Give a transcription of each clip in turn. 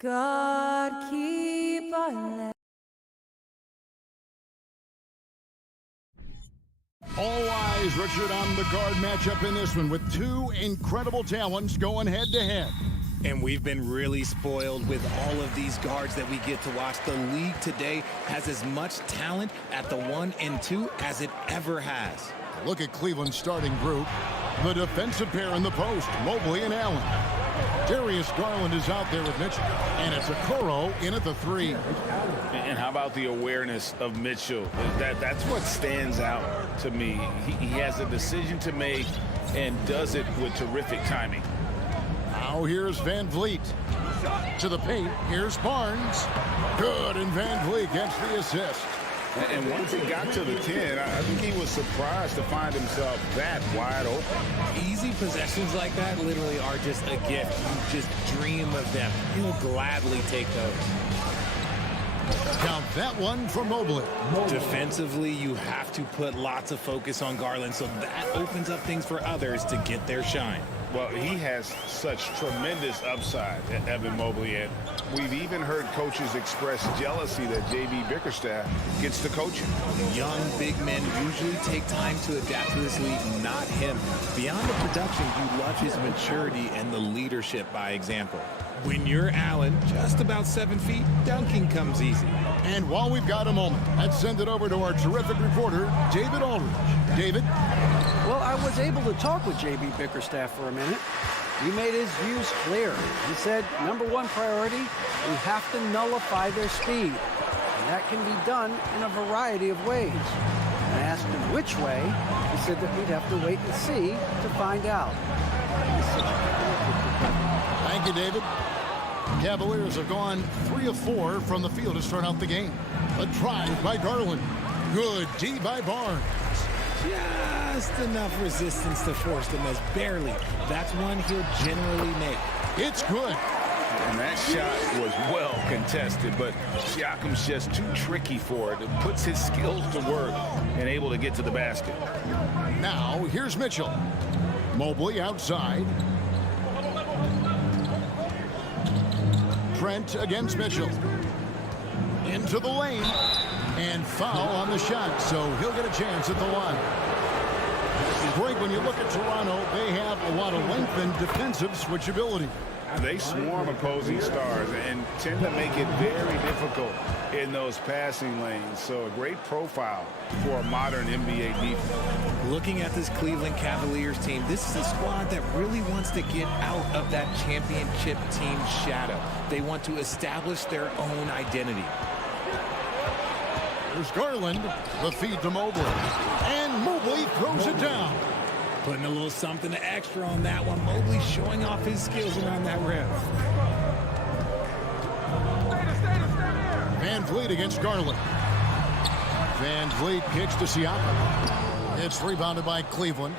God keep our All eyes, Richard, on the guard matchup in this one with two incredible talents going head-to-head. And we've been really spoiled with all of these guards that we get to watch. The league today has as much talent at the 1 and 2 as it ever has. Look at Cleveland's starting group. The defensive pair in the post, Mobley and Allen. Darius Garland is out there with Mitchell, and it's Okoro in at the 3. And how about the awareness of Mitchell? That's what stands out to me. He has a decision to make and does it with terrific timing. Now here's Van Vliet. To the paint, here's Barnes. Good, and Van Vliet gets the assist. And once he got to the 10, I think he was surprised to find himself that wide open. Easy possessions like that literally are just a gift. You just dream of them. He'll gladly take those. Count that one for Mobley. Defensively, you have to put lots of focus on Garland, so that opens up things for others to get their shine. Well, he has such tremendous upside, Evan Mobley, and we've even heard coaches express jealousy that J.B. Bickerstaff gets to coaching. Young big men usually take time to adapt to this league, not him. Beyond the production, you love his maturity and the leadership by example. When you're Allen, just about 7 feet, dunking comes easy. And while we've got a moment, let's send it over to our terrific reporter, David Aldridge. David? Well, I was able to talk with J.B. Bickerstaff for a minute. He made his views clear. He said, #1 priority, we have to nullify their speed. And that can be done in a variety of ways. I asked him which way. He said that we'd have to wait and see to find out. Thank you, David. Cavaliers have gone 3 of 4 from the field to start out the game. A drive by Garland. Good D by Barnes. Just enough resistance to force the miss. Barely. That's one he'll generally make. It's good. And that shot was well contested, but Siakam's just too tricky for it. It puts his skills to work and able to get to the basket. Now, here's Mitchell. Mobley outside. Trent against Mitchell. Into the lane. And foul on the shot, so he'll get a chance at the line. Greg, when you look at Toronto, they have a lot of length and defensive switchability. They swarm opposing stars and tend to make it very difficult in those passing lanes. So a great profile for a modern NBA defense. Looking at this Cleveland Cavaliers team, this is a squad that really wants to get out of that championship team shadow. They want to establish their own identity. There's Garland, the feed to Mobley, and Mobley throws it down. Putting a little something extra on that one. Mobley showing off his skills around that rim. Van Vliet against Garland. Van Vliet kicks to Siakam. It's rebounded by Cleveland.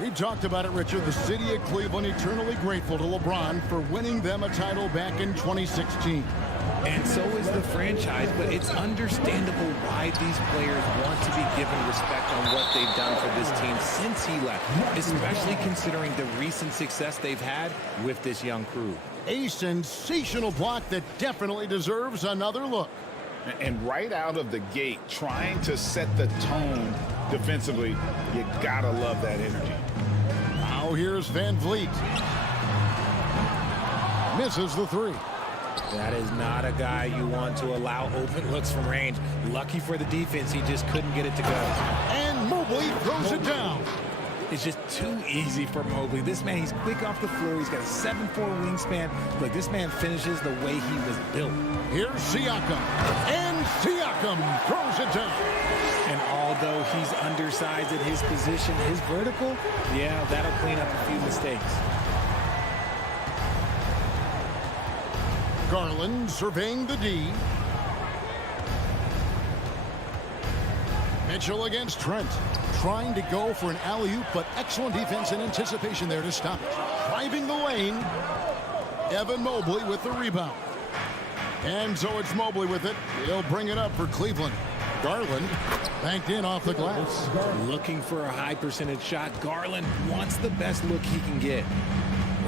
We talked about it, Richard. The city of Cleveland eternally grateful to LeBron for winning them a title back in 2016. And so is the franchise, but it's understandable why these players want to be given respect on what they've done for this team since he left, especially considering the recent success they've had with this young crew. A sensational block that definitely deserves another look. And right out of the gate, trying to set the tone defensively, you gotta love that energy. Now here's Van Vliet. Misses the 3. That is not a guy you want to allow open looks from range. Lucky for the defense, he just couldn't get it to go. And Mobley throws it down. It's just too easy for Mobley. This man, he's quick off the floor. He's got a 7'4" wingspan. Look, this man finishes the way he was built. Here's Siakam. And Siakam throws it down. And although he's undersized at his position, his vertical, yeah, that'll clean up a few mistakes. Garland surveying the D. Mitchell against Trent. Trying to go for an alley-oop, but excellent defense and anticipation there to stop it. Driving the lane. Evan Mobley with the rebound. And so it's Mobley with it. He'll bring it up for Cleveland. Garland banked in off the glass. Looking for a high percentage shot. Garland wants the best look he can get.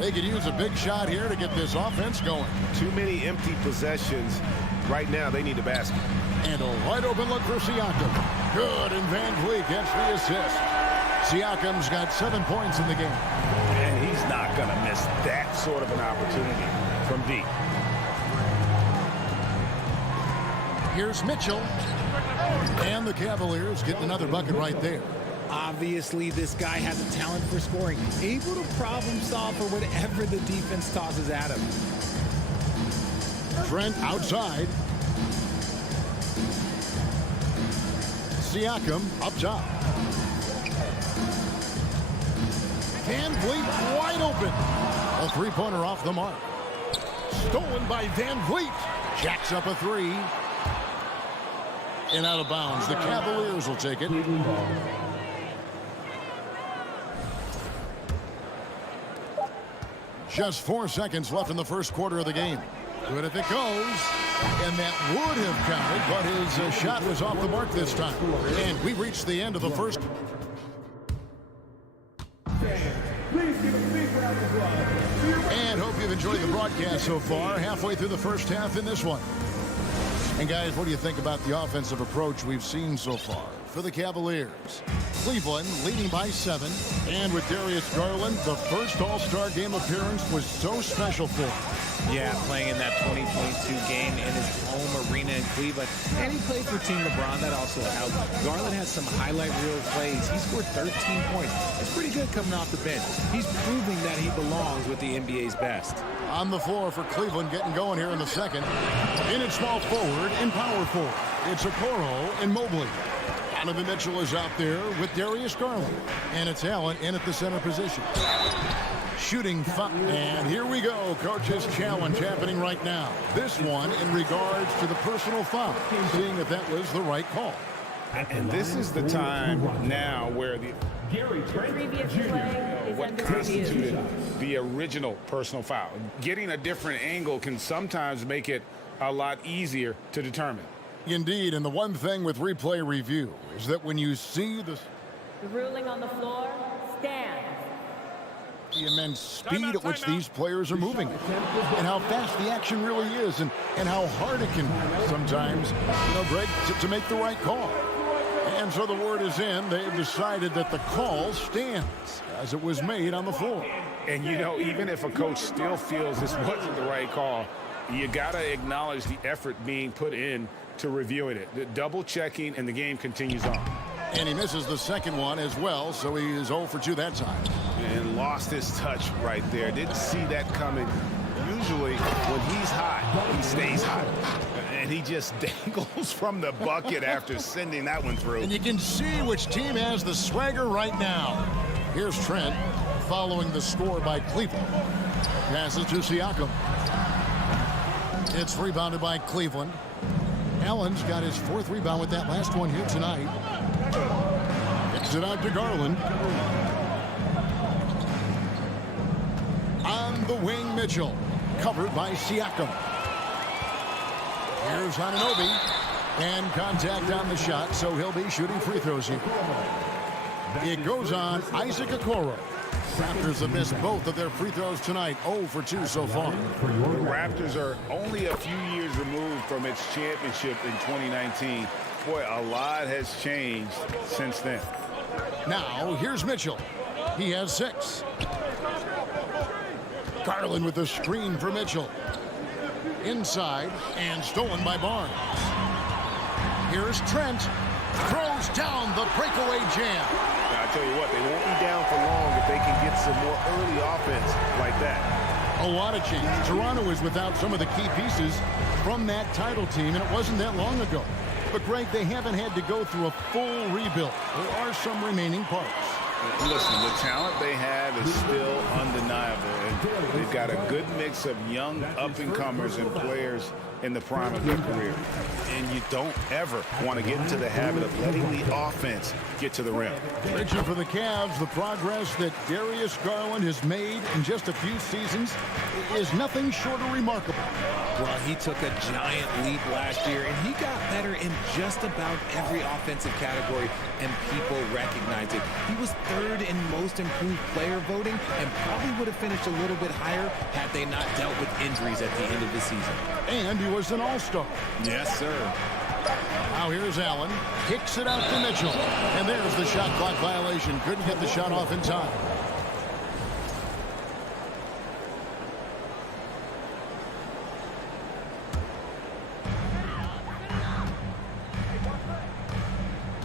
They could use a big shot here to get this offense going. Too many empty possessions. Right now, they need a basket. And a wide open look for Siakam. Good, and Van Vliet gets the assist. Siakam's got 7 points in the game. And he's not going to miss that sort of an opportunity from deep. Here's Mitchell. And the Cavaliers getting another bucket right there. Obviously, this guy has a talent for scoring, able to problem solve for whatever the defense tosses at him. Trent outside. Siakam up top. Van Vliet wide open. A three-pointer off the mark. Stolen by Van Vliet. Jacks up a three. And out of bounds. The Cavaliers will take it. Just 4 seconds left in the first quarter of the game. Good if it goes. And that would have counted, but his shot was off the mark this time. And we reached the end of the first. And hope you've enjoyed the broadcast so far. Halfway through the first half in this one. And guys, what do you think about the offensive approach we've seen so far for the Cavaliers? Cleveland leading by 7. And with Darius Garland, the first All-Star game appearance was so special for him. Yeah, playing in that 2022 game in his home arena in Cleveland. And he played for Team LeBron. That also helped. Garland has some highlight reel plays. He scored 13 points. It's pretty good coming off the bench. He's proving that he belongs with the NBA's best. On the floor for Cleveland, getting going here in the second. In at small forward and power forward. It's Okoro and Mobley. Donovan Mitchell is out there with Darius Garland. And it's Allen in at the center position. Shooting fun. And here we go. Coach's challenge happening right now. This one in regards to the personal foul. Seeing if that was the right call. And this is the time now where the what constituted the original personal foul. Getting a different angle can sometimes make it a lot easier to determine. Indeed, and the one thing with replay review is that when you see the ruling on the floor stands. The immense speed at which these players are moving and how fast the action really is and how hard it can sometimes, Greg, to make the right call. And so the word is in. They've decided that the call stands as it was made on the floor. And, even if a coach still feels this wasn't the right call, you got to acknowledge the effort being put in to reviewing it. The double checking, and the game continues on. And he misses the second one as well, so he is 0 for 2 that time. And lost his touch right there. Didn't see that coming. Usually, when he's hot, he stays hot. And he just dangles from the bucket after sending that one through. And you can see which team has the swagger right now. Here's Trent following the score by Cleveland. Passes to Siakam. It's rebounded by Cleveland. Allen's got his 4th rebound with that last one here tonight. Kicks it out to Garland. On the wing, Mitchell. Covered by Siakam. Here's Anunoby. And contact on the shot, so he'll be shooting free throws here. It goes on Isaac Okoro. Raptors have missed both of their free throws tonight. 0 for 2 so far. The Raptors are only a few years removed from its championship in 2019. Boy, a lot has changed since then. Now, here's Mitchell. He has 6. Garland with the screen for Mitchell. Inside and stolen by Barnes. Here's Trent. Throws down the breakaway jam. Now, I tell you what, they won't be down for long if they can get some more early offense like that. A lot of change. Toronto is without some of the key pieces from that title team, and it wasn't that long ago. But, Greg, they haven't had to go through a full rebuild. There are some remaining parts. Listen, the talent they have is still undeniable. And they've got a good mix of young up-and-comers and players in the prime of their career. And you You don't ever want to get into the habit of letting the offense get to the rim. Richard, for the Cavs, the progress that Darius Garland has made in just a few seasons is nothing short of remarkable. Well, he took a giant leap last year, and he got better in just about every offensive category, and people recognize it. He was third in most improved player voting and probably would have finished a little bit higher had they not dealt with injuries at the end of the season. And he was an all-star. Yes, sir. Now here's Allen. Kicks it out to Mitchell. And there's the shot clock violation. Couldn't get the shot off in time.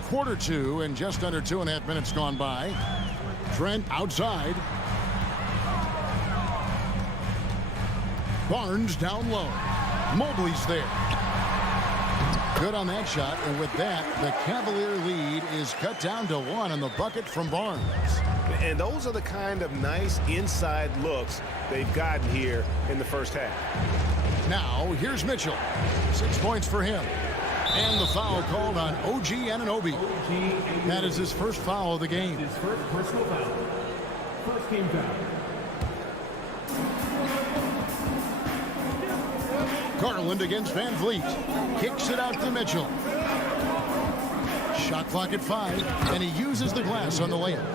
Quarter two and just under 2.5 minutes gone by. Trent outside. Barnes down low. Mobley's there. Good on that shot, and with that, the Cavalier lead is cut down to 1 on the bucket from Barnes. And those are the kind of nice inside looks they've gotten here in the first half. Now, here's Mitchell. 6 points for him. And the foul called on OG Anunoby. That is his first foul of the game. His first personal foul. First game foul. Garland against Van Vliet. Kicks it out to Mitchell. Shot clock at 5, and he uses the glass on the layup.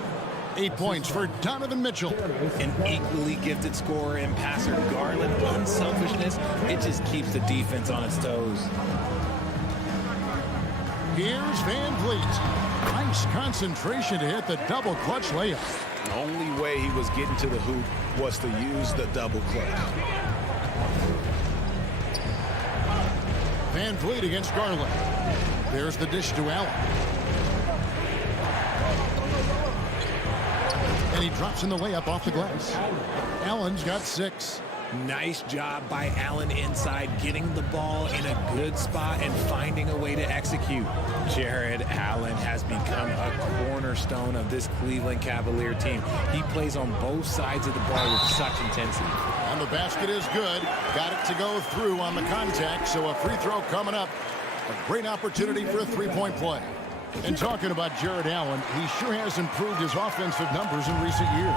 8 points for Donovan Mitchell. An equally gifted scorer and passer. Garland, unselfishness, it just keeps the defense on its toes. Here's Van Vliet. Nice concentration to hit the double clutch layup. The only way he was getting to the hoop was to use the double clutch. Van Vliet against Garland. There's the dish to Allen. And he drops in the layup off the glass. Allen's got 6. Nice job by Allen inside, getting the ball in a good spot and finding a way to execute. Jared Allen has become a cornerstone of this Cleveland Cavalier team. He plays on both sides of the ball with such intensity. And the basket is good. Got it to go through on the contact, so a free throw coming up. A great opportunity for a three-point play. And talking about Jared Allen, he sure has improved his offensive numbers in recent years.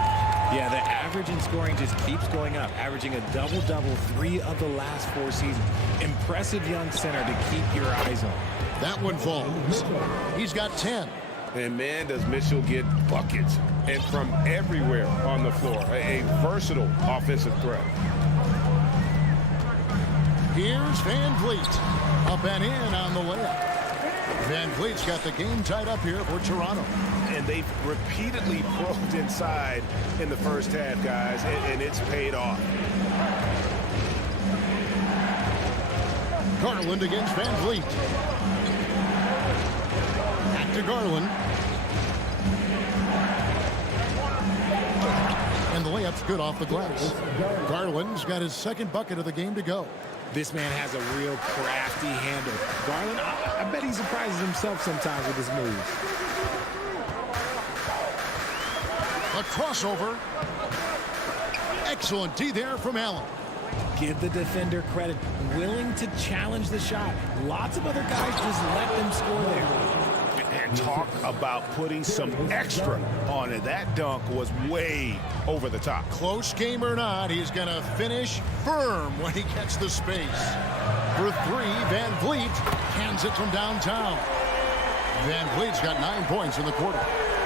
Yeah, the average in scoring just keeps going up, averaging a double-double 3 of the last 4 seasons. Impressive young center to keep your eyes on. That one falls. He's got 10. And man, does Mitchell get buckets, and from everywhere on the floor. A versatile offensive threat. Here's Van Vliet. Up and in on the layup. Van Vliet's got the game tied up here for Toronto. And they've repeatedly probed inside in the first half, guys, and it's paid off. Garland against Van Vliet. Back to Garland. And the layup's good off the glass. Garland's got his second bucket of the game to go. This man has a real crafty handle. Garland, I bet he surprises himself sometimes with his moves. A crossover. Excellent D there from Allen. Give the defender credit. Willing to challenge the shot. Lots of other guys just let them score there. And talk about putting some extra on it. That dunk was way over the top. Close game or not, he's going to finish firm when he gets the space. For 3, Van Vliet hands it from downtown. Van Vliet's got 9 points in the quarter.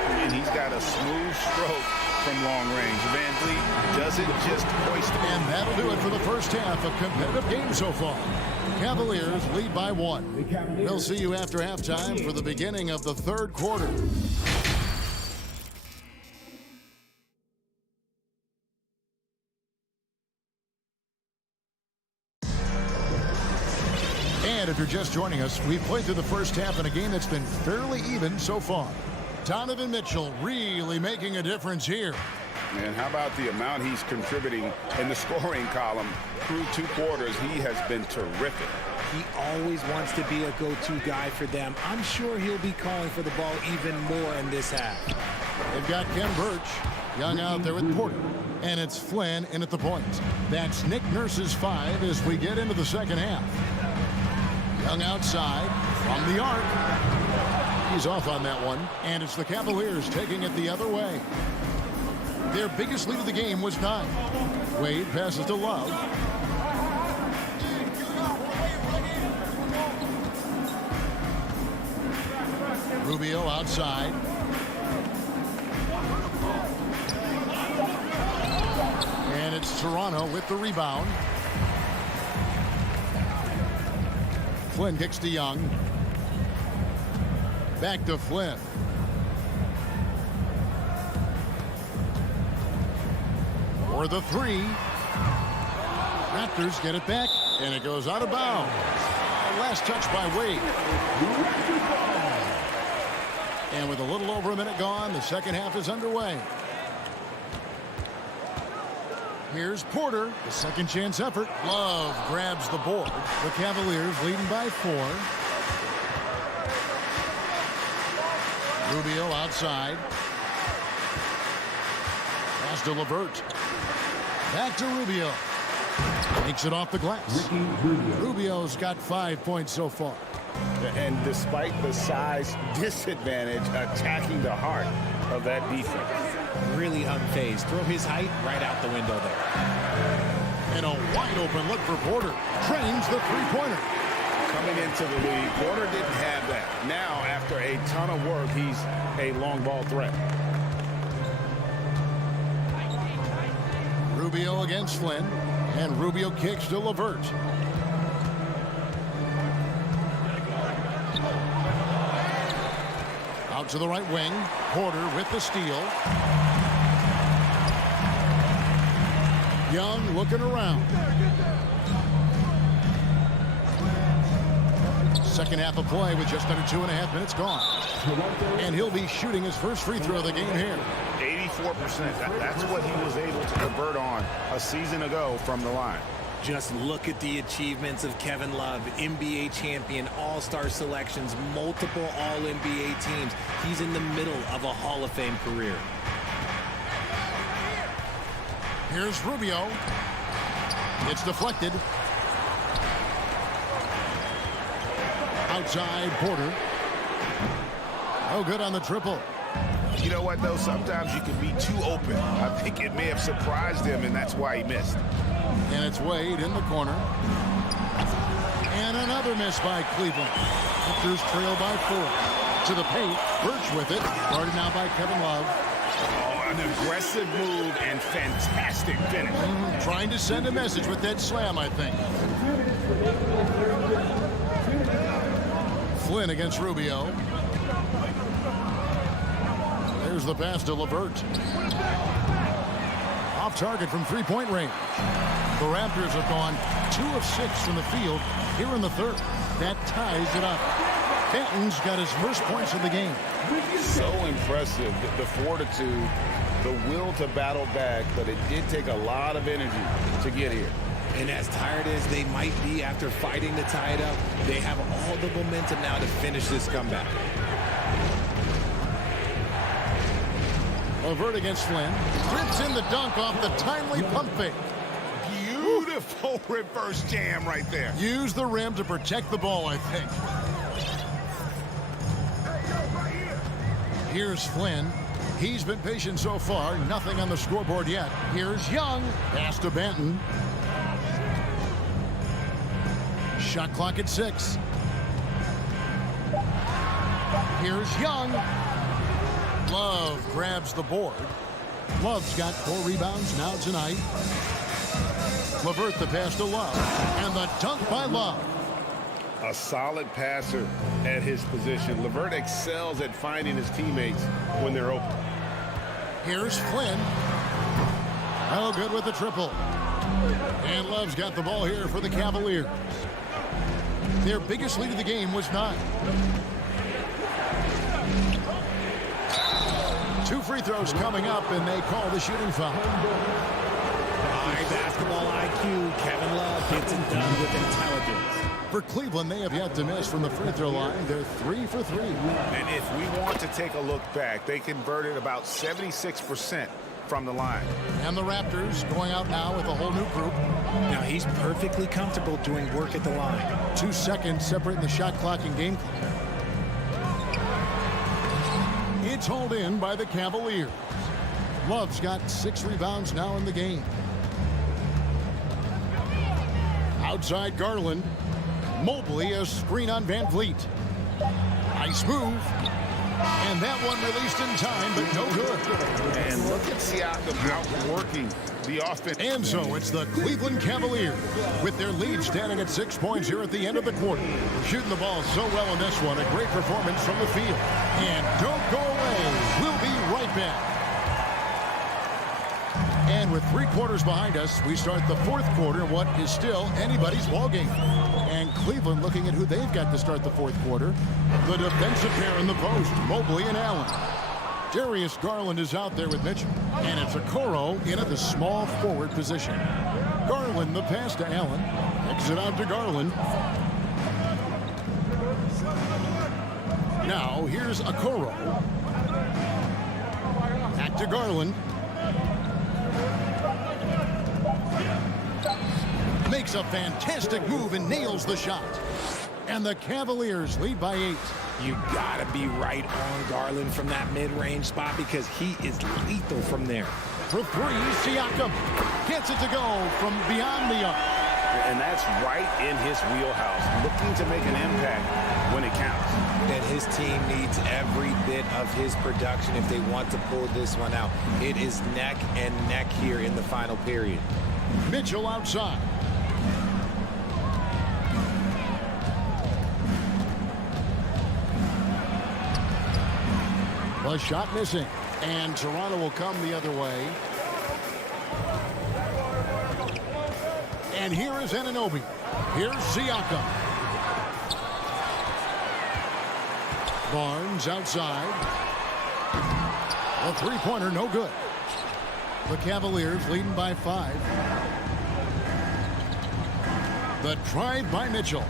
And he's got a smooth stroke from long range. Van Vliet doesn't just hoist it. And that'll do it for the first half. A competitive game so far. Cavaliers lead by 1. We'll see you after halftime for the beginning of the third quarter. And if you're just joining us, we've played through the first half in a game that's been fairly even so far. Donovan Mitchell really making a difference here. And how about the amount he's contributing in the scoring column through 2 quarters? He has been terrific. He always wants to be a go-to guy for them. I'm sure he'll be calling for the ball even more in this half. They've got Ken Birch, Young out there with Porter. And it's Flynn in at the point. That's Nick Nurse's 5 as we get into the second half. Young outside from the arc. He's off on that one, and it's the Cavaliers taking it the other way. Their biggest lead of the game was 9. Wade passes to Love. Rubio outside. And it's Toronto with the rebound. Flynn kicks to Young. Back to Flynn. For the 3. Raptors get it back, and it goes out of bounds. Last touch by Wade. And with a little over a minute gone, the second half is underway. Here's Porter, the second chance effort. Love grabs the board. The Cavaliers leading by 4. Rubio outside. Pass to LeVert. Back to Rubio. Takes it off the glass. Rubio's got 5 points so far. And despite the size disadvantage, attacking the heart of that defense. Really unfazed. Throw his height right out the window there. And a wide open look for Porter. Trains the three-pointer. Coming into the league, Porter didn't have that. Now, after a ton of work, he's a long ball threat. Rubio against Flynn. And Rubio kicks to LeVert. Out to the right wing. Porter with the steal. Young looking around. Second half of play with just under 2.5 minutes gone. And he'll be shooting his first free throw of the game here. 84%. That's what he was able to convert on a season ago from the line. Just look at the achievements of Kevin Love. NBA champion, all-star selections, multiple all-NBA teams. He's in the middle of a Hall of Fame career. Here's Rubio. It's deflected. Outside Porter. Oh, good on the triple. You know what, though? Sometimes you can be too open. I think it may have surprised him, and that's why he missed. And it's Wade in the corner. And another miss by Cleveland. Raptors trail by 4. To the paint. Birch with it. Guarded now by Kevin Love. Oh, an aggressive move and fantastic finish. Trying to send a message with that slam, I think. Flynn against Rubio. There's the pass to LeVert. Off target from three-point range. The Raptors have gone 2 of 6 from the field here in the third. That ties it up. Benton's got his first points of the game. So impressive, the fortitude, the will to battle back, but it did take a lot of energy to get here. And as tired as they might be after fighting to tie it up, they have all the momentum now to finish this comeback. LeVert against Flynn. Rips in the dunk off the timely pump fake. Beautiful reverse jam right there. Use the rim to protect the ball, I think. Here's Flynn. He's been patient so far. Nothing on the scoreboard yet. Here's Young. Pass to Benton. Shot clock at 6. Here's Young. Love grabs the board. Love's got 4 rebounds now tonight. LeVert the pass to Love. And the dunk by Love. A solid passer at his position. LeVert excels at finding his teammates when they're open. Here's Flynn. Oh, good with the triple. And Love's got the ball here for the Cavaliers. Their biggest lead of the game was 9. 2 free throws coming up, and they call the shooting foul. High basketball IQ. Kevin Love gets it done with intelligence. For Cleveland, they have yet to miss from the free throw line. They're 3 for 3. And if we want to take a look back, they converted about 76% from the line. And the Raptors going out now with a whole new group. Now he's perfectly comfortable doing work at the line. 2 seconds separating the shot clock and game clock. It's hauled in by the Cavaliers. Love's got 6 rebounds now in the game. Outside Garland. Mobley a screen on Van Vliet. Nice move. And that one released in time, but no good. And look at Siakam outworking the offense. And so it's the Cleveland Cavaliers with their lead standing at 6 points here at the end of the quarter. Shooting the ball so well in this one. A great performance from the field. And don't go away. We'll be right back. And with 3 quarters behind us, we start the 4th quarter, what is still anybody's ballgame. And Cleveland looking at who they've got to start the 4th quarter. The defensive pair in the post, Mobley and Allen. Darius Garland is out there with Mitchell. And it's Okoro in at the small forward position. Garland, the pass to Allen. Kicks it out to Garland. Now, here's Okoro. Back to Garland. Makes a fantastic move and nails the shot. And the Cavaliers lead by 8. You gotta be right on Garland from that mid-range spot because he is lethal from there. For 3, Siakam gets it to go from beyond the arc. And that's right in his wheelhouse, looking to make an impact when it counts. And his team needs every bit of his production if they want to pull this one out. It is neck and neck here in the final period. Mitchell outside. A shot missing, and Toronto will come the other way. And here is Anunoby. Here's Siakam. Barnes outside. A 3-pointer, no good. The Cavaliers leading by 5. The drive by Mitchell.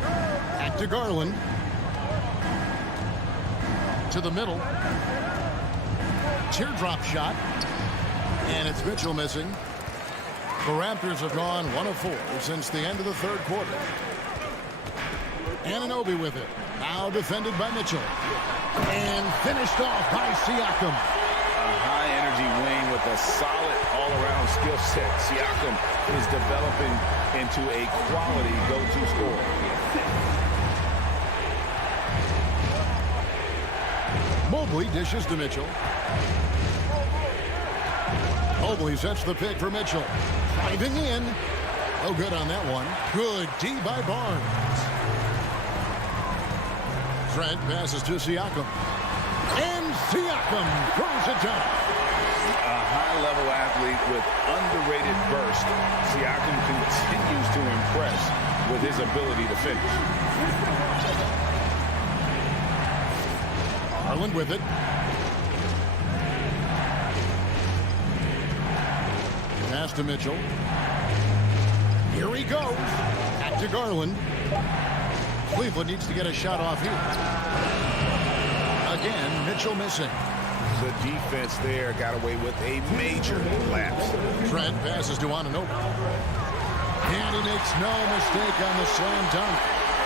Back to Garland. To the middle. Teardrop shot. And it's Mitchell missing. The Raptors have gone 1 of 4 since the end of the 3rd quarter. Anunoby with it. Now defended by Mitchell. And finished off by Siakam. A high-energy wing with a solid all-around skill set. Siakam is developing into a quality go-to scorer. Mobley dishes to Mitchell. Mobley sets the pick for Mitchell. Driving in. Oh, good on that one. Good D by Barnes. Trent passes to Siakam. And Siakam throws it down. A high-level athlete with underrated burst. Siakam continues to impress with his ability to finish. Garland with it. Pass to Mitchell. Here he goes. Back to Garland. Cleveland needs to get a shot off here. Again, Mitchell missing. The defense there got away with a major lapse. Trent passes to Anunoby. And he makes no mistake on the slam dunk.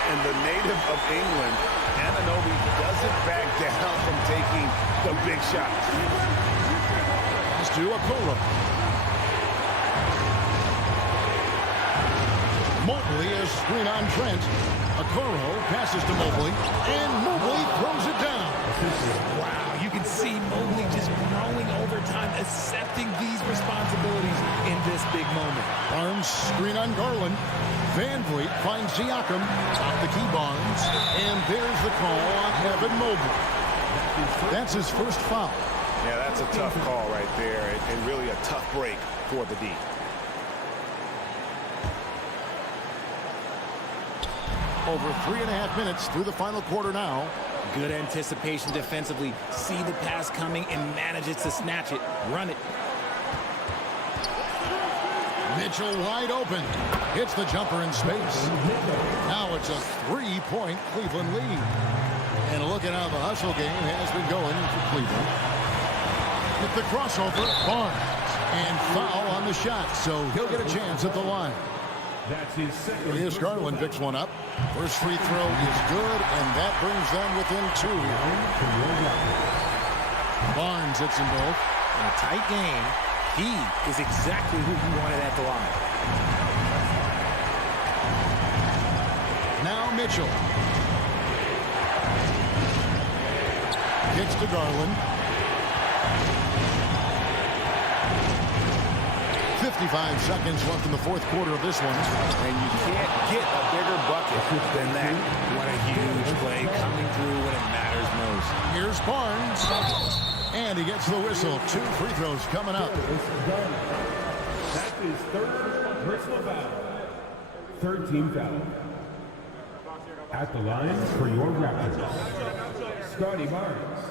And the native of England, Anunoby doesn't back down from taking the big shots. Pass to Okoro. Mobley is screen on Trent. Okoro passes to Mobley, and Mobley throws it down. Wow, you can see Mobley just growing over time, accepting these responsibilities in this big moment. Barnes screen on Garland. Van Vliet finds Siakam. Off the key Barnes. And there's the call on Evan Mobley. That's his first foul. Yeah, that's a tough call right there, and really a tough break for the D. Over 3.5 minutes through the final quarter now. Good anticipation defensively. See the pass coming and manages to snatch it. Run it. Mitchell wide open. Hits the jumper in space. Now it's a 3-point Cleveland lead. And look at how the hustle game has been going for Cleveland. With the crossover, Barnes. And foul on the shot, so he'll get a chance at the line. That's his second. Here's Garland picks one up. First free throw is good, and that brings them within 2 here. Barnes hits them both. In a tight game, he is exactly who you wanted at the line. Now Mitchell. Kicks to Garland. 55 seconds left in the fourth quarter of this one. And you can't get a bigger bucket than that. What a huge play coming through when it matters most. Here's Barnes. And he gets the whistle. 2 free throws coming up. That's his third personal foul. Third team foul. At the line for your Raptors, Scotty Barnes.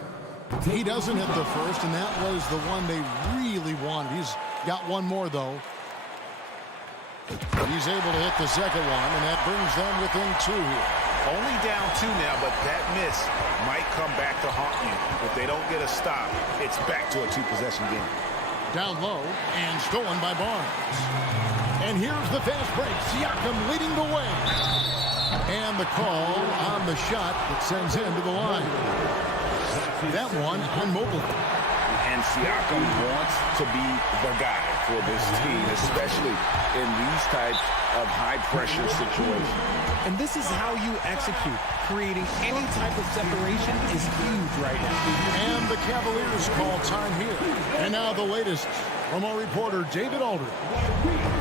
He doesn't hit the first, and that was the one they really wanted. He's got one more, though. He's able to hit the second one, and that brings them within 2 here. Only down 2 now, but that miss might come back to haunt you. If they don't get a stop, it's back to a 2-possession game. Down low and stolen by Barnes. And here's the fast break. Siakam leading the way. And the call on the shot that sends him to the line. That one on Mobley. And Siakam wants to be the guy for this team, especially in these types of high-pressure situations. And this is how you execute. Creating any type of separation is huge right now. And the Cavaliers call time here. And now the latest from our reporter, David Aldridge.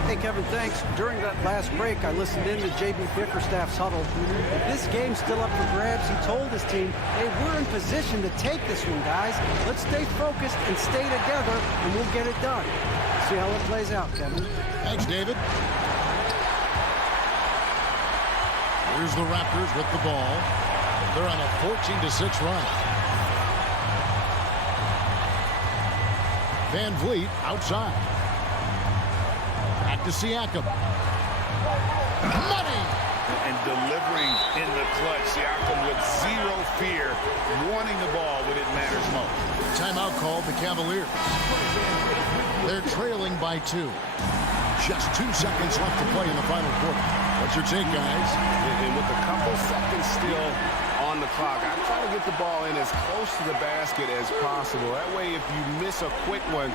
Hey, Kevin, thanks. During that last break, I listened in to J.B. Bickerstaff's huddle. If this game's still up for grabs, he told his team, hey, we're in position to take this one, guys. Let's stay focused and stay together, and we'll get it done. See how it plays out, Kevin. Thanks, David. Here's the Raptors with the ball. They're on a 14-6 run. Van Vliet outside. Back to Siakam. Money! And delivering in the clutch, Siakam with zero fear, wanting the ball when it matters most. Timeout called the Cavaliers. They're trailing by 2. Just 2 seconds left to play in the final quarter. What's your take, guys? And with a couple seconds still on the clock, I try to get the ball in as close to the basket as possible. That way, if you miss a quick one,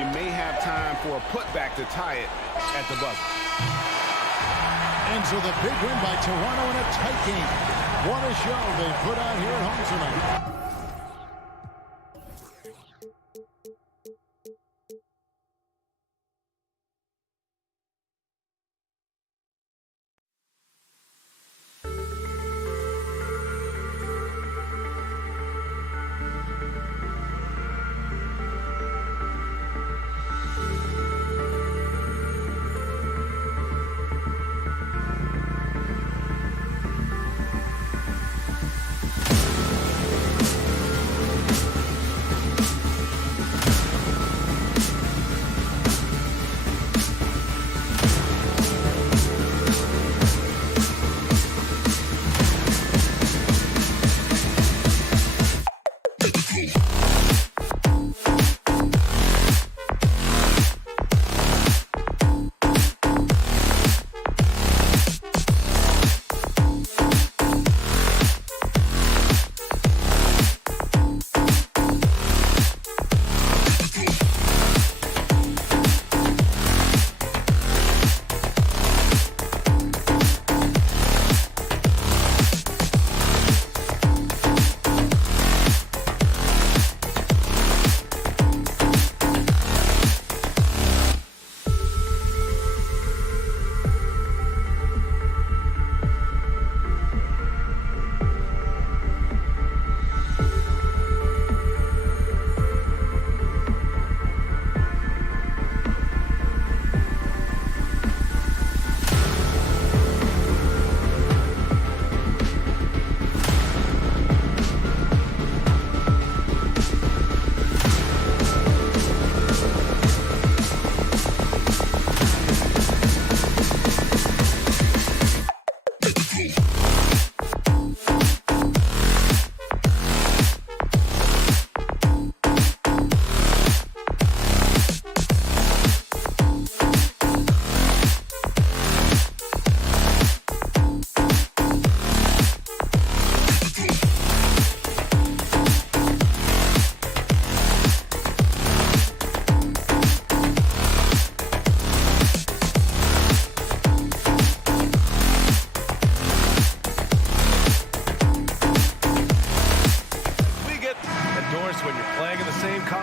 you may have time for a putback to tie it at the buzzer. And so the big win by Toronto in a tight game. What a show they put on here at home tonight.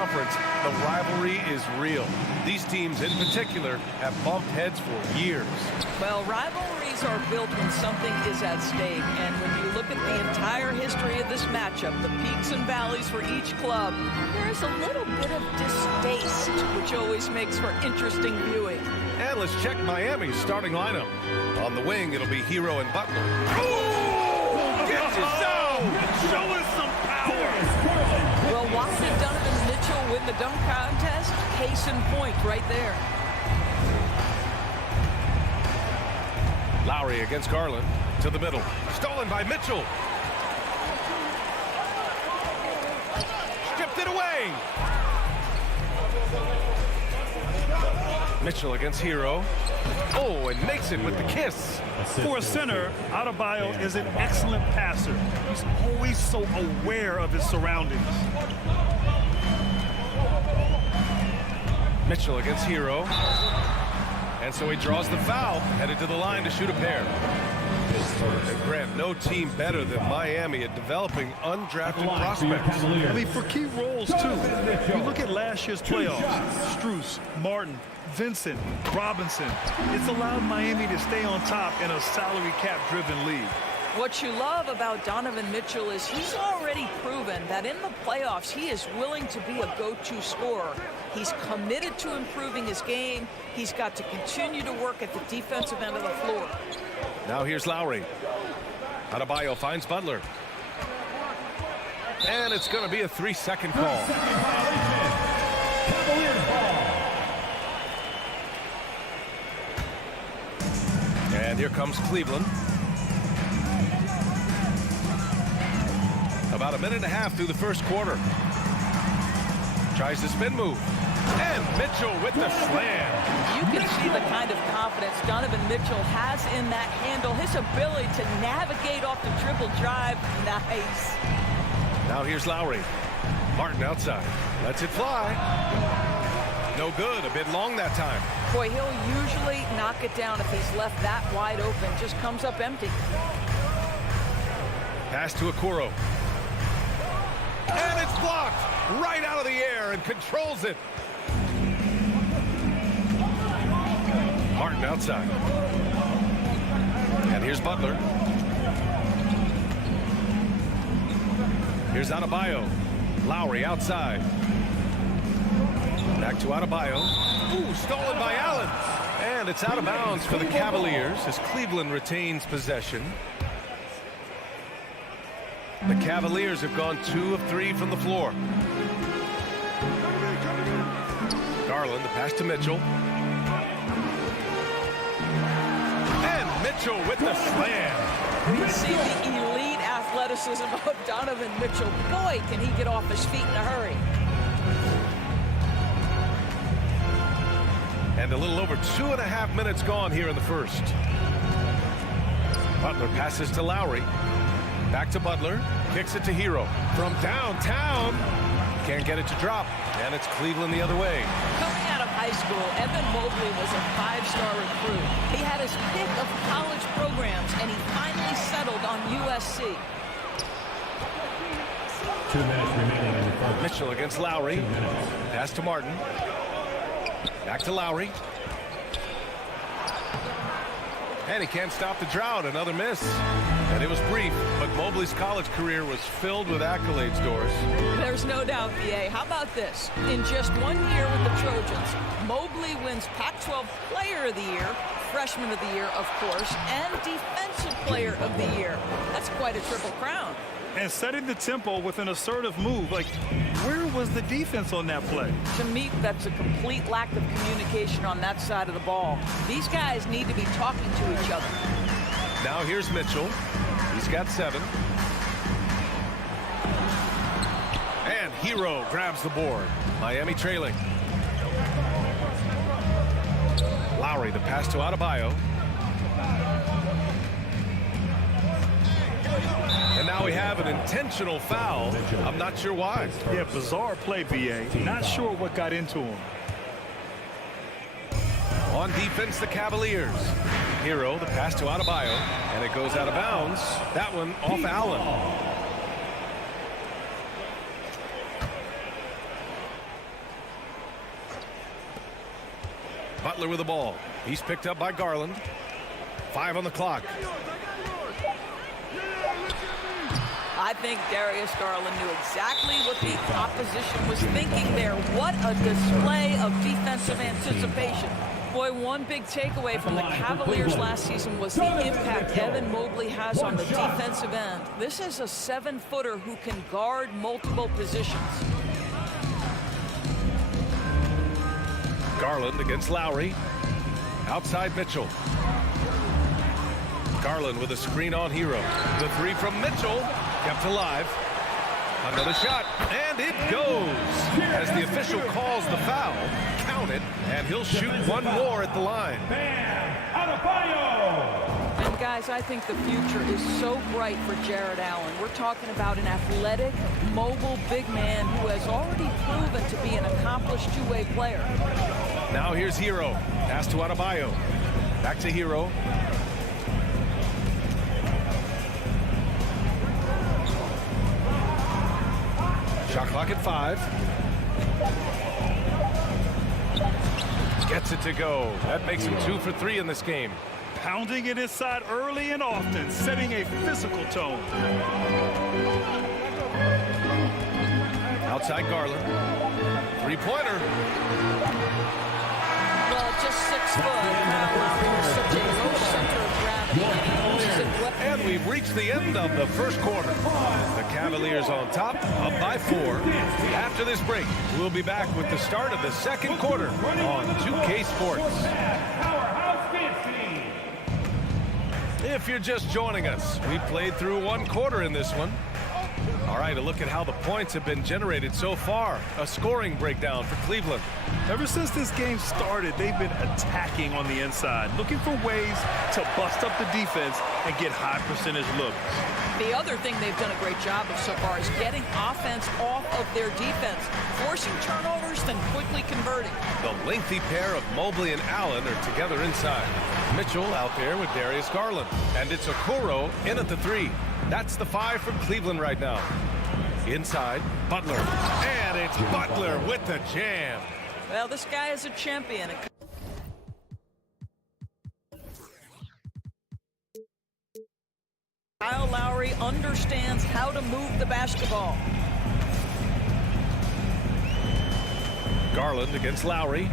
conference, the rivalry is real. These teams in particular have bumped heads for years. Well, rivalries are built when something is at stake. And when you look at the entire history of this matchup, the peaks and valleys for each club, there's a little bit of distaste, which always makes for interesting viewing. And let's check Miami's starting lineup. On the wing, it'll be Hero and Butler. Oh! Get you so! Show us some power! Well, why did Donovan Mitchell win the dunk contest? Case in point right there. Lowry against Garland. To the middle. Stolen by Mitchell. Stripped it away. Mitchell against Hero. Oh, and makes it with the kiss. For a center, Adebayo is an excellent passer. He's always so aware of his surroundings. Mitchell against Hero. And so he draws the foul, headed to the line to shoot a pair. And Grant, no team better than Miami at developing undrafted prospects. I mean, for key roles, too. You look at last year's playoffs, Strus, Martin, Vincent, Robinson. It's allowed Miami to stay on top in a salary cap-driven league. What you love about Donovan Mitchell is he's already proven that in the playoffs he is willing to be a go-to scorer. He's committed to improving his game. He's got to continue to work at the defensive end of the floor. Now here's Lowry. Adebayo finds Butler. And it's going to be a 3-second call. And here comes Cleveland. About a minute and a half through the first quarter. Tries the spin move. And Mitchell with the slam. You can see the kind of confidence Donovan Mitchell has in that handle. His ability to navigate off the dribble drive. Nice. Now here's Lowry. Martin outside. Lets it fly. No good. A bit long that time. Boy, he'll usually knock it down if he's left that wide open. Just comes up empty. Pass to Okoro. And it's blocked right out of the air and controls it. Martin outside. And here's Butler. Here's Adebayo. Lowry outside. Back to Adebayo. Ooh, stolen by Allen. And it's out of bounds for the Cavaliers as Cleveland retains possession. The Cavaliers have gone 2 of 3 from the floor. Garland, the pass to Mitchell. And Mitchell with the slam. You see the elite athleticism of Donovan Mitchell. Boy, can he get off his feet in a hurry. And a little over 2.5 minutes gone here in the first. Butler passes to Lowry. Back to Butler. Kicks it to Hero. From downtown. Can't get it to drop. And it's Cleveland the other way. Coming out of high school, Evan Mobley was a 5-star recruit. He had his pick of college programs, and he finally settled on USC. 2 minutes remaining in the first. Mitchell against Lowry. Pass to Martin. Back to Lowry. And he can't stop the drought. Another miss. And it was brief, but Mobley's college career was filled with accolades, Doris. There's no doubt, BA. How about this? In just 1 year with the Trojans, Mobley wins Pac-12 Player of the Year, Freshman of the Year, of course, and Defensive Player of the Year. That's quite a triple crown. And setting the tempo with an assertive move. Like, where was the defense on that play? To me, that's a complete lack of communication on that side of the ball. These guys need to be talking to each other. Now here's Mitchell. He's got 7. And Hero grabs the board. Miami trailing. Lowry, the pass to Adebayo. And now we have an intentional foul. I'm not sure why. Yeah, bizarre play, BA. Not sure what got into him. On defense, the Cavaliers. Hero, the pass to Adebayo, and it goes out of bounds. That one off Allen. Butler with the ball. He's picked up by Garland. 5 on the clock. I think Darius Garland knew exactly what the opposition was thinking there. What a display of defensive anticipation. Boy, one big takeaway from the Cavaliers last season was the impact Evan Mobley has on the defensive end. This is a 7-footer who can guard multiple positions. Garland against Lowry. Outside Mitchell. Garland with a screen on Hero. The 3 from Mitchell. Kept alive. Another shot, and it goes. As the official calls the foul, count it, and he'll shoot one more at the line. And guys, I think the future is so bright for Jared Allen. We're talking about an athletic, mobile big man who has already proven to be an accomplished two-way player. Now here's Hero. Pass to Adebayo. Back to Hero. Shot clock at 5. Gets it to go. That makes him 2 for 3 in this game. Pounding it inside early and often, setting a physical tone. Outside Garland. 3-pointer. Well, just 6 foot. Lowry is such a low center of gravity. And we've reached the end of the first quarter. The Cavaliers on top, up by 4. After this break, we'll be back with the start of the second quarter on 2K Sports. If you're just joining us, we played through 1 quarter in this one. All right, a look at how the points have been generated so far. A scoring breakdown for Cleveland. Ever since this game started, they've been attacking on the inside, looking for ways to bust up the defense and get high percentage looks. The other thing they've done a great job of so far is getting offense off of their defense, forcing turnovers, then quickly converting. The lengthy pair of Mobley and Allen are together inside. Mitchell out there with Darius Garland. And it's Okoro in at the 3. That's the 5 from Cleveland right now. Inside, Butler. And it's Butler with the jam. Well, this guy is a champion. Kyle Lowry understands how to move the basketball. Garland against Lowry.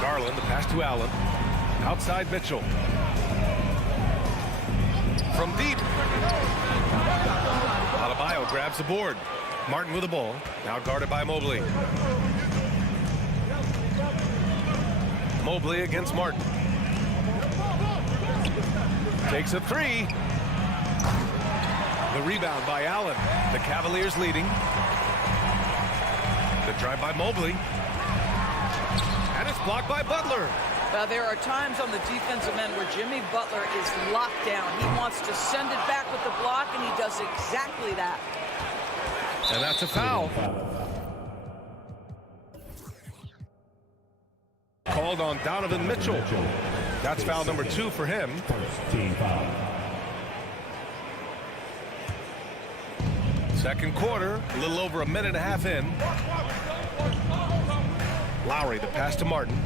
Garland, the pass to Allen. Outside Mitchell. From deep. Adebayo grabs the board. Martin with the ball. Now guarded by Mobley. Mobley against Martin. Takes a 3. The rebound by Allen. The Cavaliers leading. The drive by Mobley. And it's blocked by Butler. There are times on the defensive end where Jimmy Butler is locked down. He wants to send it back with the block, and he does exactly that. And that's a foul. Called on Donovan Mitchell. That's foul number 2 for him. Team foul. Second quarter, a little over a minute and a half in. Lowry, the pass to Martin.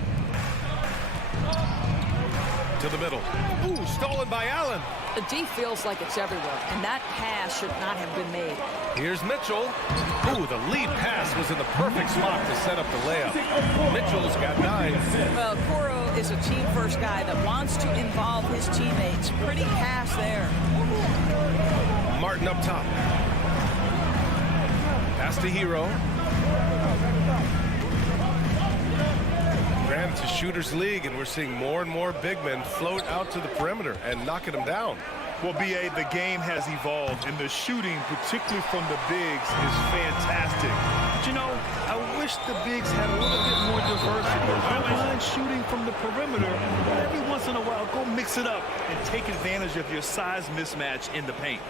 To the middle. Ooh, stolen by Allen. The D feels like it's everywhere, and that pass should not have been made. Here's Mitchell. Ooh, the lead pass was in the perfect spot to set up the layup. Mitchell's got 9. Well, Okoro is a team-first guy that wants to involve his teammates. Pretty pass there. Martin up top. Pass to Hero. Granted, it's a shooter's league, and we're seeing more and more big men float out to the perimeter and knocking them down. Well, B.A., the game has evolved, and the shooting, particularly from the bigs, is fantastic. But, you know, I wish the bigs had a little bit more diversity. I don't mind shooting from the perimeter, but every once in a while, go mix it up and take advantage of your size mismatch in the paint.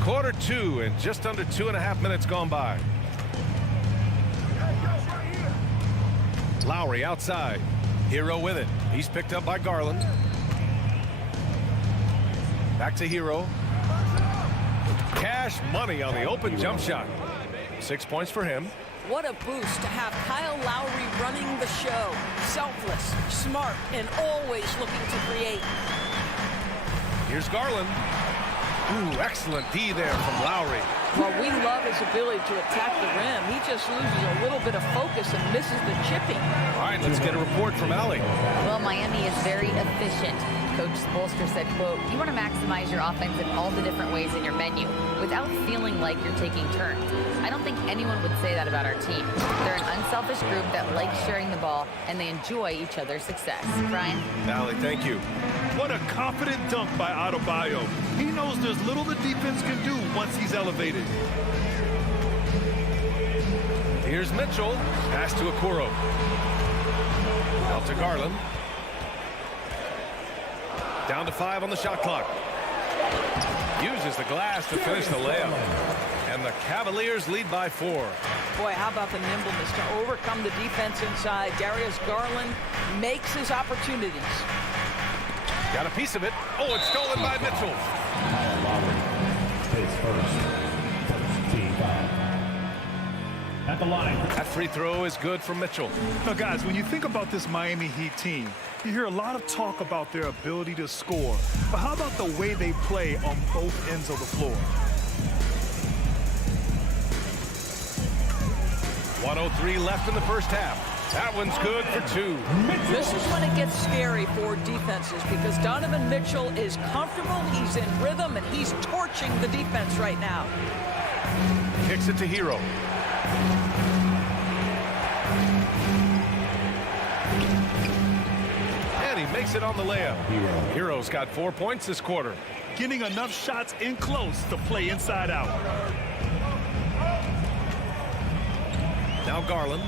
Quarter 2 and just under 2.5 minutes gone by. Lowry outside. Hero with it. He's picked up by Garland. Back to Hero. Cash money on the open jump shot. 6 points for him. What a boost to have Kyle Lowry running the show. Selfless, smart, and always looking to create. Here's Garland. Ooh, excellent D there from Lowry. Well, we love his ability to attack the rim. He just loses a little bit of focus and misses the chipping. All right, let's get a report from Allie. Well, Miami is very efficient. Coach Spoelstra said, quote, "You want to maximize your offense in all the different ways in your menu without feeling like you're taking turns." I don't think anyone would say that about our team. They're an unselfish group that likes sharing the ball, and they enjoy each other's success. Brian? Allie, thank you. What a confident dunk by Adebayo. He knows there's little the defense can do once he's elevated. Here's Mitchell. Pass to Okoro. Out to Garland. Down to 5 on the shot clock. Uses the glass to finish the layup. And the Cavaliers lead by 4. Boy, how about the nimbleness to overcome the defense inside. Darius Garland makes his opportunities. Got a piece of it. Oh, it's stolen by Mitchell. His first team foul. At the line. That free throw is good for Mitchell. Now, guys, when you think about this Miami Heat team, you hear a lot of talk about their ability to score. But how about the way they play on both ends of the floor? 1:03 left in the first half. That one's good for 2. This is when it gets scary for defenses because Donovan Mitchell is comfortable, he's in rhythm, and he's torching the defense right now. Kicks it to Hero. And he makes it on the layup. Hero's got 4 points this quarter. Getting enough shots in close to play inside out. Now Garland.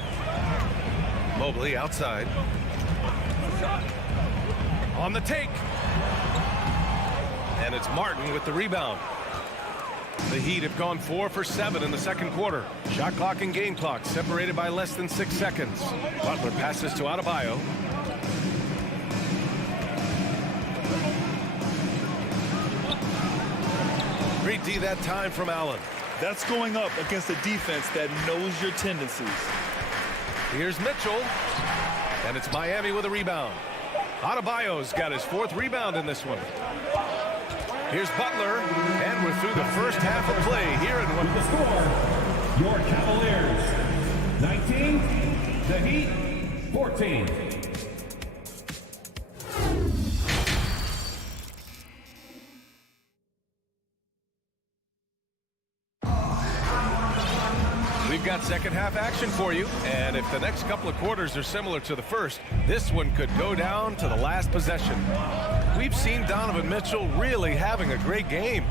Mobley outside. On the take. And it's Martin with the rebound. The Heat have gone 4 for 7 in the second quarter. Shot clock and game clock separated by less than 6 seconds. Butler passes to Adebayo. Great D that time from Allen. That's going up against a defense that knows your tendencies. Here's Mitchell. And it's Miami with a rebound. Adebayo's got his 4th rebound in this one. Here's Butler. And we're through the first half of play here in one. The score, your Cavaliers 19, the Heat 14. We've got second half action for you, and if the next couple of quarters are similar to the first, this one could go down to the last possession. We've seen Donovan Mitchell really having a great game.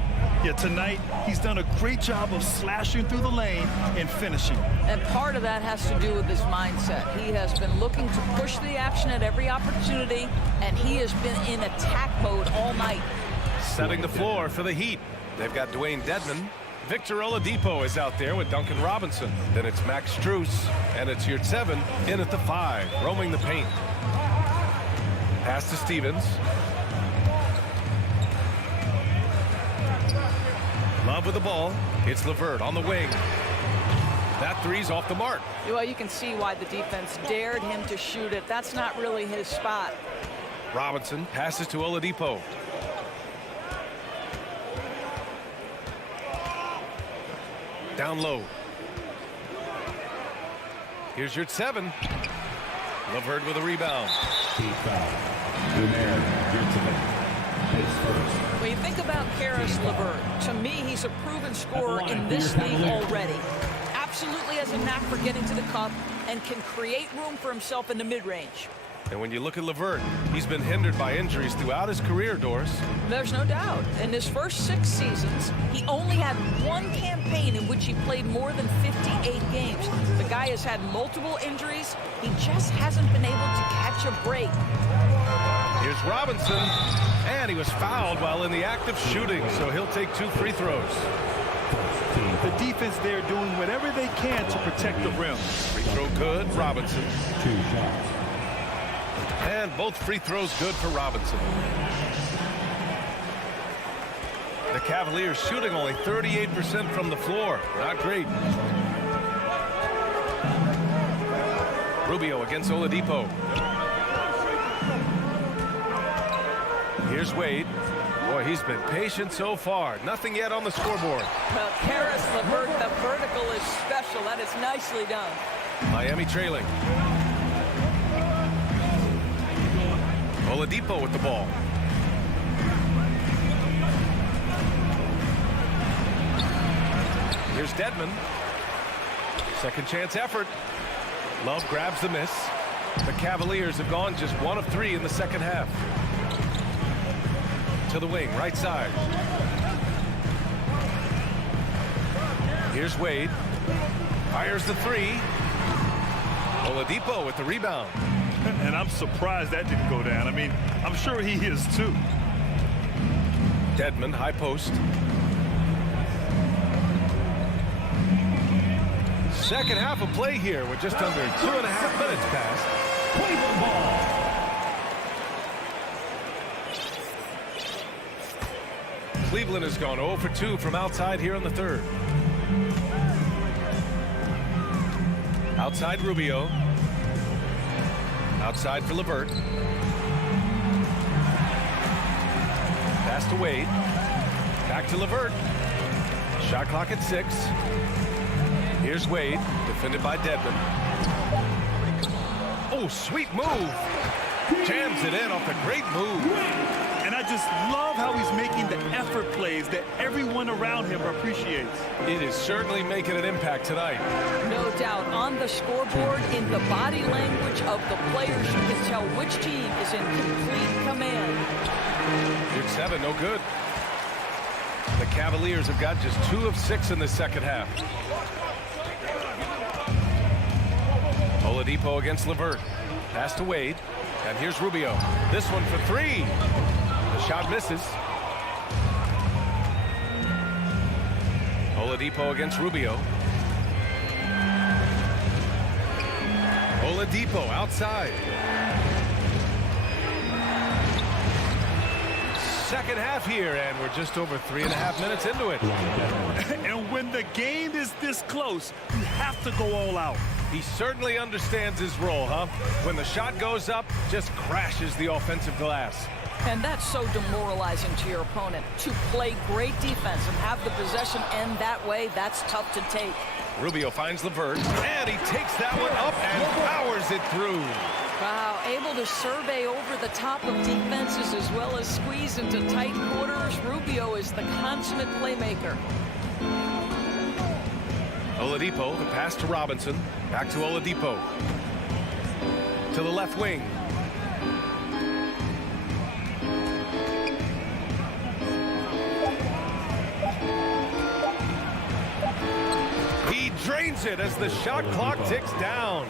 Yeah, tonight he's done a great job of slashing through the lane and finishing. And part of that has to do with his mindset. He has been looking to push the action at every opportunity, and he has been in attack mode all night. Setting the floor for the Heat. They've got Dwayne Dedmon. Victor Oladipo is out there with Duncan Robinson. Then it's Max Strus, and it's Yurtseven in at the 5, roaming the paint. Pass to Stevens. Love with the ball. It's LeVert on the wing. That three's off the mark. Well, you can see why the defense dared him to shoot it. That's not really his spot. Robinson passes to Oladipo. Down low. Here's Yurtseven. LeVert with a rebound. When you think about Karis LeVert, to me, he's a proven scorer in this league already. Absolutely has a knack for getting to the cup and can create room for himself in the mid-range. And when you look at LeVert, he's been hindered by injuries throughout his career, Doris. There's no doubt. In his first 6 seasons, he only had 1 campaign in which he played more than 58 games. The guy has had multiple injuries. He just hasn't been able to catch a break. Here's Robinson, and he was fouled while in the act of shooting, so he'll take 2 free throws. The defense there doing whatever they can to protect the rim. Free throw good, Robinson. 2 shots. And both free throws good for Robinson. The Cavaliers shooting only 38% from the floor. Not great. Rubio against Oladipo. Here's Wade. Boy, he's been patient so far. Nothing yet on the scoreboard. Well, Karis LeVert, the vertical is special. That is nicely done. Miami trailing. Oladipo with the ball. Here's Dedmon. Second chance effort. Love grabs the miss. The Cavaliers have gone just 1 of 3 in the second half. To the wing, right side. Here's Wade. Fires the 3. Oladipo with the rebound. And I'm surprised that didn't go down. I mean, I'm sure he is too. Dedmon, high post. Second half of play here with just under 2.5 minutes passed. Cleveland ball. Cleveland has gone 0 for 2 from outside here in the third. Outside Rubio. Outside for LeVert. Pass to Wade. Back to LeVert. Shot clock at 6. Here's Wade, defended by Dedmon. Oh, sweet move. Jams it in off a great move. And I just love how he's making the effort plays that everyone around him appreciates. It is certainly making an impact tonight. No doubt. On the scoreboard, in the body language of the players, you can tell which team is in complete command. Good 7, no good. The Cavaliers have got just 2 of 6 in the second half. Oladipo against LeVert. Pass to Wade. And here's Rubio. This one for 3. The shot misses. Oladipo against Rubio. Oladipo outside. Second half here, and we're just over 3.5 minutes into it. And when the game is this close, you have to go all out. He certainly understands his role, huh? When the shot goes up, just crashes the offensive glass. And that's so demoralizing to your opponent. To play great defense and have the possession end that way, that's tough to take. Rubio finds LeVert, and he takes that one up and powers it through. Wow, able to survey over the top of defenses as well as squeeze into tight quarters. Rubio is the consummate playmaker. Oladipo, the pass to Robinson. Back to Oladipo. To the left wing. He drains it as the shot clock ticks down.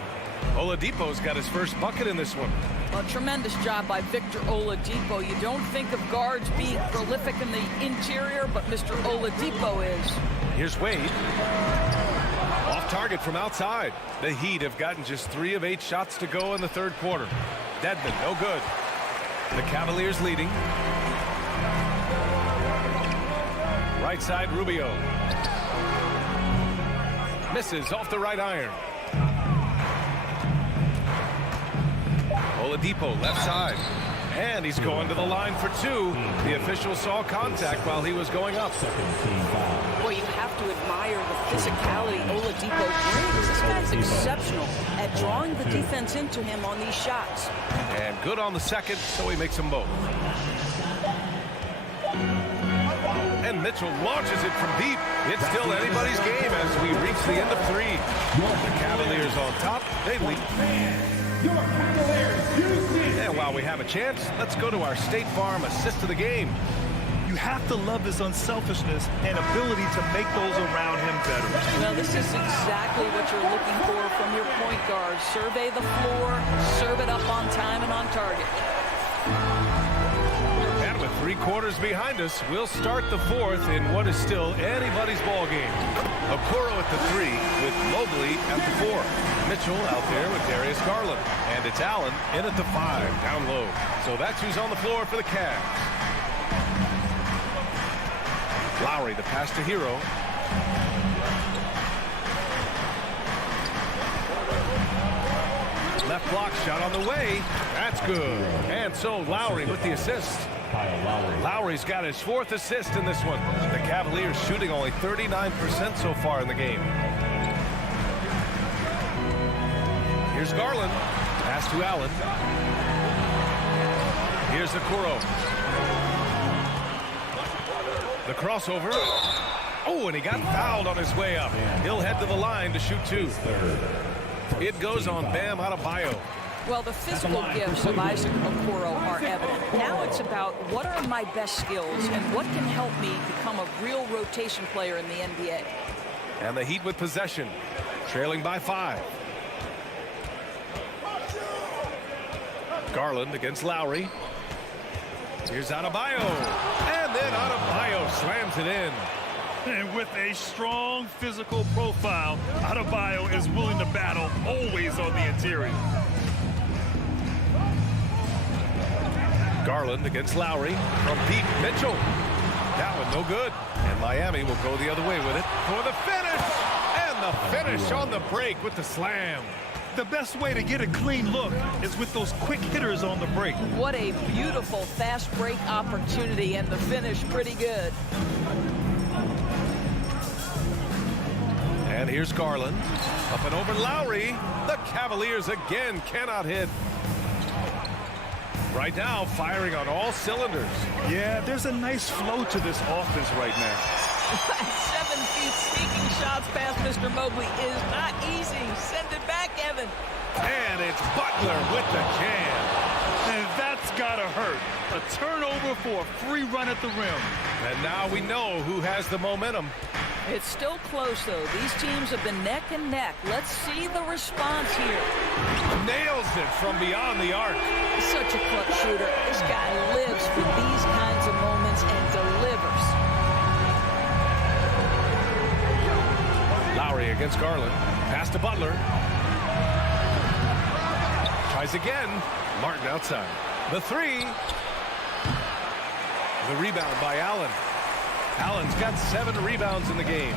Oladipo's got his first bucket in this one. A tremendous job by Victor Oladipo. You don't think of guards being prolific in the interior, but Mr. Oladipo is. Here's Wade. Off target from outside. The Heat have gotten just 3 of 8 shots to go in the third quarter. Dedmon, no good. The Cavaliers leading. Right side, Rubio. Misses off the right iron. Oladipo, left side. And he's going to the line for 2. The official saw contact while he was going up. Boy, you have to admire the physicality Oladipo brings. This guy's exceptional at drawing the defense into him on these shots. And good on the second, so he makes them both. And Mitchell launches it from deep. It's still anybody's game as we reach the end of 3. The Cavaliers on top. They lead. And while we have a chance, let's go to our State Farm assist of the game. You have to love his unselfishness and ability to make those around him better. Well, this is exactly what you're looking for from your point guard. Survey the floor, serve it up on time and on target. And with 3 quarters behind us, we'll start the 4th in what is still anybody's ball game. Okoro at the 3 with Mobley at the 4. Mitchell out there with Darius Garland. And it's Allen in at the 5, down low. So that's who's on the floor for the Cavs. Lowry, the pass to Hero. Left block shot on the way. That's good. And so Lowry with the assist. Lowry's got his 4th assist in this one. The Cavaliers shooting only 39% so far in the game. Here's Garland. Pass to Allen. Here's Okoro. The crossover. Oh, and he got fouled on his way up. He'll head to the line to shoot 2. It goes on Bam Adebayo. Well, the physical gifts of Isaac Okoro are evident. Now it's about what are my best skills and what can help me become a real rotation player in the NBA. And the Heat with possession, trailing by 5. Garland against Lowry. Here's Adebayo. And then Adebayo slams it in. And with a strong physical profile, Adebayo is willing to battle, always on the interior. Garland against Lowry from deep. Mitchell. That one no good. And Miami will go the other way with it for the finish. And the finish on the break with the slam. The best way to get a clean look is with those quick hitters on the break. What a beautiful fast break opportunity, and the finish pretty good. And here's Garland. Up and over Lowry. The Cavaliers again cannot hit. Right now, firing on all cylinders. Yeah, there's a nice flow to this offense right now. 7 feet sneaking shots past Mr. Mobley is not easy. Send it back, Evan. And it's Butler with the jam. And that's gotta hurt. A turnover for a free run at the rim. And now we know who has the momentum. It's still close, though. These teams have been neck and neck. Let's see the response here. Nails it from beyond the arc. Such a clutch shooter. This guy lives for these kinds of moments and delivers. Lowry against Garland. Pass to Butler. Tries again. Martin outside. The 3. The rebound by Allen. Allen's got 7 rebounds in the game.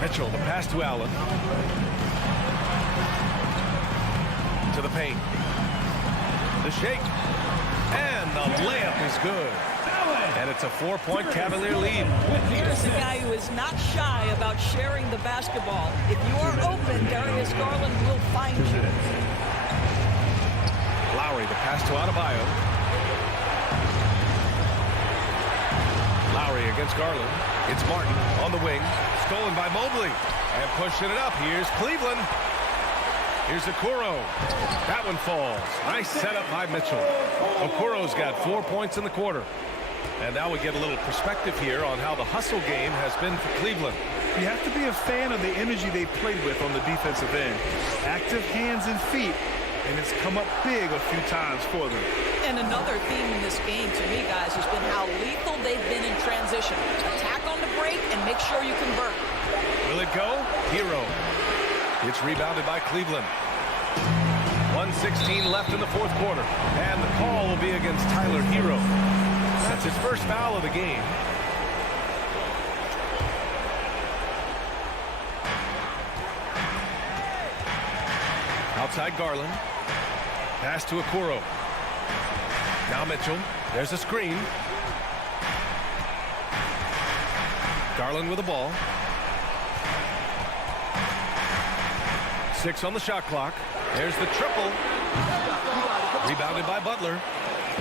Mitchell, the pass to Allen. To the paint. The shake. And the layup is good. And it's a 4-point Cavalier lead. Here's a guy who is not shy about sharing the basketball. If you are open, Darius Garland will find you. Lowry, the pass to Adebayo. Lowry against Garland. It's Martin on the wing. Stolen by Mobley. And pushing it up. Here's Cleveland. Here's Okoro. That one falls. Nice setup by Mitchell. Okoro's got 4 points in the quarter. And now we get a little perspective here on how the hustle game has been for Cleveland. You have to be a fan of the energy they played with on the defensive end. Active hands and feet, and it's come up big a few times for them. And another theme in this game to me, guys, has been how lethal they've been in transition. Attack on the break and make sure you convert. Will it go? Hero. It's rebounded by Cleveland. 1:16 left in the 4th quarter. And the call will be against Tyler Hero. That's his first foul of the game. Outside Garland. Pass to Okoro. Now Mitchell. There's a screen. Garland with the ball. 6 on the shot clock. There's the triple. Rebounded by Butler.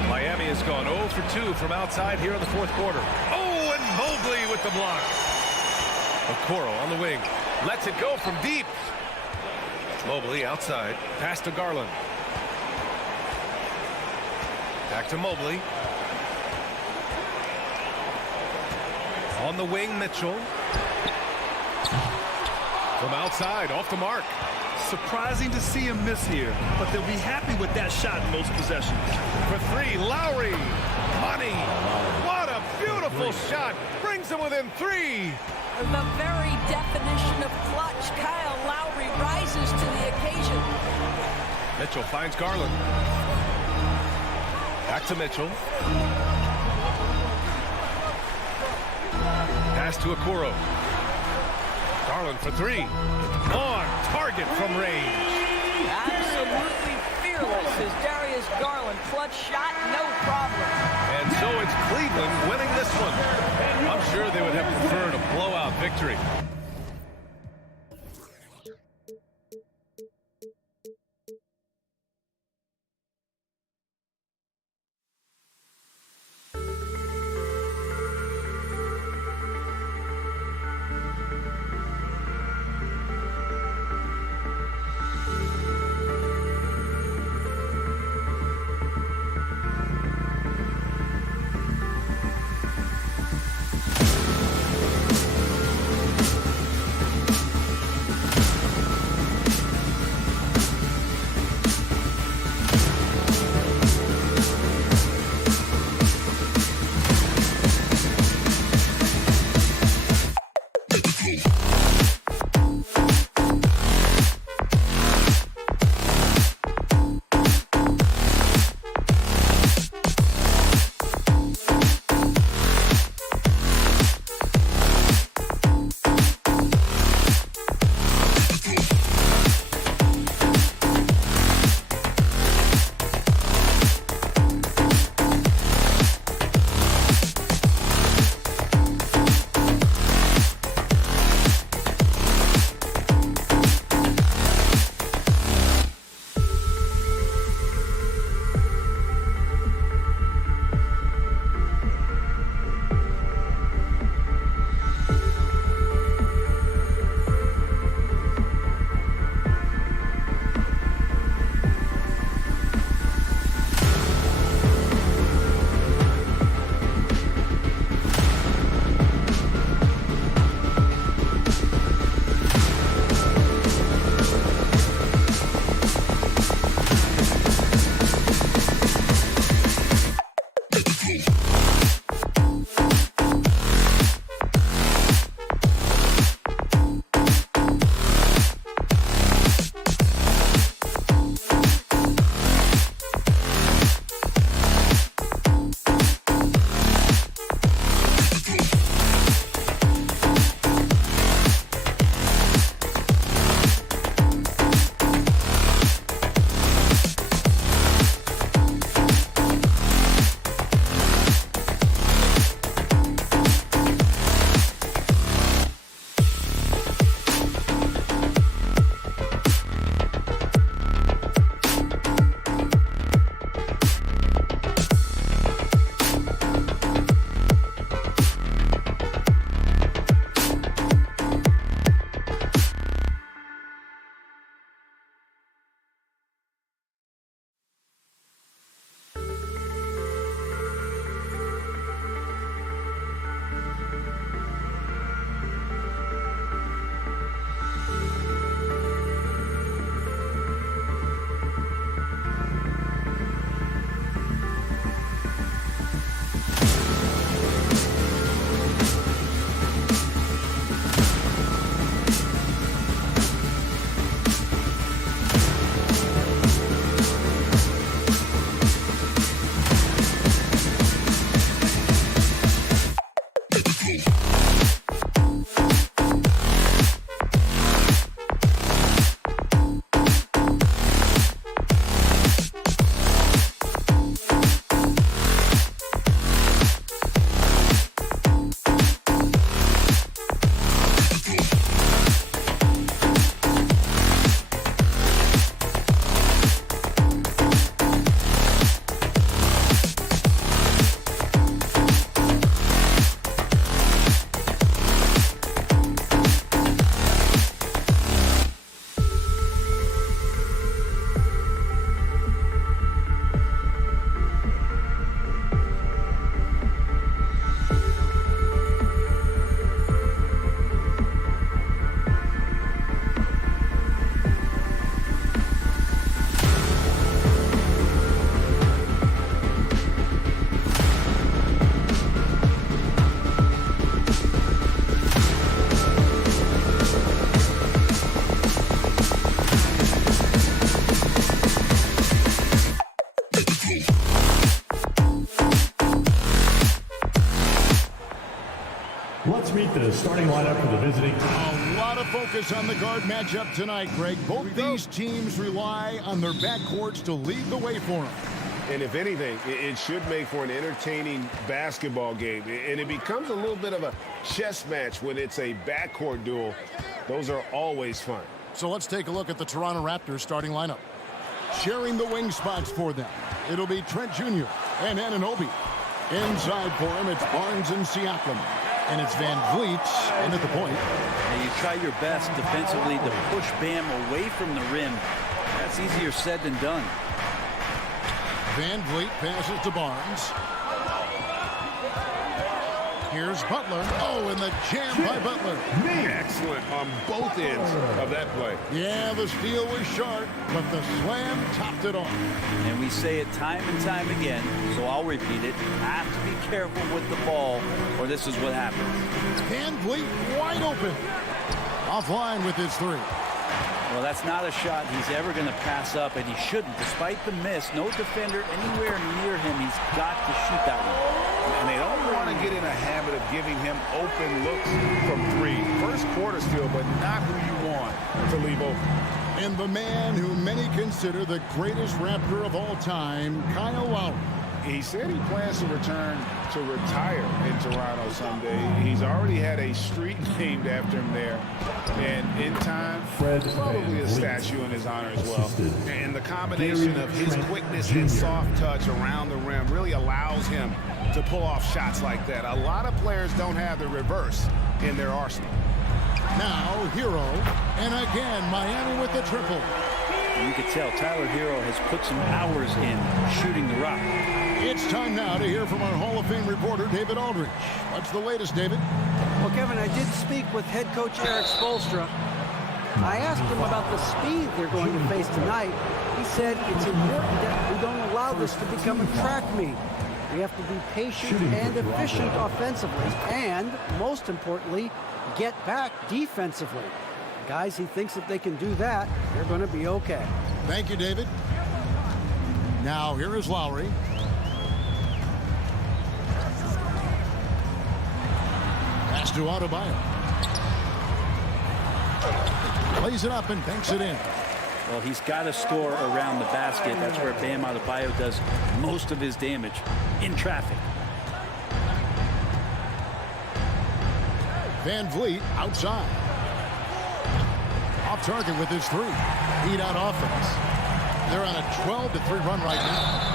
Miami has gone 0 for 2 from outside here in the 4th quarter. Oh, and Mobley with the block. Okoro on the wing. Lets it go from deep. Mobley outside. Pass to Garland. Back to Mobley. On the wing, Mitchell. From outside, off the mark. Surprising to see him miss here, but they'll be happy with that shot in most possessions. For 3, Lowry. Money. What a beautiful shot. Brings them within 3. The very definition of clutch. Kyle Lowry rises to the occasion. Mitchell finds Garland. Back to Mitchell. Pass to Okoro. Garland for three. On target from range. Absolutely fearless is Darius Garland. Clutch shot, no problem. And so it's Cleveland winning this one. I'm sure they would have preferred a blowout victory. Let's meet the starting lineup for the visiting team. lot of focus on the guard matchup tonight, Greg. Both these teams rely on their backcourts to lead the way for them. And if anything, it should make for an entertaining basketball game. And it becomes a little bit of a chess match when it's a backcourt duel. Those are always fun. So let's take a look at the Toronto Raptors starting lineup. Sharing the wing spots for them, it'll be Trent Jr. and Anunoby. Inside for him, it's Barnes and Siakam. And it's Van Vliet in at the point. And you try your best defensively to push Bam away from the rim. That's easier said than done. Van Vliet passes to Barnes. Here's Butler. Oh, and the jam by Butler. Excellent on both ends of that play. Yeah, the steal was sharp, but the slam topped it off. And we say it time and time again, so I'll repeat it. Have to be careful with the ball, or this is what happens. Van Vliet wide open. Offline with his three. Well, that's not a shot he's ever going to pass up, and he shouldn't. Despite the miss, no defender anywhere near him. He's got to shoot that one. And they don't want to get in a habit of giving him open looks from three. First quarter still, but not who you want to leave open. And the man who many consider the greatest Raptor of all time, Kyle Lowry. He said he plans to return to retire in Toronto someday. He's already had a street named after him there. And in time, probably a statue in his honor as well. And the combination of his quickness and soft touch around the rim really allows him to pull off shots like that. A lot of players don't have the reverse in their arsenal. Now Hero, and again Miami with the triple. You can tell Tyler Hero has put some hours in shooting the rock. It's time now to hear from our Hall of Fame reporter, David Aldridge. What's the latest, David? Well, Kevin, I did speak with head coach Eric Spoelstra. I asked him about the speed they're going to face tonight. He said it's important that we don't allow this to become a track meet. We have to be patient and efficient offensively, and most importantly, get back defensively. Guys, he thinks if they can do that, they're going to be okay. Thank you, David. Now, here is Lowry. Pass to Adebayo. Plays it up and banks it in. Well, he's got to score around the basket. That's where Bam Adebayo does most of his damage, in traffic. Van Vliet outside. Off target with his three. Heat out offense. They're on a 12-3 run right now.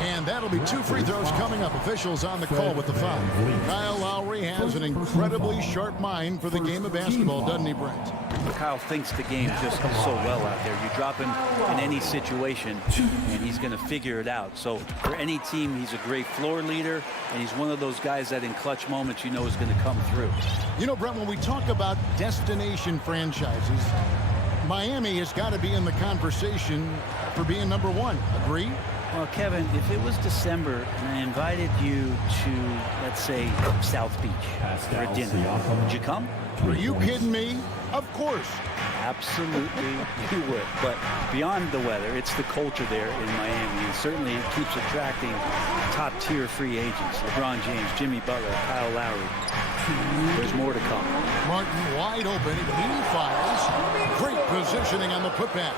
And that'll be 2 free throws coming up. Officials on the call with the foul. Kyle Lowry has an incredibly sharp mind for the game of basketball, doesn't he, Brent? Kyle thinks the game just so well out there. You drop him in any situation, and he's going to figure it out. So for any team, he's a great floor leader, and he's one of those guys that in clutch moments you know is going to come through. You know, Brent, when we talk about destination franchises, Miami has got to be in the conversation for being number one. Agree? Well, Kevin, if it was December and I invited you to, let's say, South Beach for a dinner, would you come? Are you kidding me? Of course. Absolutely, you would. But beyond the weather, it's the culture there in Miami. And certainly it keeps attracting top-tier free agents. LeBron James, Jimmy Butler, Kyle Lowry. There's more to come. Martin wide open. He fires. Great positioning on the putback.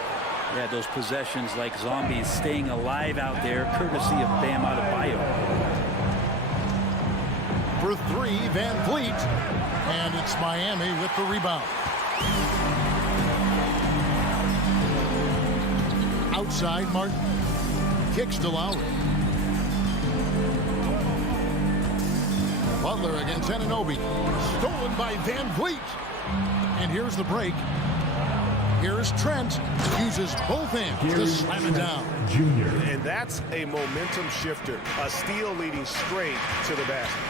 Yeah, those possessions like zombies staying alive out there, courtesy of Bam Adebayo. For three, Van Vliet. And it's Miami with the rebound. Outside, Martin. Kicks to Lowry. Butler against Anunoby. Stolen by Van Vliet. And here's the break. Here's Trent. Uses both hands to slam it down. Junior. And that's a momentum shifter. A steal leading straight to the basket.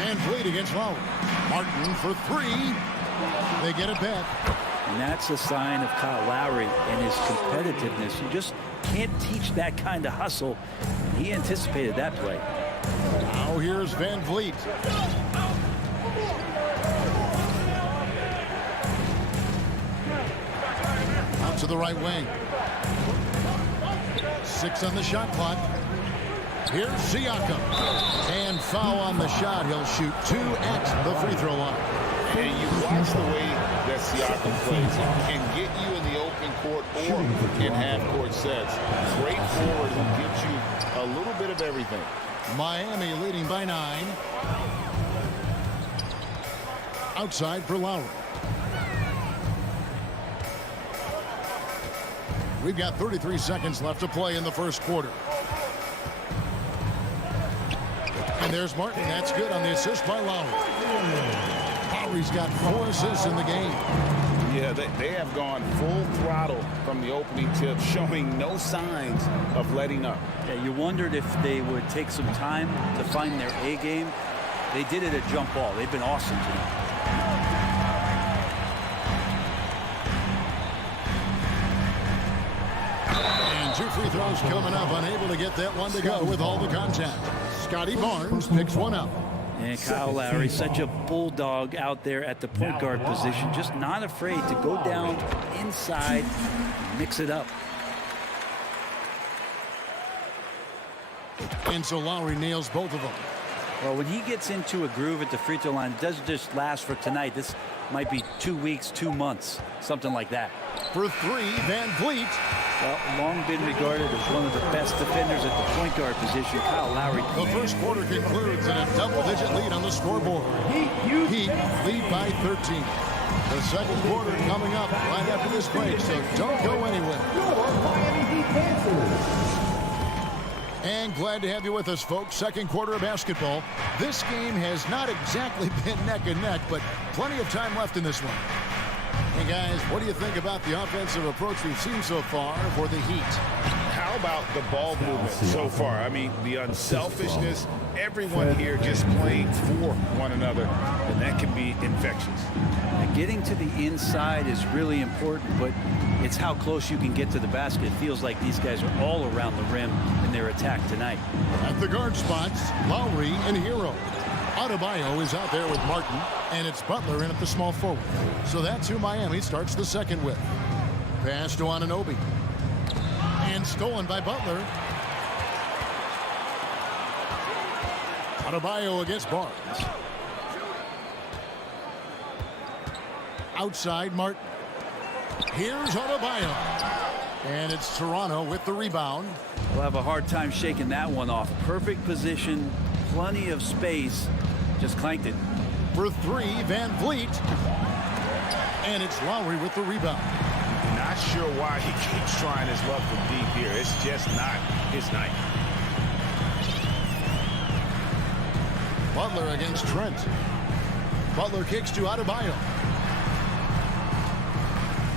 Van Vliet against Lowry. Martin for three. They get it back. And that's a sign of Kyle Lowry and his competitiveness. You just can't teach that kind of hustle. He anticipated that play. Now here's Van Vliet. Out to the right wing. 6 on the shot clock. Here's Siakam. And foul on the shot. He'll shoot 2 at the free throw line. And you watch the way that Siakam plays. He can get you in the open court or in half-court sets. Great forward who gives you a little bit of everything. Miami leading by 9. Outside for Lowry. We've got 33 seconds left to play in the first quarter. And there's Martin. That's good on the assist by Lowry. Lowry's got 4 assists in the game. Yeah, they have gone full throttle from the opening tip, showing no signs of letting up. Yeah, you wondered if they would take some time to find their A game. They did it at jump ball. They've been awesome tonight. And 2 free throws coming up. Unable to get that one to go with all the contact. Scotty Barnes picks one up. And Kyle Lowry, such a bulldog out there at the point guard position. Just not afraid to go down inside, mix it up. And so Lowry nails both of them. Well, when he gets into a groove at the free throw line, it doesn't just last for tonight. This might be 2 weeks, 2 months, something like that. For 3, Van Vliet. Well, long been regarded as one of the best defenders at the point guard position. Kyle Lowry. The first quarter concludes in a double-digit lead on the scoreboard. Heat lead by 13. The second quarter coming up right after this break, so don't go anywhere. And glad to have you with us, folks. Second quarter of basketball. This game has not exactly been neck and neck, but plenty of time left in this one. Hey, guys, what do you think about the offensive approach we've seen so far for the Heat? How about the ball movement so far? I mean, the unselfishness, everyone here just playing for one another, and that can be infectious. And getting to the inside is really important, but it's how close you can get to the basket. It feels like these guys are all around the rim in their attack tonight. At the guard spots, Lowry and Hero. Adebayo is out there with Martin, and it's Butler in at the small forward. So that's who Miami starts the second with. Pass to Anunoby. And stolen by Butler. Adebayo against Barnes. Outside Martin. Here's Adebayo. And it's Toronto with the rebound. We'll have a hard time shaking that one off. Perfect position, plenty of space. Just clanked it. For 3, Van Vliet. And it's Lowry with the rebound. Not sure why he keeps trying his luck from deep here. It's just not his night. Butler against Trent. Butler kicks to Adebayo.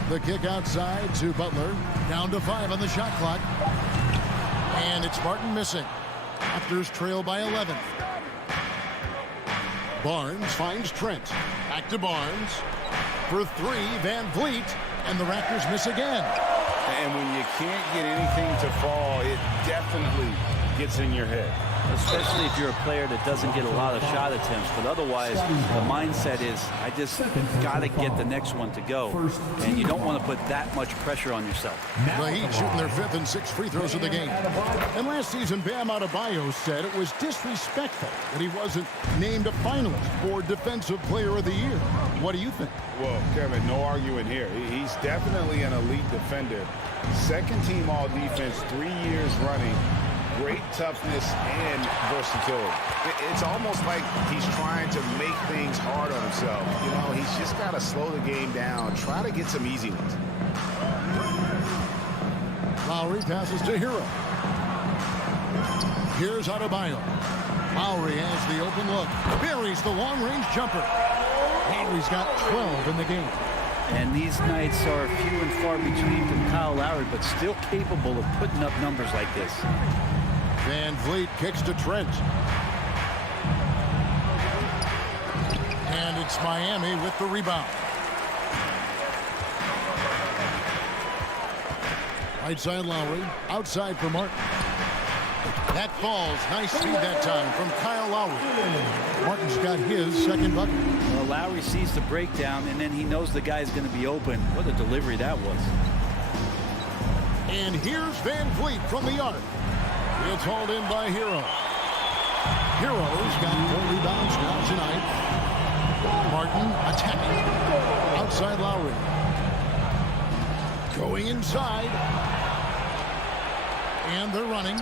The kick outside to Butler. Down to 5 on the shot clock. And it's Martin missing. Raptors trail by 11. Barnes finds Trent. Back to Barnes. For 3, Van Vliet. And the Raptors miss again. And when you can't get anything to fall, it definitely gets in your head. Especially if you're a player that doesn't get a lot of shot attempts. But otherwise, the mindset is, I just got to get the next one to go. And you don't want to put that much pressure on yourself. The Heat shooting their 5th and 6th free throws of the game. And last season, Bam Adebayo said it was disrespectful that he wasn't named a finalist for Defensive Player of the Year. What do you think? Well, Kevin, no arguing here. He's definitely an elite defender. Second team all defense 3 years running. Great toughness and versatility. It's almost like he's trying to make things hard on himself. You know, he's just got to slow the game down, try to get some easy ones. Lowry passes to Hero. Here's Adebayo. Lowry has the open look. Buries the long-range jumper. Lowry's got 12 in the game. And these nights are few and far between from Kyle Lowry, but still capable of putting up numbers like this. Van Vliet kicks to Trent. And it's Miami with the rebound. Right side Lowry. Outside for Martin. That falls. Nice speed that time from Kyle Lowry. Martin's got his second bucket. Well, Lowry sees the breakdown, and then he knows the guy's going to be open. What a delivery that was. And here's Van Vliet from the arc. It's hauled in by Hero. Hero's got 4 rebounds now tonight. Martin attacking. Outside Lowry. Going inside. And they're running.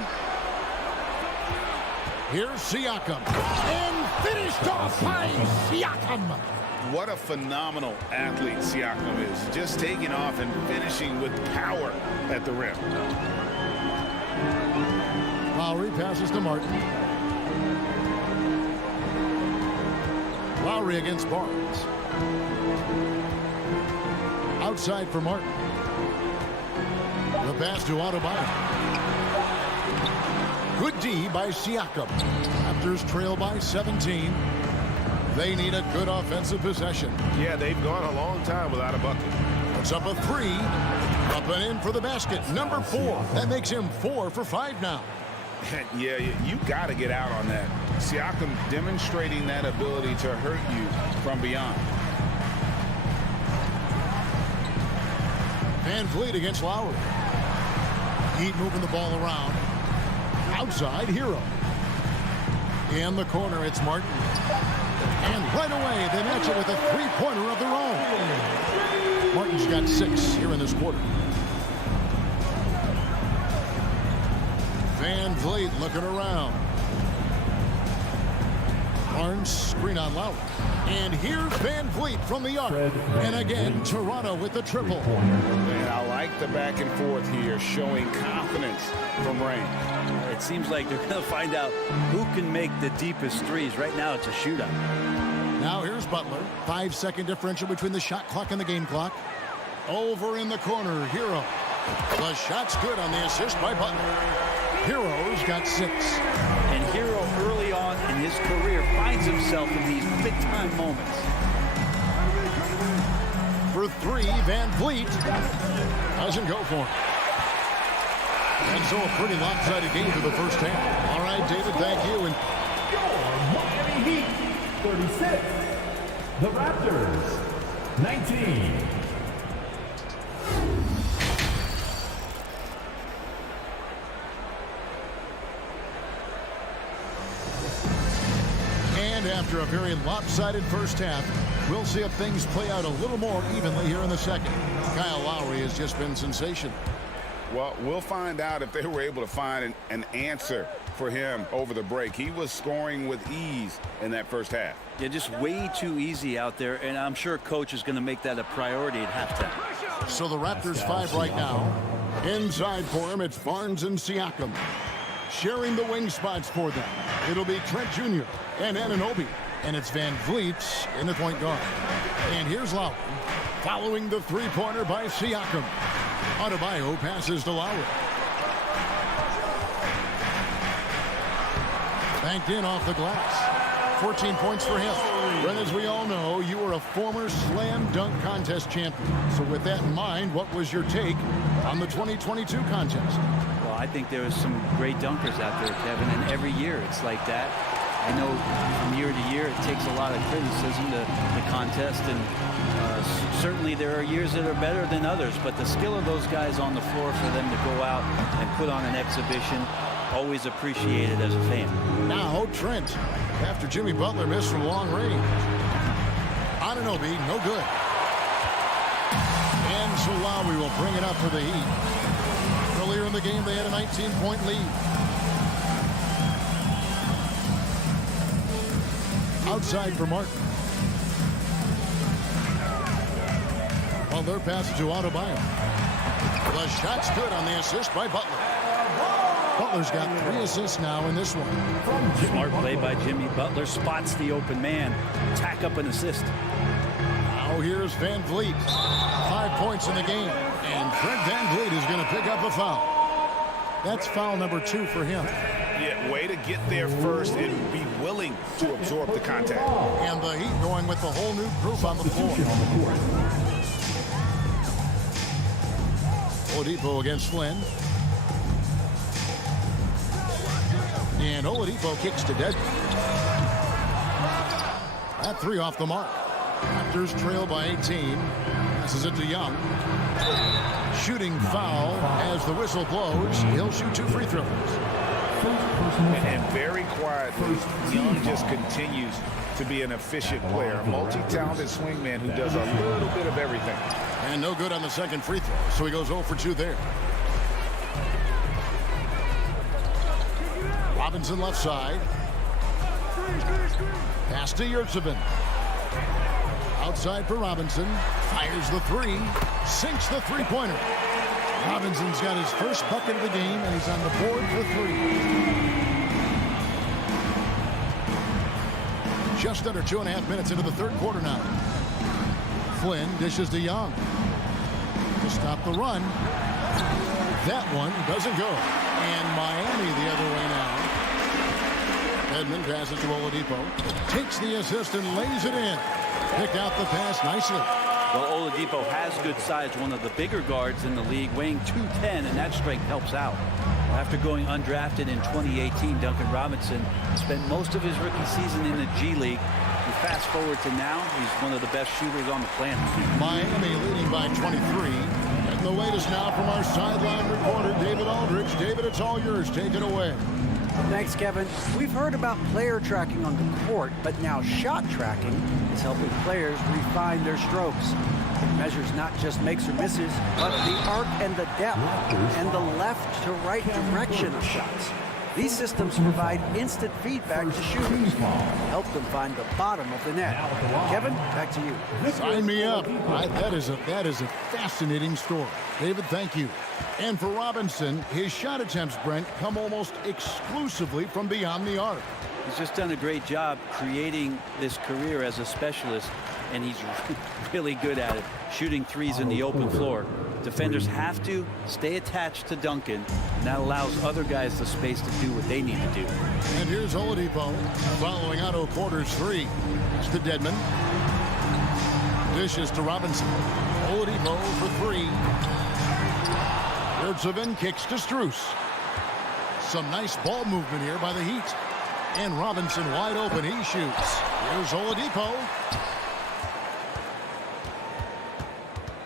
Here's Siakam. And finished off by Siakam. What a phenomenal athlete Siakam is. Just taking off and finishing with power at the rim. Lowry passes to Martin. Lowry against Barnes. Outside for Martin. The pass to Adebayo. Good D by Siakam. Raptors trail by 17. They need a good offensive possession. Yeah, they've gone a long time without a bucket. Puts up a 3. Up and in for the basket. Number 4. That makes him 4 for 5 now. Yeah, you got to get out on that. Siakam demonstrating that ability to hurt you from beyond. Van Vliet against Lowry. Heat moving the ball around. Outside, Hero. In the corner, it's Martin. And right away, they match it with a 3-pointer of their own. Martin's got 6 here in this quarter. Van Vliet looking around. Barnes screen on Lowry. And here's Van Vliet from the arc. And again, Toronto with the triple. And I like the back and forth here, showing confidence from Rain. It seems like they're going to find out who can make the deepest threes. Right now, it's a shootout. Now here's Butler. 5-second differential between the shot clock and the game clock. Over in the corner, Hero. The shot's good on the assist by Butler. Hero's got 6. And Hero early on in his career finds himself in these big-time moments. For 3, Van Vliet doesn't go for it. And so a pretty lopsided game for the first half. All right, David, thank you. And Miami Heat 36. The Raptors 19. And after a very lopsided first half, we'll see if things play out a little more evenly here in the second. Kyle Lowry has just been sensational. Well, we'll find out if they were able to find an answer for him over the break. He was scoring with ease in that first half. Yeah, just way too easy out there, and I'm sure coach is going to make that a priority at halftime. So the Raptors 5 right now. Inside for him, it's Barnes and Siakam. Sharing the wing spots for them. It'll be Trent Jr. and Anunoby. And it's Van Vliet in the point guard. And here's Lowry. Following the 3-pointer by Siakam. Adebayo passes to Lowry. Banked in off the glass. 14 points for him. But as we all know, you were a former slam dunk contest champion. So with that in mind, what was your take on the 2022 contest? Well, I think there was some great dunkers out there, Kevin, and every year it's like that. I know from year to year it takes a lot of criticism, the contest, and certainly there are years that are better than others, but the skill of those guys on the floor for them to go out and put on an exhibition, always appreciated as a fan. Now Trent, after Jimmy Butler missed from long range. Anunoby, no good. And so Lowry will bring it up for the Heat. Earlier in the game, they had a 19-point lead. Outside for Martin. Well, their pass to Adebayo. The shot's good on the assist by Butler. Butler's got 3 assists now in this one. Smart play by Jimmy. Butler spots the open man. Tack up an assist. Now here's Van Vliet. 5 points in the game. And Fred Van Vliet is going to pick up a foul. That's foul number 2 for him. Yeah, way to get there first and be willing to absorb the contact. And the Heat going with the whole new group on the floor. Oladipo against Flynn. And Oladipo kicks to dead. That 3 off the mark. Raptors trail by 18. Passes it to Young. Shooting foul as the whistle blows. He'll shoot 2 free throws. And very quietly, Young just continues to be an efficient player, a multi-talented swingman who does a little bit of everything. And no good on the second free throw, so he goes 0 for 2 there. Robinson left side. Pass to Yurtsevin. Outside for Robinson. Fires the three. Sinks the three-pointer. Robinson's got his first bucket of the game, and he's on the board for 3. Just under 2.5 minutes into the third quarter now. Flynn dishes to Young to stop the run. That one doesn't go. And Miami the other way now. Edmond passes to Oladipo. Takes the assist and lays it in. Picked out the pass nicely. Well, Oladipo has good size, one of the bigger guards in the league, weighing 210, and that strength helps out. After going undrafted in 2018, Duncan Robinson spent most of his rookie season in the G League. And fast forward to now, he's one of the best shooters on the planet. Miami leading by 23. And the latest now from our sideline reporter, David Aldridge. David, it's all yours. Take it away. Thanks, Kevin. We've heard about player tracking on the court, but now shot tracking is helping players refine their strokes. It measures not just makes or misses, but the arc and the depth and the left to right direction of shots. These systems provide instant feedback to shooters to help them find the bottom of the net. Kevin, back to you. Sign me up. That is a fascinating story. David, thank you. And for Robinson, his shot attempts, Brent, come almost exclusively from beyond the arc. He's just done a great job creating this career as a specialist, and he's really good at it, shooting threes in the open floor. Defenders have to stay attached to Duncan, and that allows other guys the space to do what they need to do. And here's Oladipo following Otto Porter's three. It's to Dedmon. Dishes to Robinson. Oladipo for 3. Yurtsevin kicks to Strus. Some nice ball movement here by the Heat. And Robinson wide open. He shoots. Here's Oladipo.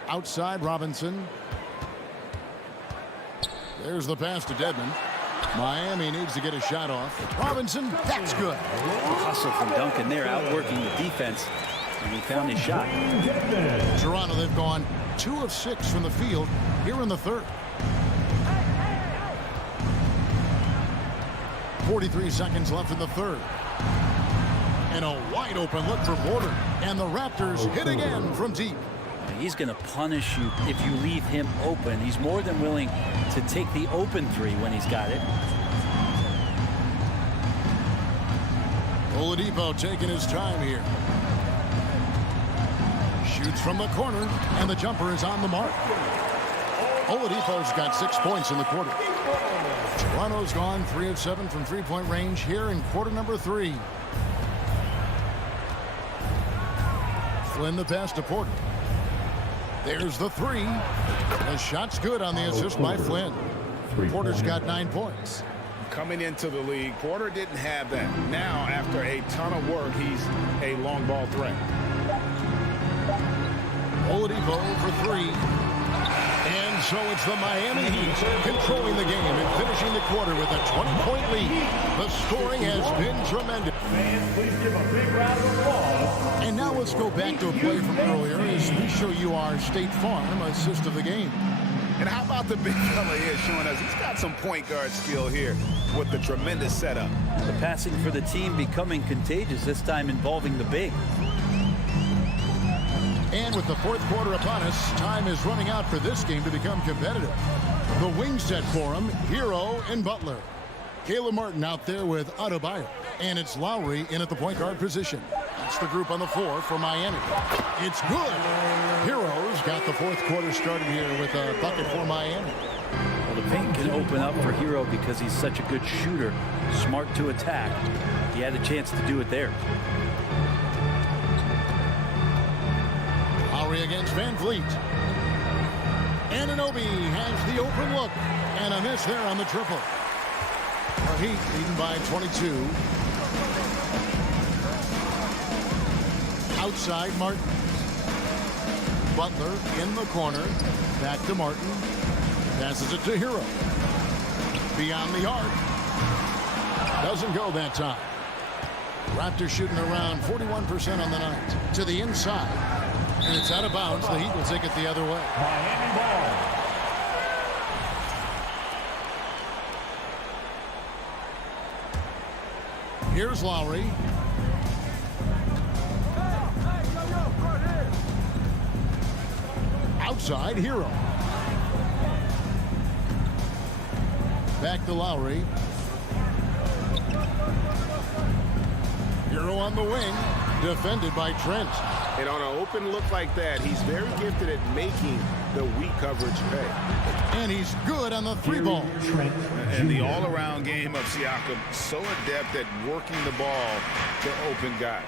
Outside Robinson. There's the pass to Dedmon. Miami needs to get a shot off. Robinson, that's good. Hustle from Duncan there, outworking the defense, and he found his shot. Toronto, they've gone 2 of 6 from the field here in the third. 43 seconds left in the third. And a wide open look for Porter. And the Raptors hit again from deep. He's going to punish you if you leave him open. He's more than willing to take the open three when he's got it. Oladipo taking his time here. Shoots from the corner, and the jumper is on the mark. Oladipo's got 6 points in the quarter. Toronto's gone 3 of 7 from three-point range here in quarter number 3. Flynn the pass to Porter. There's the 3. The shot's good on the assist by Flynn. Porter's got 9 points. Coming into the league, Porter didn't have that. Now, after a ton of work, he's a long ball threat. Oladipo for 3. And so it's the Miami Heat controlling the game and finishing the quarter with a 20-point lead. The scoring has been tremendous. Fans, please give a big round of applause. And now let's go back to a play from earlier as we show you our State Farm assist of the game. And how about the big fella here showing us he's got some point guard skill here with the tremendous setup. The passing for the team becoming contagious, this time involving the big. And with the fourth quarter upon us, time is running out for this game to become competitive. The wing set for him, Hero and Butler. Caleb Martin out there with Adebayo. And it's Lowry in at the point guard position. That's the group on the floor for Miami. It's good. Hero's got the fourth quarter started here with a bucket for Miami. Well, the paint can open up for Hero because he's such a good shooter, smart to attack. He had a chance to do it there. Lowry against Van Vliet. Anunoby has the open look. And a miss there on the triple. Our Heat leading by 22. Outside Martin. Butler in the corner. Back to Martin. Passes it to Hero. Beyond the arc. Doesn't go that time. Raptors shooting around 41% on the night. To the inside. And it's out of bounds. The Heat will take it the other way. Miami ball. Here's Lowry. Outside, Hero. Back to Lowry. Hero on the wing. Defended by Trent. And on an open look like that, he's very gifted at making the weak coverage pay. And he's good on the three ball. And the all-around game of Siakam, so adept at working the ball to open guys.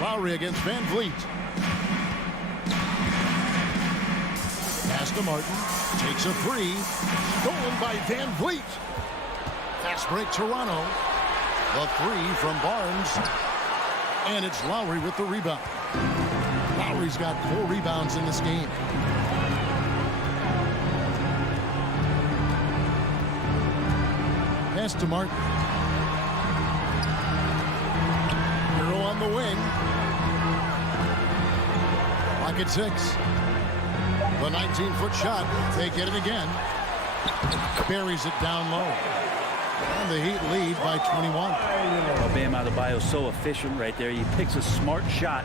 Lowry against Van Vliet. Pass to Martin. Takes a three. Stolen by Van Vliet. Fast break Toronto. The three from Barnes. And it's Lowry with the rebound. Lowry's got 4 rebounds in this game. Pass to Martin. Hero on the wing. Clock at 6. The 19-foot shot. They get it again. Buries it down low. And the Heat lead by 21. Well, Bam Adebayo so efficient right there. He picks a smart shot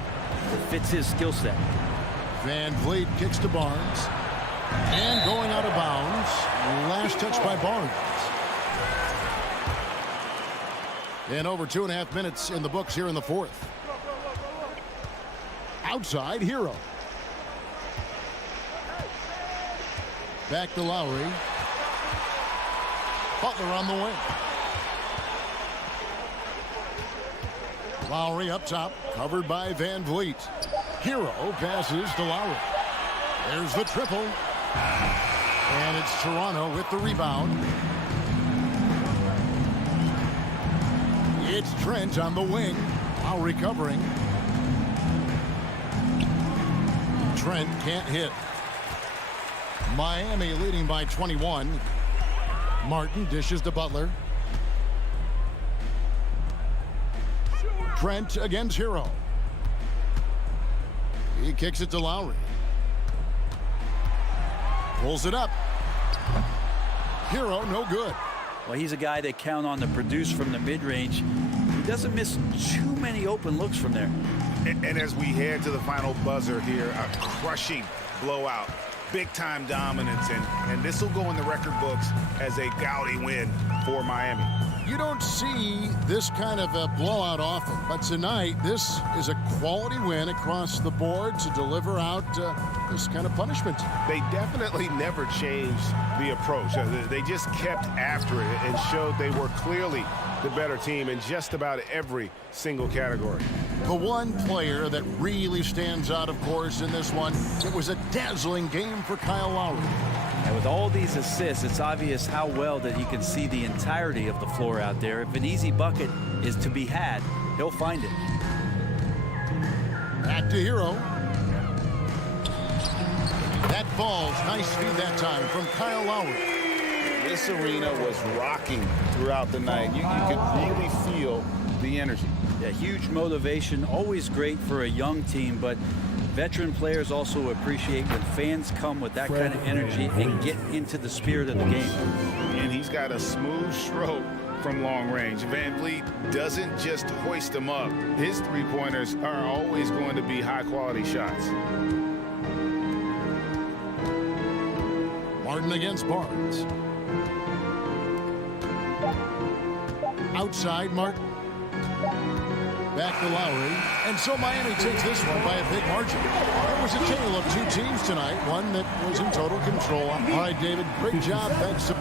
that fits his skill set. Van Vliet kicks to Barnes. And going out of bounds. Last touch by Barnes. And over 2.5 minutes in the books here in the fourth. Outside, Hero. Back to Lowry. Butler on the wing. Lowry up top, covered by Van Vliet. Hero passes to Lowry. There's the triple. And it's Toronto with the rebound. It's Trent on the wing. Lowry covering. Trent can't hit. Miami leading by 21. Martin dishes to Butler. Trent against Hero. He kicks it to Lowry. Pulls it up. Hero no good. Well, he's a guy they count on to produce from the mid-range. He doesn't miss too many open looks from there. And as we head to the final buzzer here, a crushing blowout. Big-time dominance, and this will go in the record books as a gaudy win for Miami. You don't see this kind of a blowout often, but tonight this is a quality win across the board to deliver out this kind of punishment. They definitely never changed the approach. They just kept after it and showed they were clearly the better team in just about every single category. The one player that really stands out, of course, in this one, it was a dazzling game for Kyle Lowry. And with all these assists, it's obvious how well that he can see the entirety of the floor out there. If an easy bucket is to be had, he'll find it. Back to Hero. That ball's nice feed that time from Kyle Lowry. This arena was rocking throughout the night. You could really feel the energy. Yeah, huge motivation, always great for a young team, but veteran players also appreciate when fans come with that kind of energy and get into the spirit of the game. And he's got a smooth stroke from long range. Van Vliet doesn't just hoist them up. His three-pointers are always going to be high-quality shots. Martin against Barnes. Outside, Martin. Back to Lowry. And so Miami takes this one by a big margin. It was a tale of two teams tonight, one that was in total control. All right, David, great job. Thanks.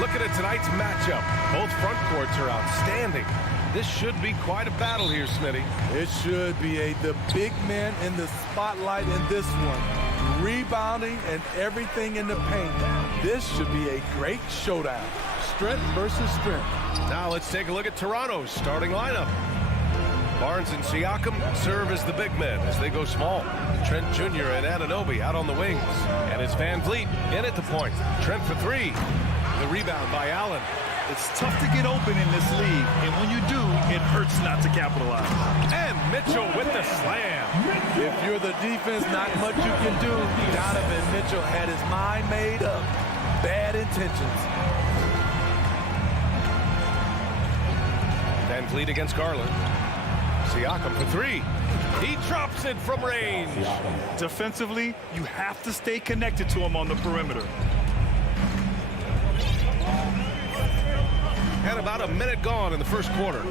Looking at tonight's matchup, both front courts are outstanding. This should be quite a battle here, Smitty. It should be. The big man in the spotlight in this one. rebounding, and everything in the paint. This should be a great showdown. Strength versus strength. Now let's take a look at Toronto's starting lineup. Barnes and Siakam serve as the big men as they go small. Trent Jr. and Anunoby out on the wings. And it's Van Vliet in at the point. Trent for three. The rebound by Allen. It's tough to get open in this league, and when you do, it hurts not to capitalize. And Mitchell with the slam. If you're the defense, not much you can do. Donovan Mitchell had his mind made up. Bad intentions. Van Vliet against Garland. Siakam for three. He drops it from range. Defensively, you have to stay connected to him on the perimeter. And about a minute gone in the first quarter.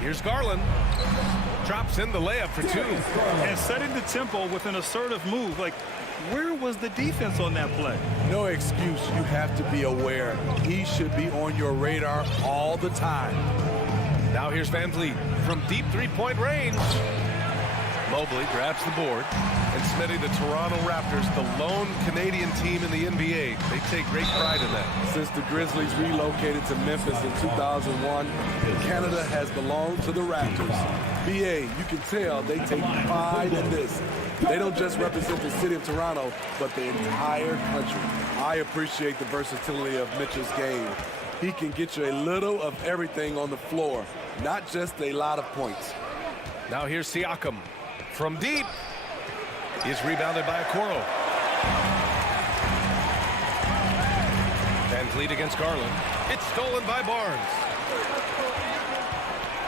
Here's Garland. Drops in the layup for two. And setting the tempo with an assertive move. Like, where was the defense on that play? No excuse. You have to be aware. He should be on your radar all the time. Now here's Van Vliet from deep three-point range. Mobley grabs the board. And Smitty, the Toronto Raptors, the lone Canadian team in the NBA. They take great pride in that. Since the Grizzlies relocated to Memphis in 2001, Canada has belonged to the Raptors. BA, you can tell they take pride in this. They don't just represent the city of Toronto, but the entire country. I appreciate the versatility of Mitchell's game. He can get you a little of everything on the floor, not just a lot of points. Now here's Siakam from deep. He's rebounded by Okoro. Van Vliet against Garland. It's stolen by Barnes.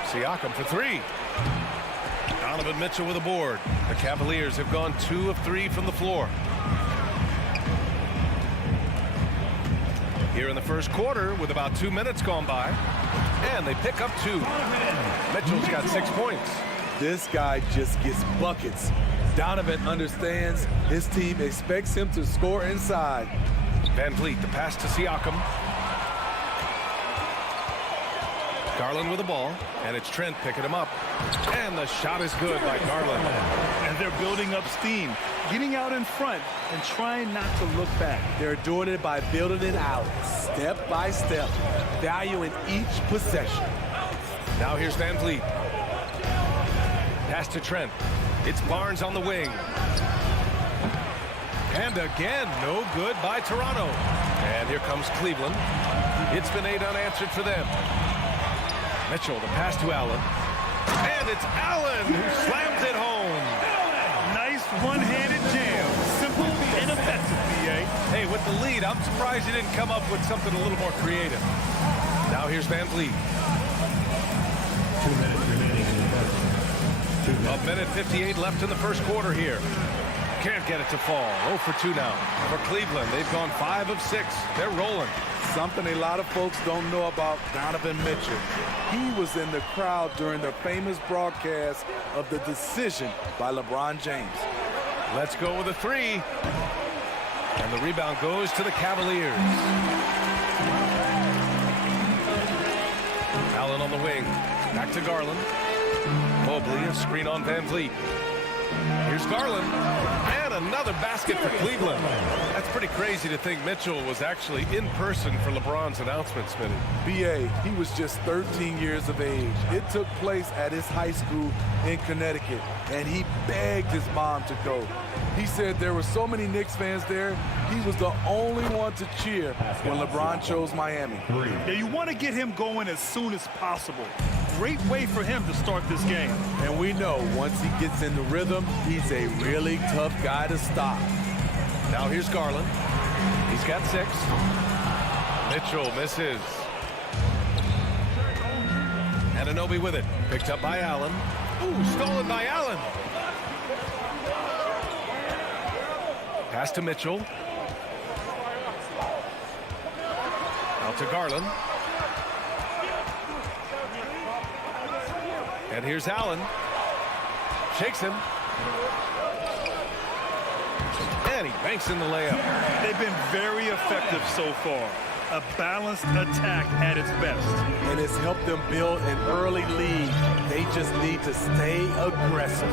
Siakam for three. Donovan Mitchell with a board. The Cavaliers have gone 2 of 3 from the floor. Here in the first quarter with about 2 minutes gone by. And they pick up 2. Mitchell's got 6 points. This guy just gets buckets. Donovan understands his team expects him to score inside. Van Vliet, the pass to Siakam. Garland with the ball, and it's Trent picking him up. And the shot is good by Garland. And they're building up steam, getting out in front and trying not to look back. They're doing it by building it out, step by step, valuing each possession. Now here's Van Vliet. Pass to Trent. It's Barnes on the wing. And again, no good by Toronto. And here comes Cleveland. It's been 8 unanswered for them. Mitchell, the pass to Allen. And it's Allen who slams it home. Nice one-handed jam. Simple and effective, BA. Hey, with the lead, I'm surprised he didn't come up with something a little more creative. Now here's Van Vliet. 2 minutes remaining in the first. 2 minutes. A minute 58 left in the first quarter here. Can't get it to fall. 0 for 2 now. For Cleveland, they've gone 5 of 6. They're rolling. Something a lot of folks don't know about Donovan Mitchell. He was in the crowd during the famous broadcast of the decision by LeBron James. Let's go with a 3. And the rebound goes to the Cavaliers. Allen on the wing. Back to Garland. Mobley, a screen on Van Vliet. Here's Garland. And another basket for Cleveland. That's pretty crazy to think Mitchell was actually in person for LeBron's announcement, Smitty. BA, he was just 13 years of age. It took place at his high school in Connecticut, and he begged his mom to go. He said there were so many Knicks fans there, he was the only one to cheer when LeBron chose Miami. Yeah, you want to get him going as soon as possible. Great way for him to start this game. And we know once he gets in the rhythm, he's a really tough guy to stop. Now here's Garland. He's got 6. Mitchell misses. Anunoby with it. Picked up by Allen. Ooh, stolen by Allen. Pass to Mitchell. Out to Garland. And here's Allen. Shakes him. And he banks in the layup. They've been very effective so far. A balanced attack at its best. And it's helped them build an early lead. They just need to stay aggressive.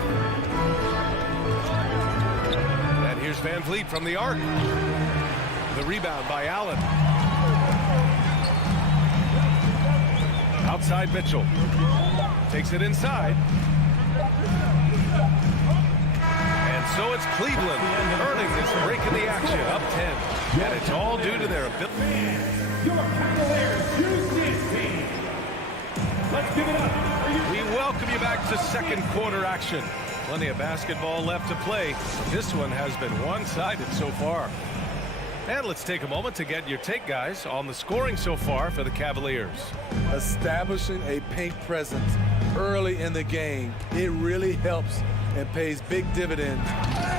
Van Vliet from the arc. The rebound by Allen. Outside Mitchell. Takes it inside. And so it's Cleveland earning this break in the action, up 10. And it's all due to their ability. Your Cavaliers use this team. Let's give it up. We welcome you back to second quarter action. Plenty of basketball left to play. This one has been one-sided so far. And let's take a moment to get your take, guys, on the scoring so far for the Cavaliers. Establishing a paint presence early in the game, it really helps and pays big dividends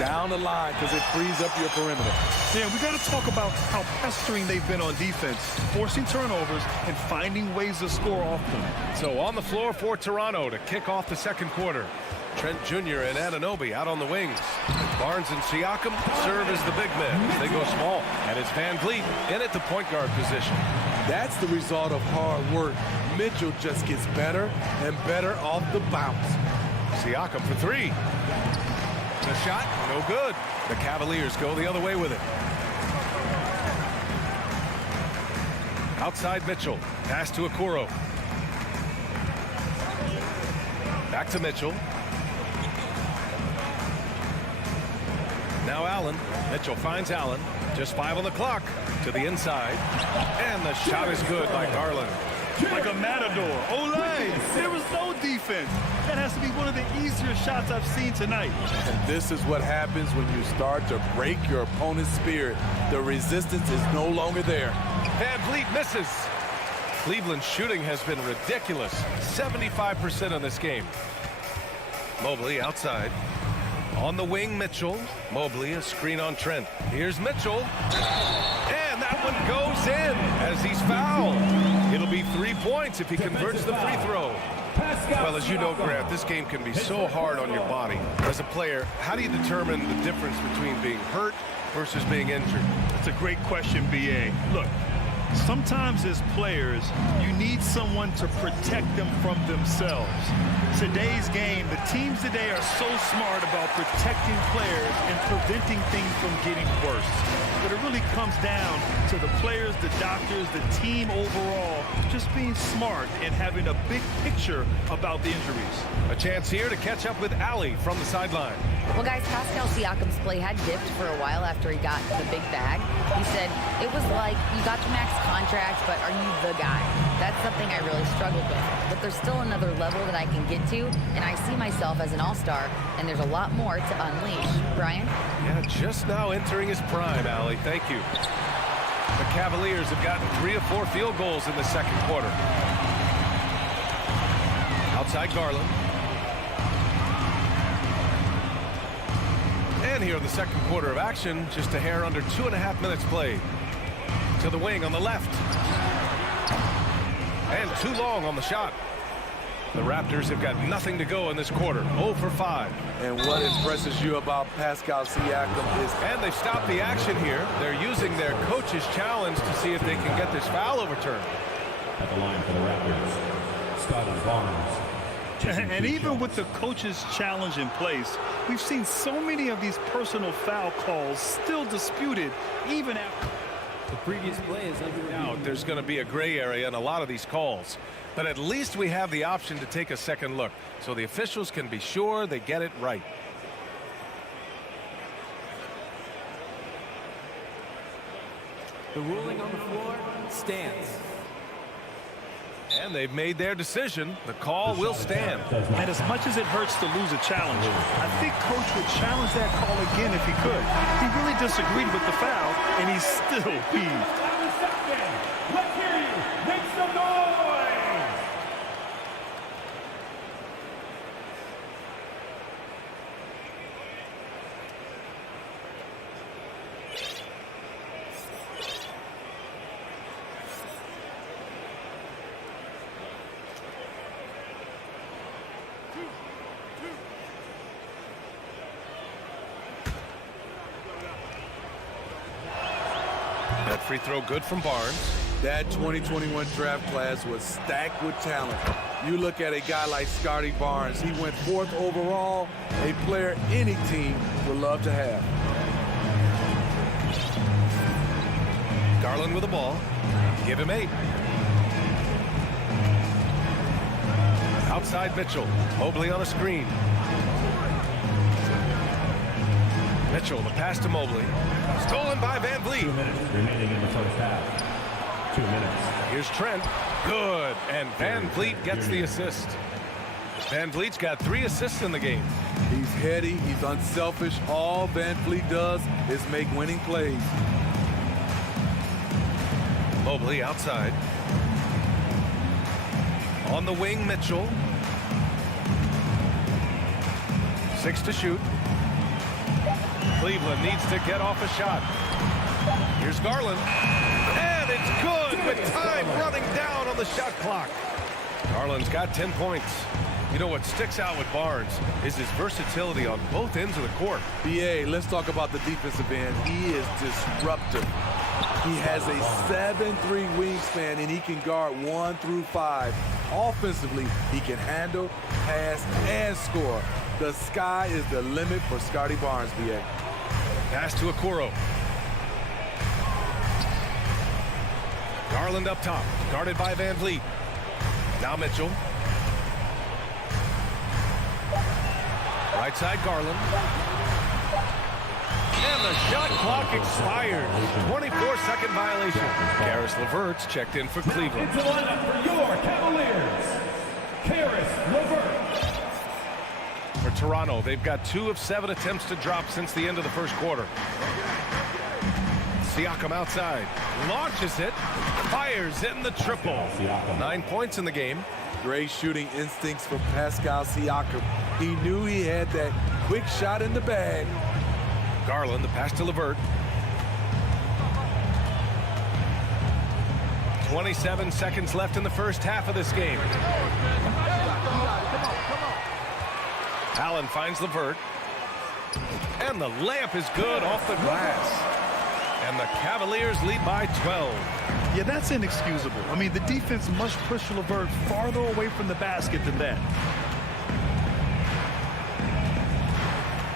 down the line because it frees up your perimeter. Yeah, we got to talk about how pestering they've been on defense, forcing turnovers and finding ways to score off them. So on the floor for Toronto to kick off the second quarter. Trent Jr. and Anunoby out on the wings. Barnes and Siakam serve as the big men. They go small. And it's Van Vliet in at the point guard position. That's the result of hard work. Mitchell just gets better and better off the bounce. Siakam for three. The shot, no good. The Cavaliers go the other way with it. Outside Mitchell. Pass to Okoro. Back to Mitchell. Now Allen. Mitchell finds Allen. Just 5 on the clock. To the inside. And the shot is good by Garland. Like a matador. Olay! There was no defense. That has to be one of the easier shots I've seen tonight. And this is what happens when you start to break your opponent's spirit. The resistance is no longer there. Van Vliet misses. Cleveland's shooting has been ridiculous. 75% on this game. Mobley outside. On the wing, Mitchell. Mobley, a screen on Trent. Here's Mitchell. And that one goes in as he's fouled. It'll be 3 points if he converts the free throw. Well, as you know, Grant, this game can be so hard on your body. As a player, how do you determine the difference between being hurt versus being injured? That's a great question, B.A. Look, sometimes as players, you need someone to protect them from themselves. Today's game, the teams today are so smart about protecting players and preventing things from getting worse. But it really comes down to the players, the doctors, the team overall, just being smart and having a big picture about the injuries. A chance here to catch up with Allie from the sideline. Well, guys, Pascal Siakam's play had dipped for a while after he got the big bag. He said, it was like, you got your max contract, but are you the guy? That's something I really struggled with. But there's still another level that I can get to, and I see myself as an all-star, and there's a lot more to unleash. Brian? Yeah, just now entering his prime, Allie. Thank you. The Cavaliers have gotten 3 of 4 field goals in the second quarter. Outside Garland. And here in the second quarter of action, just a hair under 2.5 minutes played. To the wing on the left. And too long on the shot. The Raptors have got nothing to go in this quarter. 0 for 5. And what impresses you about Pascal Siakam is... And they've stopped the action here. They're using their coach's challenge to see if they can get this foul overturned. At the line for the Raptors, Scotty Barnes. And even with the coach's challenge in place, we've seen so many of these personal foul calls still disputed even after... The previous play is under Now, there's going to be a gray area in a lot of these calls. But at least we have the option to take a second look, so the officials can be sure they get it right. The ruling on the floor stands. And they've made their decision. The call will stand. And as much as it hurts to lose a challenge, I think Coach would challenge that call again if he could. He really disagreed with the foul, and he's still peeved. Let's hear you. Make some noise. That free throw good from Barnes. That 2021 draft class was stacked with talent. You look at a guy like Scotty Barnes, he went 4th overall, a player any team would love to have. Garland with the ball. Give him 8. Outside Mitchell. Mobley on a screen. Mitchell, the pass to Mobley. Stolen by Van Vliet. 2 minutes remaining in the first half. 2 minutes. Here's Trent. Good. And Van Vliet gets the assist. Van Vliet's got 3 assists in the game. He's heady. He's unselfish. All Van Vliet does is make winning plays. Mobley outside. On the wing, Mitchell. 6 to shoot. Cleveland needs to get off a shot. Here's Garland. And it's good with time running down on the shot clock. Garland's got 10 points. You know what sticks out with Barnes is his versatility on both ends of the court. BA, let's talk about the defensive end. He is disruptive. He has a 7'3" wingspan, and he can guard 1 through 5. Offensively, he can handle, pass, and score. The sky is the limit for Scotty Barnes, BA. Pass to Okoro. Garland up top, guarded by Van Vliet. Now Mitchell. Right side Garland. And the shot clock expired. 24-second violation. Karis LeVert's checked in for Cleveland. Into lineup for your Cavaliers, Karis LeVert. For Toronto, they've got 2 of 7 attempts to drop since the end of the first quarter. Siakam outside. Launches it. Fires in the triple. 9 points in the game. Great shooting instincts from Pascal Siakam. He knew he had that quick shot in the bag. Garland, the pass to LeVert. 27 seconds left in the first half of this game. Allen finds LeVert. And the layup is good off the glass. And the Cavaliers lead by 12. Yeah, that's inexcusable. I mean, the defense must push LeVert farther away from the basket than that.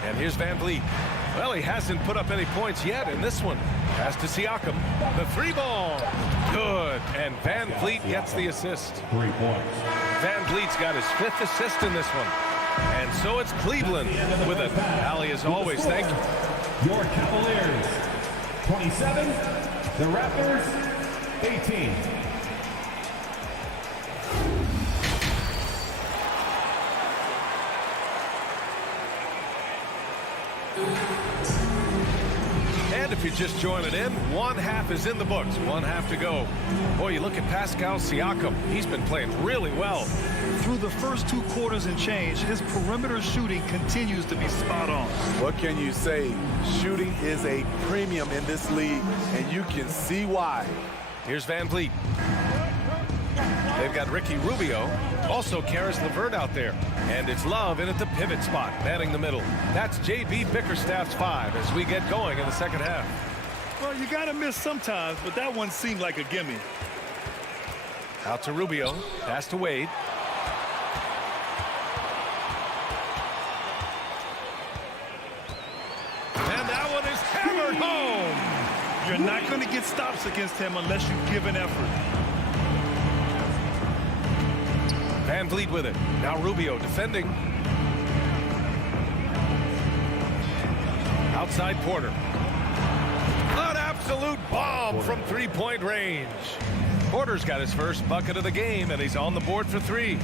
And here's Van Vliet. Well, he hasn't put up any points yet in this one. Pass to Siakam. The 3 ball. Good. And Van Vliet gets the assist. 3 points. Van Vliet's got his 5th assist in this one. And so it's Cleveland with it. Allie, as always, thank you. Your Cavaliers, 27. The Raptors, 18. And if you're just joining in, 1 half is in the books. 1 half to go. Boy, you look at Pascal Siakam. He's been playing really well. Through the first 2 quarters and change, his perimeter shooting continues to be spot on. What can you say? Shooting is a premium in this league, and you can see why. Here's Van Vliet. They've got Ricky Rubio. Also Karis LeVert out there. And it's Love in at the pivot spot, manning the middle. That's J.B. Bickerstaff's 5 as we get going in the second half. Well, you got to miss sometimes, but that one seemed like a gimme. Out to Rubio. Pass to Wade. And that one is hammered home. You're not going to get stops against him unless you give an effort. Van Vliet with it. Now Rubio defending. Outside Porter. An absolute bomb from 3-point range. Porter's got his first bucket of the game, and he's on the board for 3.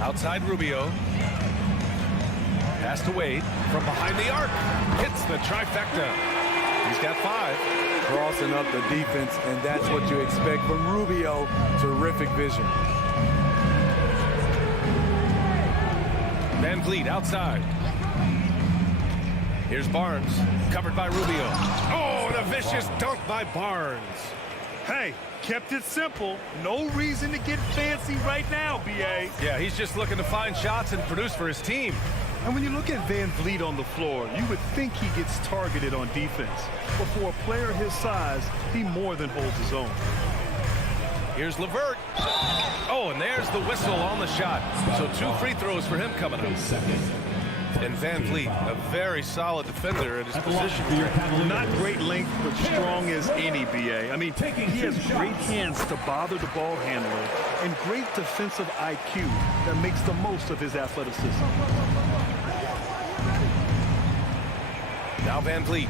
Outside Rubio. Pass to Wade from behind the arc. Hits the trifecta. He's got 5. Crossing up the defense, and that's what you expect from Rubio. Terrific vision. Van Vliet outside. Here's Barnes, covered by Rubio. Oh, and a vicious dunk by Barnes. Hey, kept it simple. No reason to get fancy right now, B.A. Yeah, he's just looking to find shots and produce for his team. And when you look at Van Vliet on the floor, you would think he gets targeted on defense. But for a player his size, he more than holds his own. Here's LeVert. Oh, and there's the whistle on the shot. So 2 free throws for him coming up. And Van Vliet, a very solid defender at his position. Not great length, but strong as any, BA. I mean, he has great hands to bother the ball handler and great defensive IQ that makes the most of his athleticism. Now Van Vliet.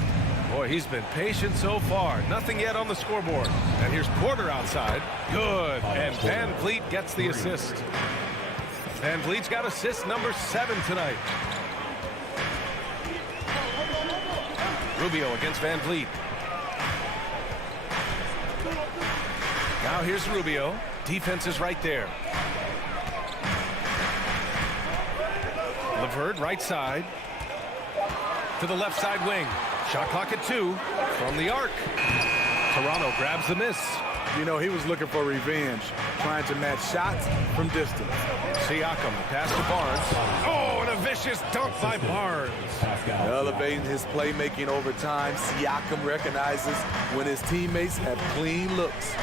Boy, he's been patient so far. Nothing yet on the scoreboard. And here's Porter outside. Good. And Van Vliet gets the assist. Van Vliet's got assist number 7 tonight. Rubio against Van Vliet. Now here's Rubio. Defense is right there. LeVert right side. To the left side wing. Shot clock at 2 from the arc. Toronto grabs the miss. You know, he was looking for revenge, trying to match shots from distance. Siakam pass to Barnes. Oh, and a vicious dunk by Barnes. Elevating his playmaking over time, Siakam recognizes when his teammates have clean looks.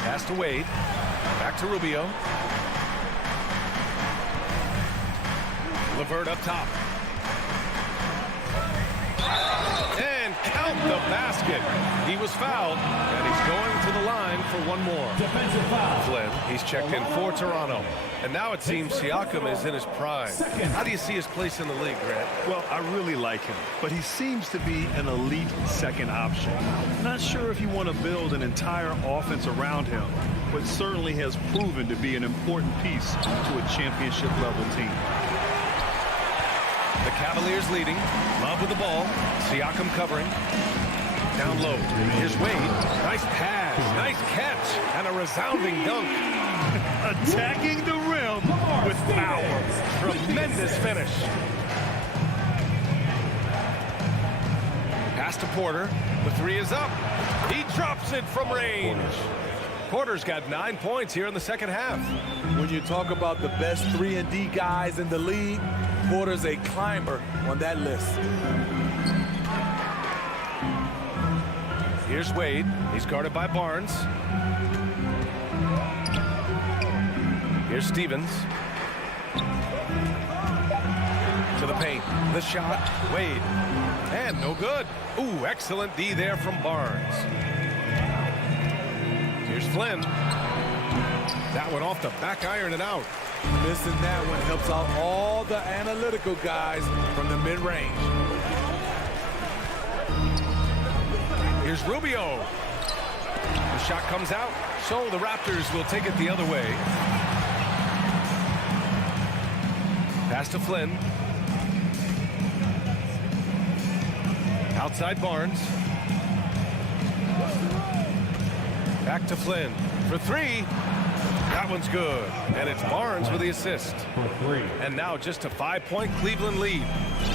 Pass to Wade. Back to Rubio. LeVert up top. And count the basket. He was fouled, and he's going to the line for one more. Defensive foul. Flynn, he's checked in for Toronto. And now it seems Siakam is in his prime. How do you see his place in the league, Grant? Well, I really like him, but he seems to be an elite second option. Not sure if you want to build an entire offense around him, but certainly has proven to be an important piece to a championship-level team. The Cavaliers leading. Love with the ball. Siakam covering. Down low. Here's Wade. Nice pass. Nice catch. And a resounding dunk. Attacking the rim with power. Tremendous finish. Pass to Porter. The 3 is up. He drops it from range. Porter's got 9 points here in the second half. When you talk about the best 3-and-D guys in the league, Porter's a climber on that list. Here's Wade. He's guarded by Barnes. Here's Stevens. To the paint. The shot. Wade. And no good. Ooh, excellent D there from Barnes. Here's Flynn. That one off the back iron and out. Missing that one helps out all the analytical guys from the mid-range. Here's Rubio. The shot comes out, so the Raptors will take it the other way. Pass to Flynn. Outside Barnes. Back to Flynn for 3. That one's good. And it's Barnes with the assist. And now just a 5-point Cleveland lead.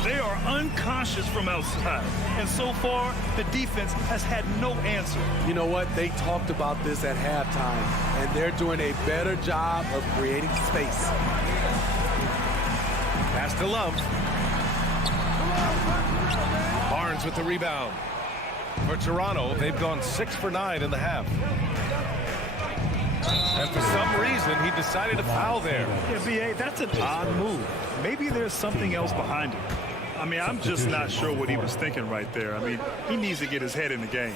They are unconscious from outside. And so far, the defense has had no answer. You know what? They talked about this at halftime, and they're doing a better job of creating space. Pass to Love. Barnes with the rebound. For Toronto, they've gone 6 for 9 in the half. And for some reason, he decided to foul there. Yeah, B.A., that's an odd move. Maybe there's something else behind it. I mean, I'm just not sure what he was thinking right there. I mean, he needs to get his head in the game.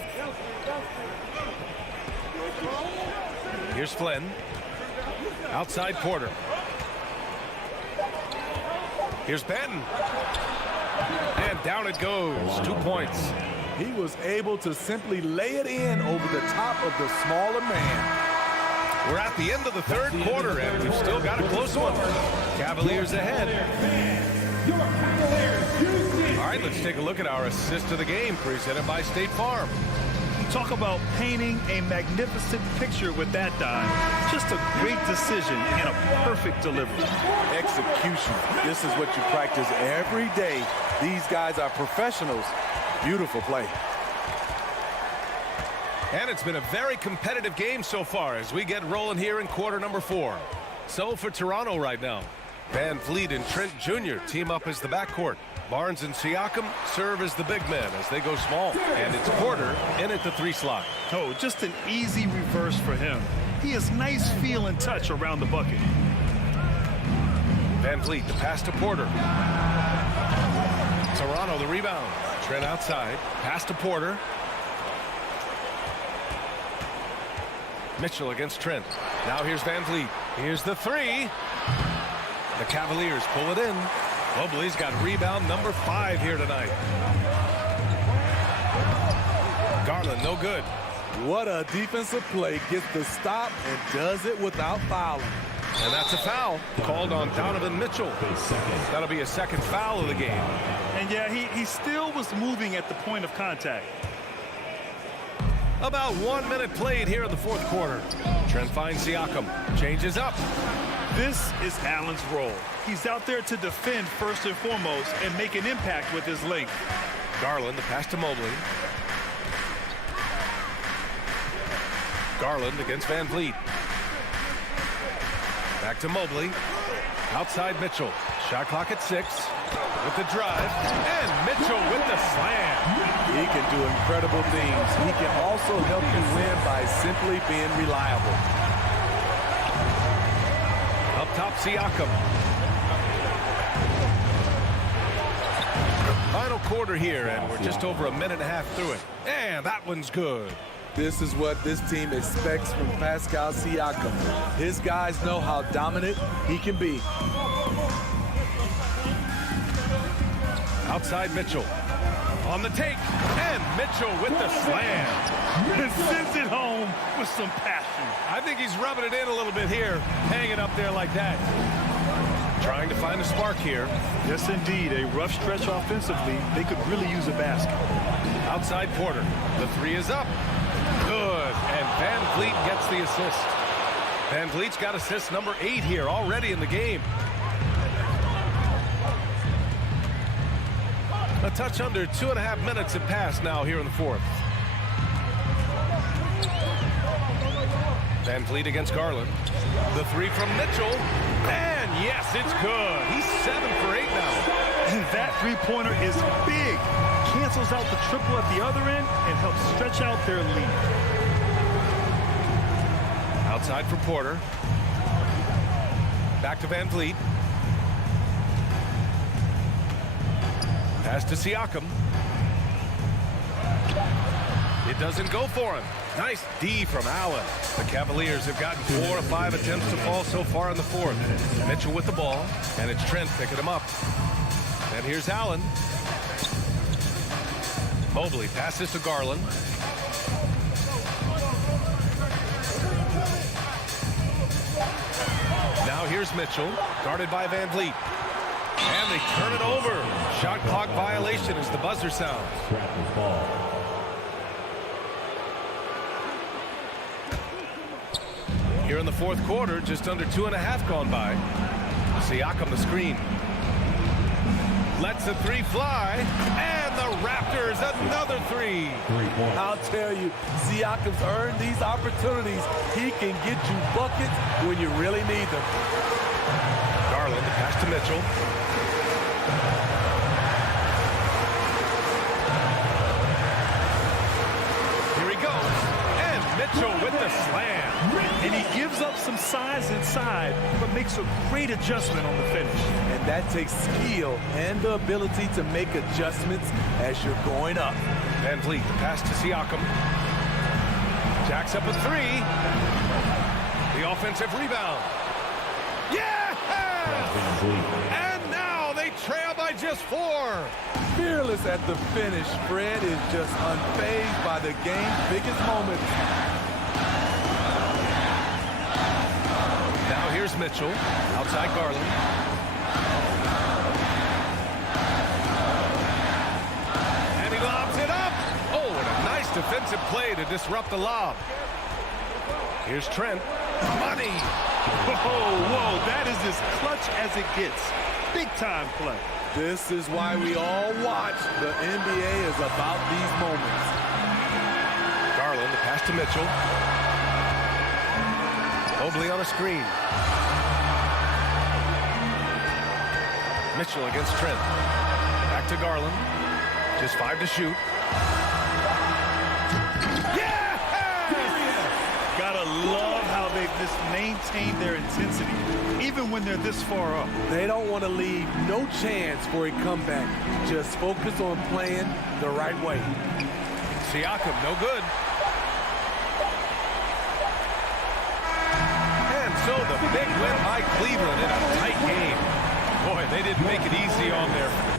Here's Flynn. Outside Porter. Here's Benton. And down it goes. 2 points. He was able to simply lay it in over the top of the smaller man. We're at the end of the third quarter, and we've still got a close one. Cavaliers ahead. All right, let's take a look at our assist of the game presented by State Farm. Talk about painting a magnificent picture with that dive. Just a great decision and a perfect delivery. Execution. This is what you practice every day. These guys are professionals. Beautiful play. And it's been a very competitive game so far as we get rolling here in quarter number 4. So for Toronto right now, Van Vliet and Trent Jr. team up as the backcourt. Barnes and Siakam serve as the big men as they go small. And it's Porter in at the 3 slot. Oh, just an easy reverse for him. He has nice feel and touch around the bucket. Van Vliet, the pass to Porter. Toronto, the rebound. Trent outside. Pass to Porter. Mitchell against Trent. Now here's Van Vliet. Here's the three. The Cavaliers pull it in. Mobley's got rebound number 5 here tonight. Garland, no good. What a defensive play. Gets the stop and does it without fouling. And that's a foul called on Donovan Mitchell. That'll be a second foul of the game. And yeah, he still was moving at the point of contact. About 1 minute played here in the fourth quarter. Trent finds Siakam. Changes up. This is Allen's role. He's out there to defend first and foremost and make an impact with his length. Garland, the pass to Mobley. Garland against Van Vliet. Back to Mobley. Outside Mitchell. Shot clock at 6. With the drive. And Mitchell with the slam. He can do incredible things. He can also help you win by simply being reliable. Up top, Siakam. Final quarter here, and we're just over a minute and a half through it. And that one's good. This is what this team expects from Pascal Siakam. His guys know how dominant he can be. Outside Mitchell. On the take. And Mitchell with the slam. And sends it home with some passion. I think he's rubbing it in a little bit here. Hanging up there like that. Trying to find a spark here. Yes, indeed. A rough stretch offensively. They could really use a basket. Outside Porter. The three is up. Good. And Van Vliet gets the assist. Van Vliet's got assist number 8 here already in the game. A touch under 2.5 minutes have passed now here in the fourth. Van Vliet against Garland. The three from Mitchell. And yes, it's good. He's 7 for 8 now. That three-pointer is big. Cancels out the triple at the other end and helps stretch out their lead. Outside for Porter. Back to Van Vliet. Pass to Siakam. It doesn't go for him. Nice D from Allen. The Cavaliers have gotten 4 of 5 attempts to fall so far in the fourth. Mitchell with the ball, and it's Trent picking him up. And here's Allen. Mobley passes to Garland. Now here's Mitchell, guarded by Van Vliet. And they turn it over. Shot clock violation as the buzzer sounds. Raptors ball. Here in the fourth quarter, just under 2.5 gone by. Siakam the screen. Lets the three fly. And the Raptors another three. I'll tell you, Siakam's earned these opportunities. He can get you buckets when you really need them. Garland, the pass to Mitchell. Here he goes. And Mitchell with the slam. And he gives up some size inside, but makes a great adjustment on the finish. And that takes skill and the ability to make adjustments as you're going up. Van Vliet, the pass to Siakam. Jacks up a three. The offensive rebound. Yeah! And now they trail by just 4. Fearless at the finish. Fred is just unfazed by the game's biggest moments. Now here's Mitchell. Outside Garland. And he lobs it up. Oh, and a nice defensive play to disrupt the lob. Here's Trent. Money. Whoa, that is as clutch as it gets. Big time play. This is why we all watch. The NBA is about these moments. Garland, the pass to Mitchell. Mobley on a screen. Mitchell against Trent. Back to Garland. Just 5 to shoot. Gotta love how they've aggressiveness, maintain their intensity, even when they're this far up. They don't want to leave no chance for a comeback. Just focus on playing the right way. Siakam, no good. And so the big win by Cleveland in a tight game. Boy, they didn't make it easy on their...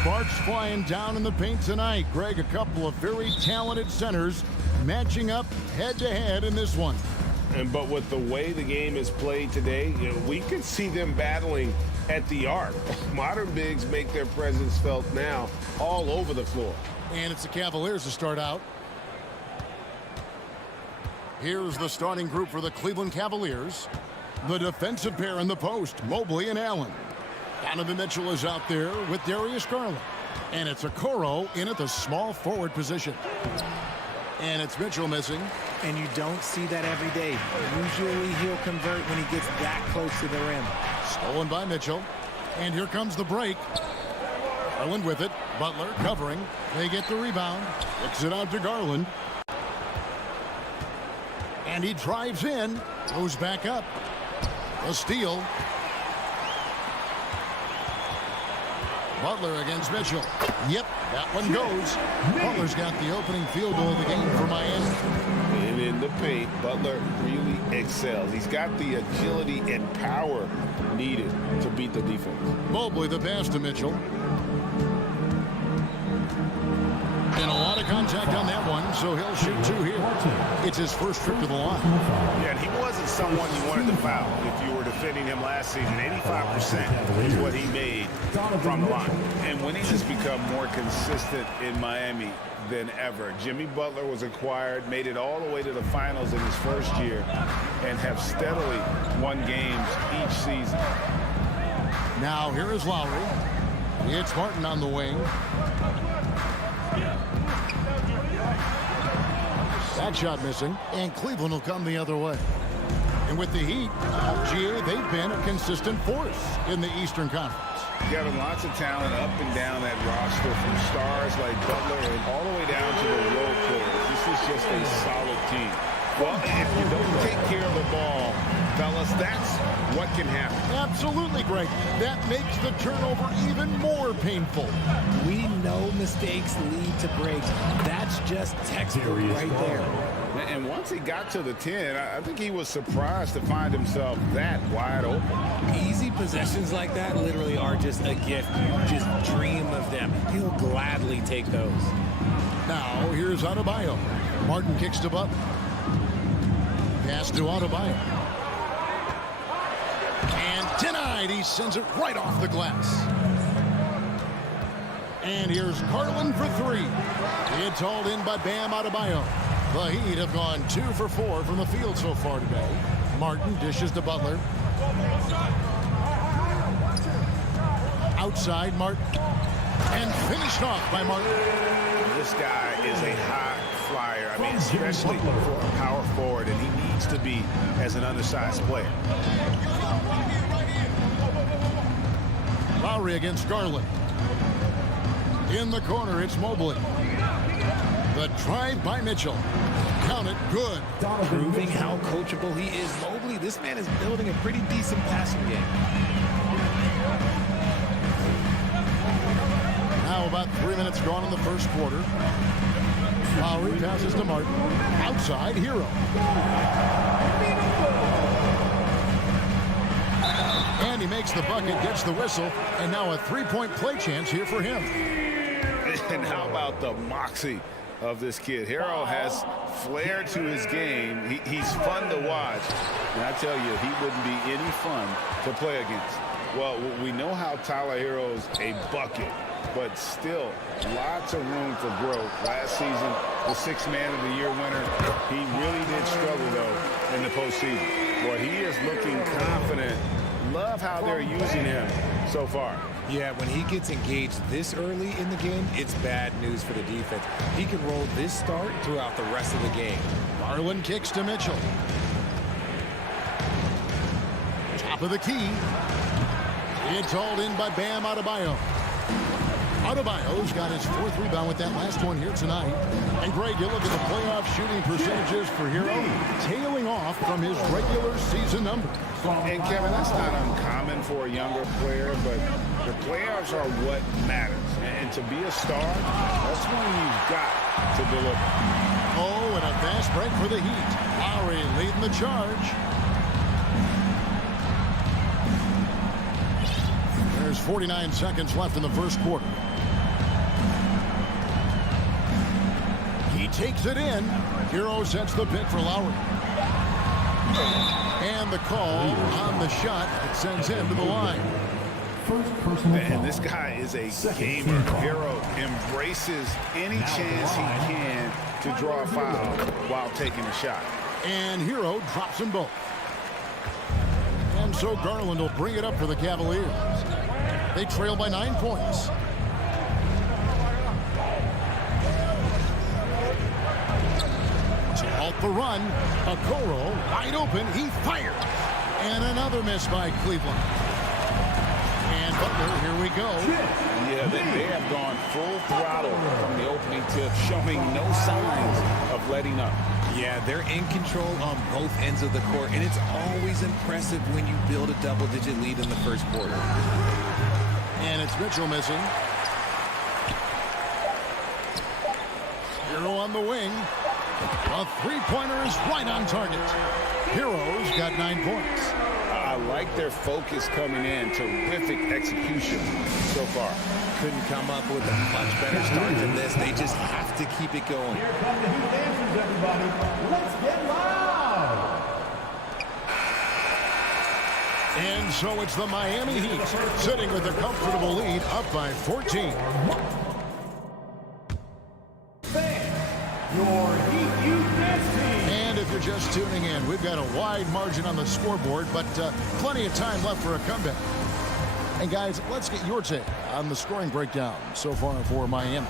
Sparks flying down in the paint tonight. Greg, a couple of very talented centers matching up head-to-head in this one. But with the way the game is played today, we could see them battling at the arc. Modern bigs make their presence felt now all over the floor. And it's the Cavaliers to start out. Here's the starting group for the Cleveland Cavaliers. The defensive pair in the post, Mobley and Allen. Donovan Mitchell is out there with Darius Garland. And it's Okoro in at the small forward position. And it's Mitchell missing. And you don't see that every day. Usually he'll convert when he gets that close to the rim. Stolen by Mitchell. And here comes the break. Garland with it. Butler covering. They get the rebound. Kicks it out to Garland. And he drives in. Goes back up. A steal. Butler against Mitchell. Yep, that one goes. Butler's got the opening field goal of the game for Miami. And in the paint, Butler really excels. He's got the agility and power needed to beat the defense. Mobley the pass to Mitchell. And a lot of contact on that one, so he'll shoot two here. It's his first trip to the line. Yeah, and he wasn't someone you wanted to foul. If you were defending him last season, 85% is what he made from the line. And winning has become more consistent in Miami than ever. Jimmy Butler was acquired, made it all the way to the finals in his first year, and have steadily won games each season. Now here is Lowry. It's Martin on the wing. That shot missing, and Cleveland will come the other way. And with the Heat, GA, they've been a consistent force in the Eastern Conference. Kevin, lots of talent up and down that roster, from stars like Butler and all the way down to the role players. This is just a solid team. Well, if you don't take care of the ball, fellas, that's what can happen. Absolutely, Greg. That makes the turnover even more painful. We know mistakes lead to breaks. That's just textbook right there. And once he got to the 10, I think he was surprised to find himself that wide open. Easy possessions like that literally are just a gift. You just dream of them. He'll gladly take those. Now, here's Adebayo. Martin kicks to Butler. Pass to Adebayo. And denied. He sends it right off the glass. And here's Garland for three. It's hauled in by Bam Adebayo. The Heat have gone 2 for 4 from the field so far today. Martin dishes to Butler. Outside, Martin. And finished off by Martin. This guy is a high flyer. I mean, especially for a power forward, and he needs to be as an undersized player. Lowry against Garland. In the corner, it's Mobley. The drive by Mitchell. Count it, good. Proving how coachable he is. Mobley, this man is building a pretty decent passing game. Now about 3 minutes gone in the first quarter. Lowry passes to Martin. Outside, Hero. And he makes the bucket, gets the whistle, and now a three-point play chance here for him. And how about the moxie of this kid? Hero has flair to his game. He's fun to watch. And I tell you, he wouldn't be any fun to play against. Well, we know how Tyler Hero's a bucket, but still lots of room for growth. Last season, the Sixth Man of the Year winner, he really did struggle, though, in the postseason. Boy, he is looking confident. Love how they're using him so far. Yeah, when he gets engaged this early in the game, it's bad news for the defense. He can roll this start throughout the rest of the game. Garland kicks to Mitchell. Top of the key. It's hauled in by Bam Adebayo. Adebayo's got his 4th rebound with that last one here tonight. And Greg, you look at the playoff shooting percentages for Hero, tailing off from his regular season number. And Kevin, that's not uncommon for a younger player, but the playoffs are what matters. And to be a star, that's when you've got to deliver. Oh, and a fast break for the Heat. Lowry leading the charge. There's 49 seconds left in the first quarter. Heat takes it in. Hero sets the pick for Lowry. And the call on the shot that sends him to the line. And this guy is a gamer. Hero embraces any chance he can to draw a foul while taking a shot. And Hero drops them both. And so Garland will bring it up for the Cavaliers. They trail by 9 points. To halt the run, Okoro wide open, he fires. And another miss by Cleveland. And Butler, here we go. Yeah, they have gone full throttle from the opening tip, showing no signs of letting up. Yeah, they're in control on both ends of the court, and it's always impressive when you build a double-digit lead in the first quarter. And it's Mitchell missing. Hero on the wing. A three-pointer is right on target. Hero's got 9 points. I like their focus coming in. Terrific execution so far. Couldn't come up with a much better start than this. They just have to keep it going. Here come the new dancers, everybody. Let's get loud. And so it's the Miami Heat sitting with a comfortable lead up by 14. Your Heat Youth Dance Team. And if you're just tuning in, we've got a wide margin on the scoreboard, but plenty of time left for a comeback. And guys, let's get your take on the scoring breakdown so far for Miami.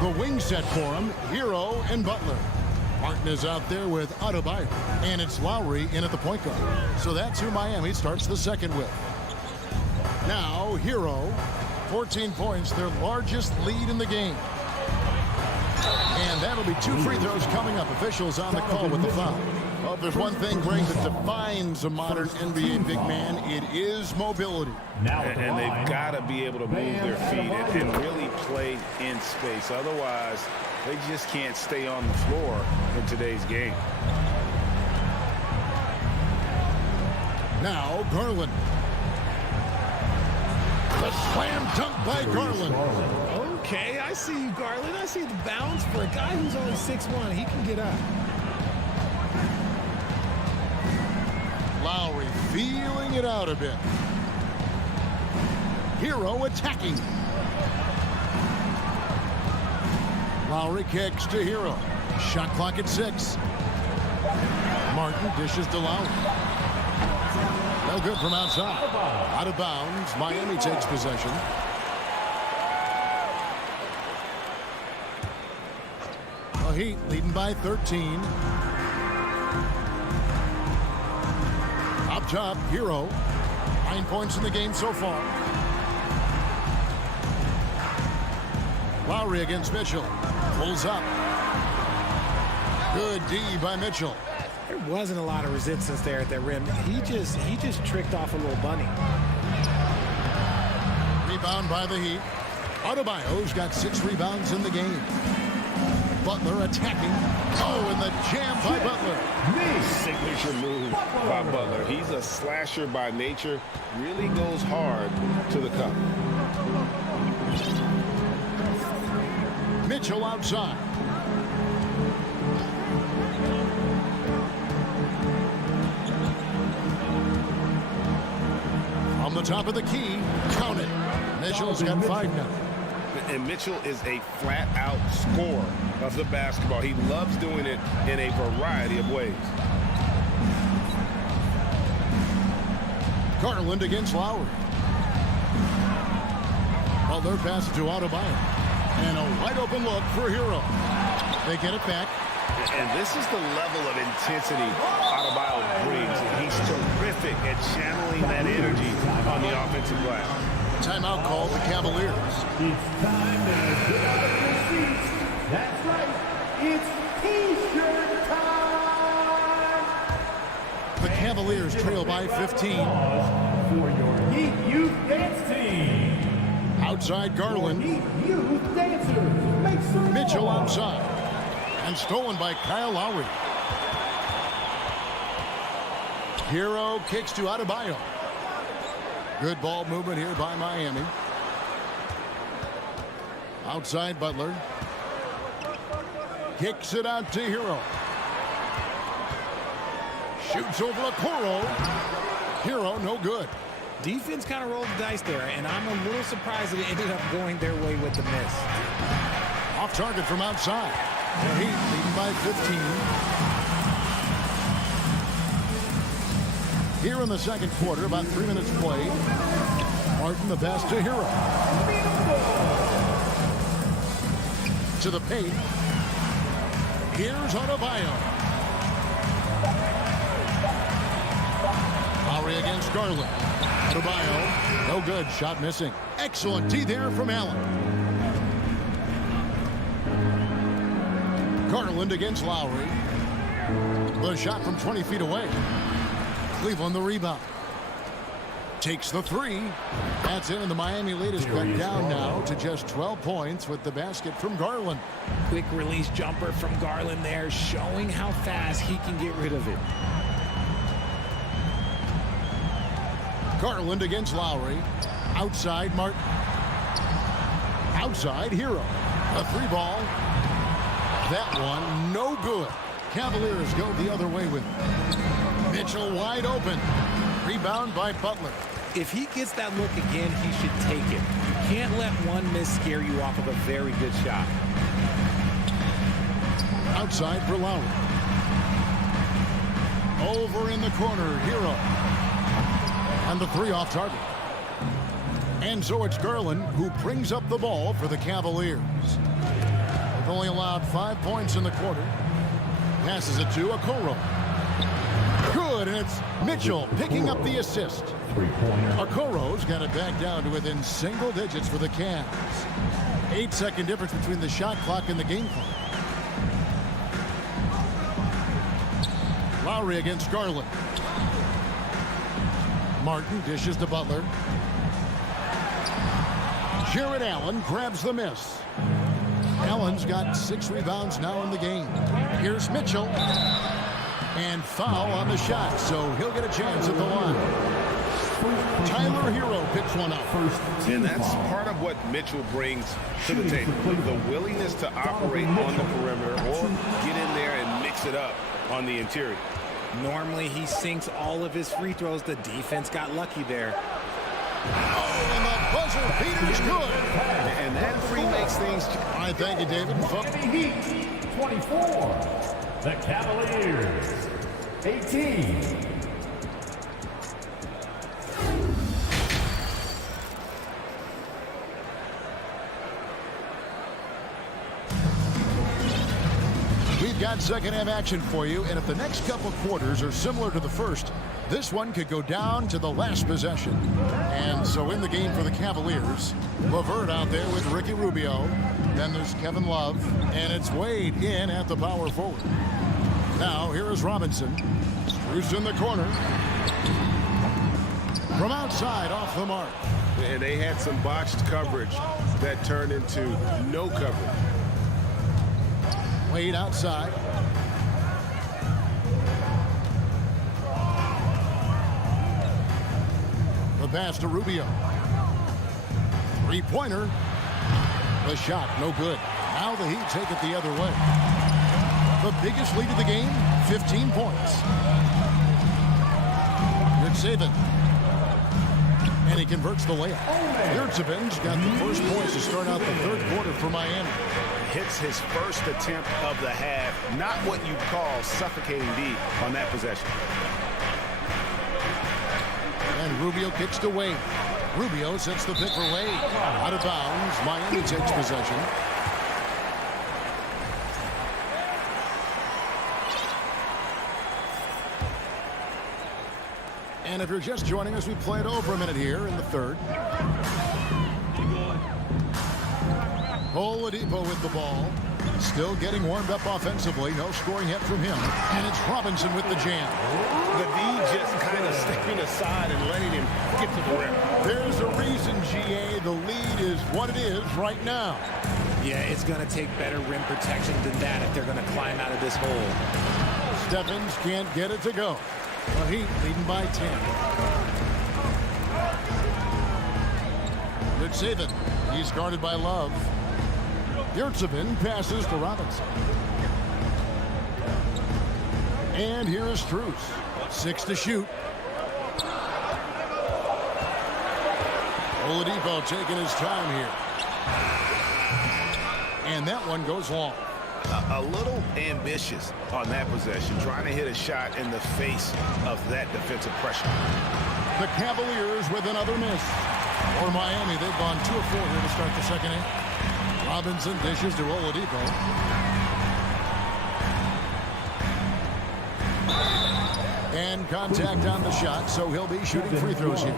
The wing set for him, Hero and Butler. Martin is out there with Adebayo, and it's Lowry in at the point guard. So that's who Miami starts the second with. Now, Hero, 14 points, their largest lead in the game. And that'll be 2 free throws coming up. Officials on the call with the foul. Well, if there's one thing, Greg, that defines a modern NBA big man, it is mobility. And they've got to be able to move their feet and really play in space. Otherwise, they just can't stay on the floor in today's game. Now, Garland. The slam dunk by Garland. Okay, I see you, Garland. I see the bounce for a guy who's only 6'1". He can get up. Lowry feeling it out a bit. Hero attacking. Lowry kicks to Hero. Shot clock at 6. Martin dishes to Lowry. No good from outside. Out of bounds. Miami takes possession. The Heat leading by 13. Up top, Hero. 9 points in the game so far. Lowry against Mitchell. Pulls up. Good D by Mitchell. There wasn't a lot of resistance there at that rim. He just tricked off a little bunny. Rebound by the Heat. Adebayo's got 6 rebounds in the game. Butler attacking. Oh, and the jam by Butler. Signature move by Butler. He's a slasher by nature. Really goes hard to the cup. Mitchell outside. On the top of the key, count it. Mitchell's got 5 now. And Mitchell is a flat-out scorer of the basketball. He loves doing it in a variety of ways. Garland against Lowry. Butler passes to Adebayo. And a wide-open look for Hero. They get it back. And this is the level of intensity Adebayo brings. He's terrific at channeling that energy on the offensive glass. Timeout called the Cavaliers. It's time to get out of your seats. That's right. It's T-shirt time. The Cavaliers trail by 15. For your Heat Youth Dance Team. Outside Garland. Heat Youth Dancers. Make some Mitchell noise. outside. And stolen by Kyle Lowry. Hero kicks to Adebayo. Good ball movement here by Miami. Outside Butler. Kicks it out to Hero. Shoots over Okoro. Hero, no good. Defense kind of rolled the dice there, and I'm a little surprised that it ended up going their way with the miss. Off target from outside. The Heat leading by 15. Here in the second quarter, about 3 minutes played. Martin the pass to Hero. To the paint. Here's Adebayo. Lowry against Garland. Adebayo, no good. Shot missing. Excellent D there from Allen. Garland against Lowry. The shot from 20 feet away. Cleveland the rebound. Takes the three. That's in, and the Miami lead is cut down now to just 12 points with the basket from Garland. Quick release jumper from Garland there, showing how fast he can get rid of it. Garland against Lowry. Outside Martin. Outside Hero. A three ball. That one no good. Cavaliers go the other way with it. Mitchell wide open. Rebound by Butler. If he gets that look again, he should take it. You can't let one miss scare you off of a very good shot. Outside for Lowry. Over in the corner, Hero. And the three off target. And so it's Garland who brings up the ball for the Cavaliers. They've only allowed 5 points in the quarter. Passes it to Okoro. Good, and it's Mitchell picking up the assist. Okoro's got it back down to within single digits for the Cavs. 8-second difference between the shot clock and the game clock. Lowry against Garland. Martin dishes to Butler. Jared Allen grabs the miss. Allen's got 6 rebounds now in the game. Here's Mitchell. And foul on the shot, so he'll get a chance at the line. Tyler Hero picks one up. And that's part of what Mitchell brings to the table. The willingness to operate on the perimeter or get in there and mix it up on the interior. Normally he sinks all of his free throws. The defense got lucky there. Oh, and the buzzer beater's good. And that free makes things... All right, thank you, David. Heat, 24. The Cavaliers, 18. We've got second half action for you, and if the next couple quarters are similar to the first, this one could go down to the last possession. And so in the game for the Cavaliers, LeVert out there with Ricky Rubio. Then there's Kevin Love, and it's Wade in at the power forward. Now here is Robinson. Screws in the corner. From outside, off the mark. And they had some botched coverage that turned into no coverage. Wade outside. The pass to Rubio. Three-pointer. The shot, no good. Now the Heat take it the other way. The biggest lead of the game, 15 points. Yurtseven. And he converts the layup. Yurtseven's got the first points to start out the third quarter for Miami. Hits his first attempt of the half. Not what you'd call suffocating deep on that possession. And Rubio kicks to Wade. Rubio sets the pick for Wade. Out of bounds. Miami takes possession. And if you're just joining us, we played over a minute here in the third. Oladipo with the ball. Still getting warmed up offensively. No scoring yet from him. And it's Robinson with the jam. The D just kind of stepping aside and letting him get to the rim. There's a reason, GA. The lead is what it is right now. Yeah, it's going to take better rim protection than that if they're going to climb out of this hole. Stephens can't get it to go. The Heat leading by 10. Yurtseven. He's guarded by Love. Yurtseven passes to Robinson. And here is Strus. 6 to shoot. Oladipo taking his time here. And that one goes long. A little ambitious on that possession, trying to hit a shot in the face of that defensive pressure. The Cavaliers with another miss. For Miami, they've gone 2 of 4 here to start the second half. Robinson dishes to Oladipo. And contact on the shot, so he'll be shooting free throws here.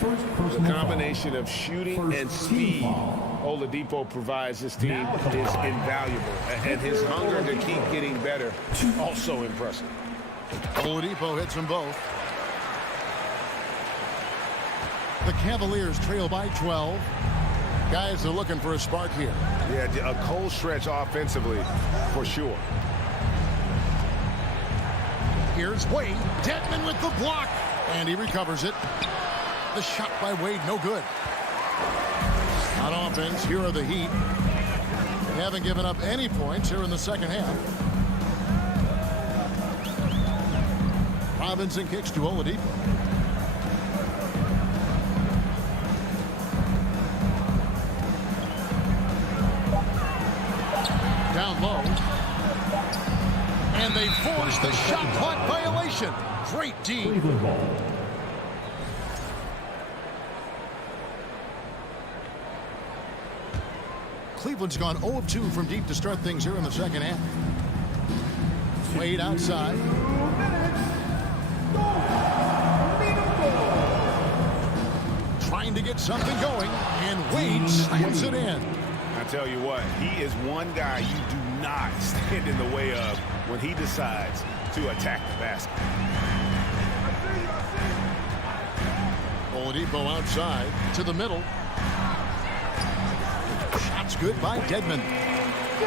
The combination of shooting and speed Oladipo provides this team is invaluable. And his hunger to keep getting better, also impressive. Oladipo hits them both. The Cavaliers trail by 12. Guys are looking for a spark here. Yeah, a cold stretch offensively, for sure. Here's Wade. Dedmon with the block. And he recovers it. The shot by Wade, no good. On offense, here are the Heat. They haven't given up any points here in the second half. Robinson kicks to Oladipo. Down low. And they force the shot clock violation. Great team. Cleveland's gone 0 of 2 from deep to start things here in the second half. Wade outside. Trying to get something going, and Wade slams it in. I tell you what, he is one guy you do not stand in the way of when he decides to attack the basket. Oladipo outside to the middle. Shots good by Dedmon.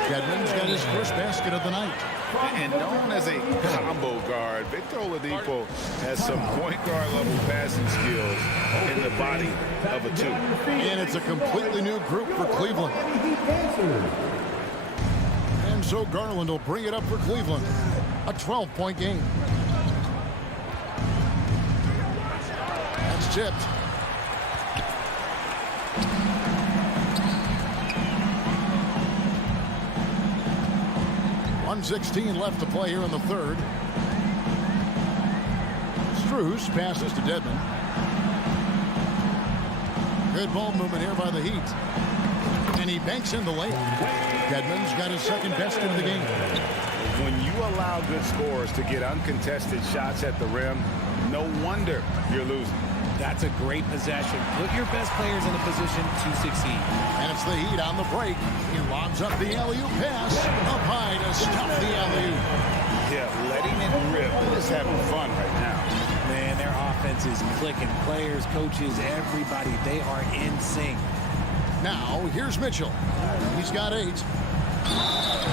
Dedmon's got his first basket of the night. And known as a combo guard, Victor Oladipo has some point guard level passing skills in the body of a 2. And it's a completely new group for Cleveland. And so Garland will bring it up for Cleveland. A 12-point game. That's tipped. .116 left to play here in the third. Strus passes to Dedmon. Good ball movement here by the Heat. And he banks in the layup. Dedmon's got his second best in the game. When you allow good scorers to get uncontested shots at the rim, no wonder you're losing. That's a great possession. Put your best players in a position to succeed. And it's the Heat on the break. He lobs up the alley-oop pass. Up high to stop the alley-oop. Yeah, letting it rip. They're just having fun right now. Man, their offense is clicking. Players, coaches, everybody, they are in sync. Now, here's Mitchell. He's got 8.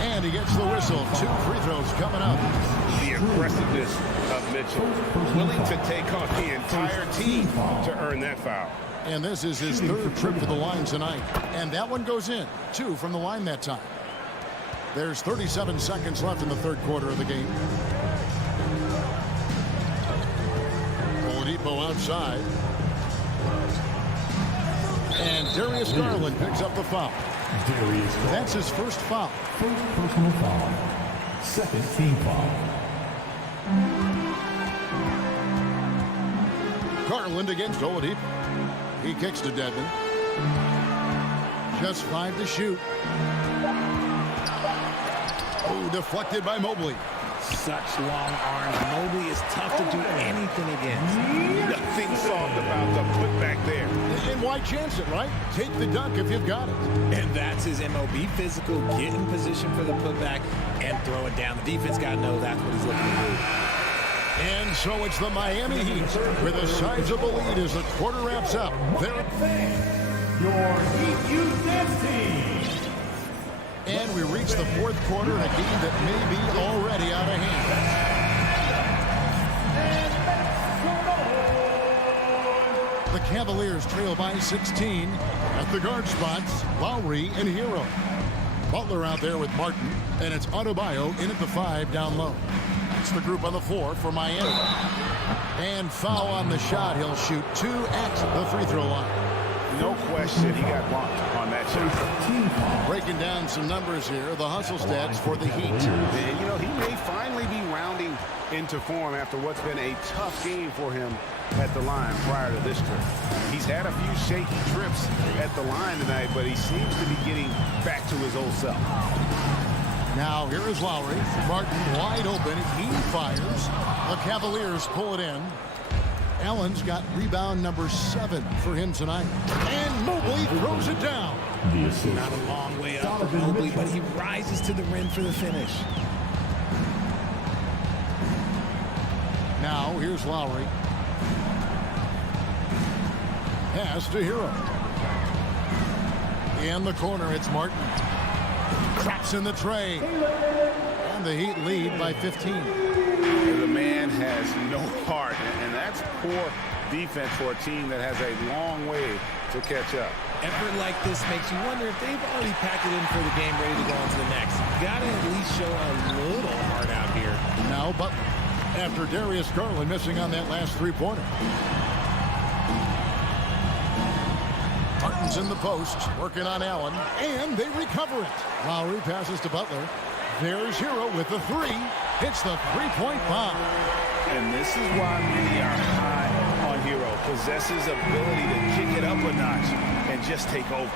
And he gets the whistle. 2 free throws coming up. The aggressiveness of Mitchell, willing to take on the entire team to earn that foul. And this is his 3rd trip to the line tonight. And that one goes in. 2 from the line that time. There's 37 seconds left in the third quarter of the game. Oladipo outside. And Darius Garland picks up the foul. That's his first foul. First personal foul. Second team foul. Garland against Oladipo. He kicks to Dedmon. Just 5 to shoot. Oh, deflected by Mobley. Such long arms. Mobley is tough to do anything against. Nothing soft about the putback there. And why chance it, right? Take the dunk if you've got it. And that's his MO. Be physical, get in position for the putback, and throw it down. The defense got to know that's what he's looking to do. And so it's the Miami Heat with a sizable lead as the quarter wraps up. Your Heat Youth Dance Team. And we reach the fourth quarter in a game that may be already out of hand. The Cavaliers trail by 16 at the guard spots. Lowry and Hero. Butler out there with Martin, and it's Adebayo in at the 5 down low. That's the group on the floor for Miami. And foul on the shot. He'll shoot 2 at the free throw line. No question, he got bumped on that shot. Breaking down some numbers here, the hustle stats for the Heat. And, you know, he may finally be rounding into form after what's been a tough game for him at the line prior to this trip. He's had a few shaky trips at the line tonight, but he seems to be getting back to his old self. Now here is Lowry. Martin wide open. He fires. The Cavaliers pull it in. Allen's got rebound number 7 for him tonight. And Mobley throws it down. Not a long way up for Mobley, but he rises to the rim for the finish. Now here's Lowry. Pass to Hero. In the corner, it's Martin. Traps in the tray. And the Heat lead by 15. The man has no heart, and that's poor defense for a team that has a long way to catch up. Effort like this makes you wonder if they've already packed it in for the game, ready to go on to the next. Gotta at least show a little heart out here. Now Butler, after Darius Garland missing on that last three-pointer. Martin's in the post, working on Allen, and they recover it. Lowry passes to Butler. There's Hero with the 3. Hits the three-point bomb. And this is why many are high on Hero. Possesses ability to kick it up a notch and just take over.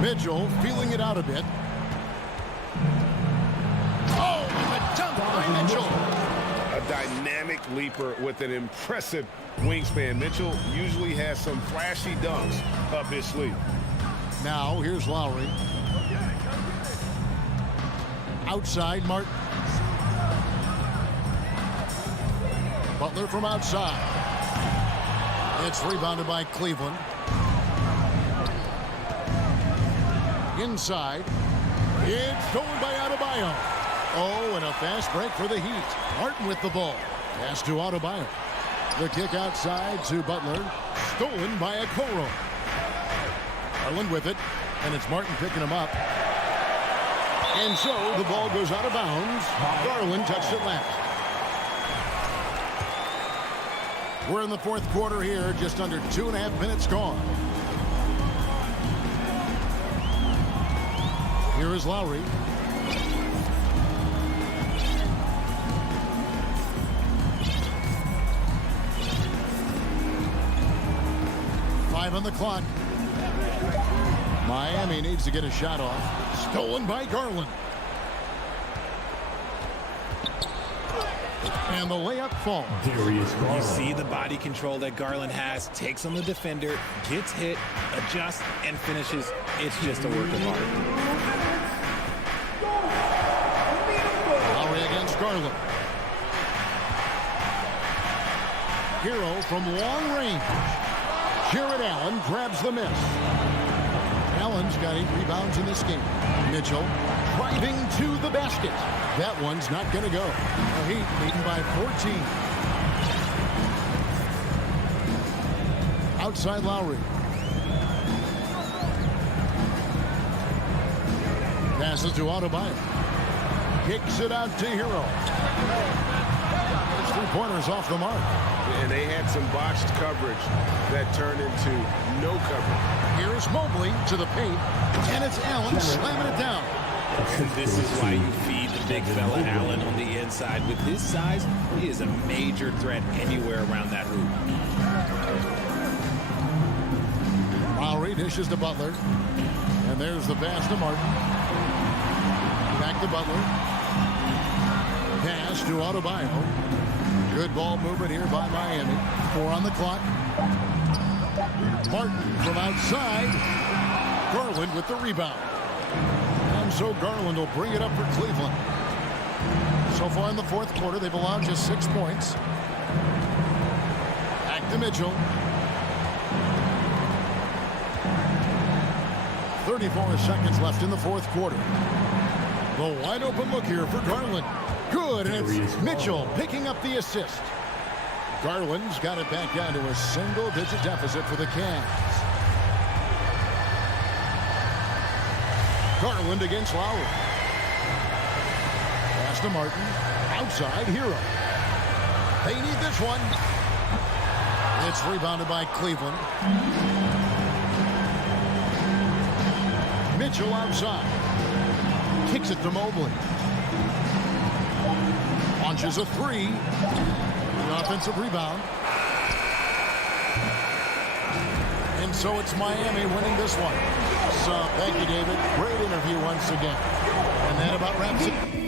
Mitchell feeling it out a bit. Oh, the dunk by Mitchell. A dynamic leaper with an impressive wingspan. Mitchell usually has some flashy dunks up his sleeve. Now here's Lowry. Outside, Martin. Butler from outside. It's rebounded by Cleveland. Inside. It's stolen by Adebayo. Oh, and a fast break for the Heat. Martin with the ball. Pass to Adebayo. The kick outside to Butler. Stolen by Okoro. Garland with it. And it's Martin picking him up. And so the ball goes out of bounds. Garland touched it last. We're in the fourth quarter here. Just under 2.5 minutes gone. Here is Lowry. Five on the clock. Miami needs to get a shot off. Stolen by Garland. And the layup falls. You see the body control that Garland has. Takes on the defender, gets hit, adjusts, and finishes. It's just a work of art. Lowry against Garland. Hero from long range. Jared Allen grabs the miss. Allen's got 8 rebounds in this game. Mitchell driving to the basket. That one's not going to go. The Heat leading by 14. Outside Lowry. Passes to Adebayo. Kicks it out to Hero. His three-pointer's off the mark. And they had some botched coverage that turned into no coverage. Here's Mobley to the paint, and it's Allen slamming it down. And this is why you feed the big fella Allen on the inside. With his size, he is a major threat anywhere around that hoop. Lowry dishes to Butler, and there's the pass to Martin. Back to Butler. Pass to Adebayo. Good ball movement here by Miami. 4 on the clock. Martin from outside. Garland with the rebound. And so Garland will bring it up for Cleveland. So far in the fourth quarter, they've allowed just 6 points. Back to Mitchell. 34 seconds left in the fourth quarter. The wide open look here for Garland. Good, and it's Mitchell picking up the assist. Garland's got it back down to a single-digit deficit for the Cavs. Garland against Lowry. pass to Martin. Outside, Hero. They need this one. It's rebounded by Cleveland. Mitchell outside. Kicks it to Mobley. Launches a three. The offensive rebound. And so it's Miami winning this one. So thank you, David. Great interview once again. And that about wraps it.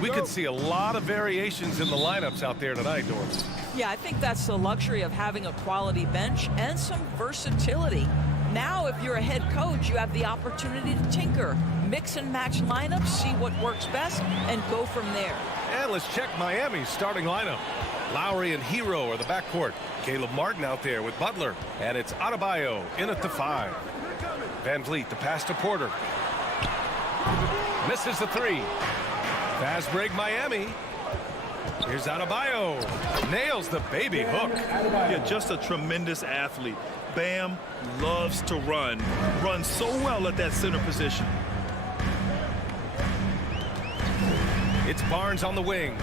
We could see a lot of variations in the lineups out there tonight, Doris. Yeah, I think that's the luxury of having a quality bench and some versatility. Now, if you're a head coach, you have the opportunity to tinker, mix and match lineups, see what works best, and go from there. And let's check Miami's starting lineup. Lowry and Hero are the backcourt. Caleb Martin out there with Butler. And it's Adebayo in at the 5. Van Vliet, the pass to Porter. Misses the 3. Fast break Miami. Here's Adebayo. Nails the baby hook. Yeah, just a tremendous athlete. Bam loves to run. Runs so well at that center position. It's Barnes on the wing.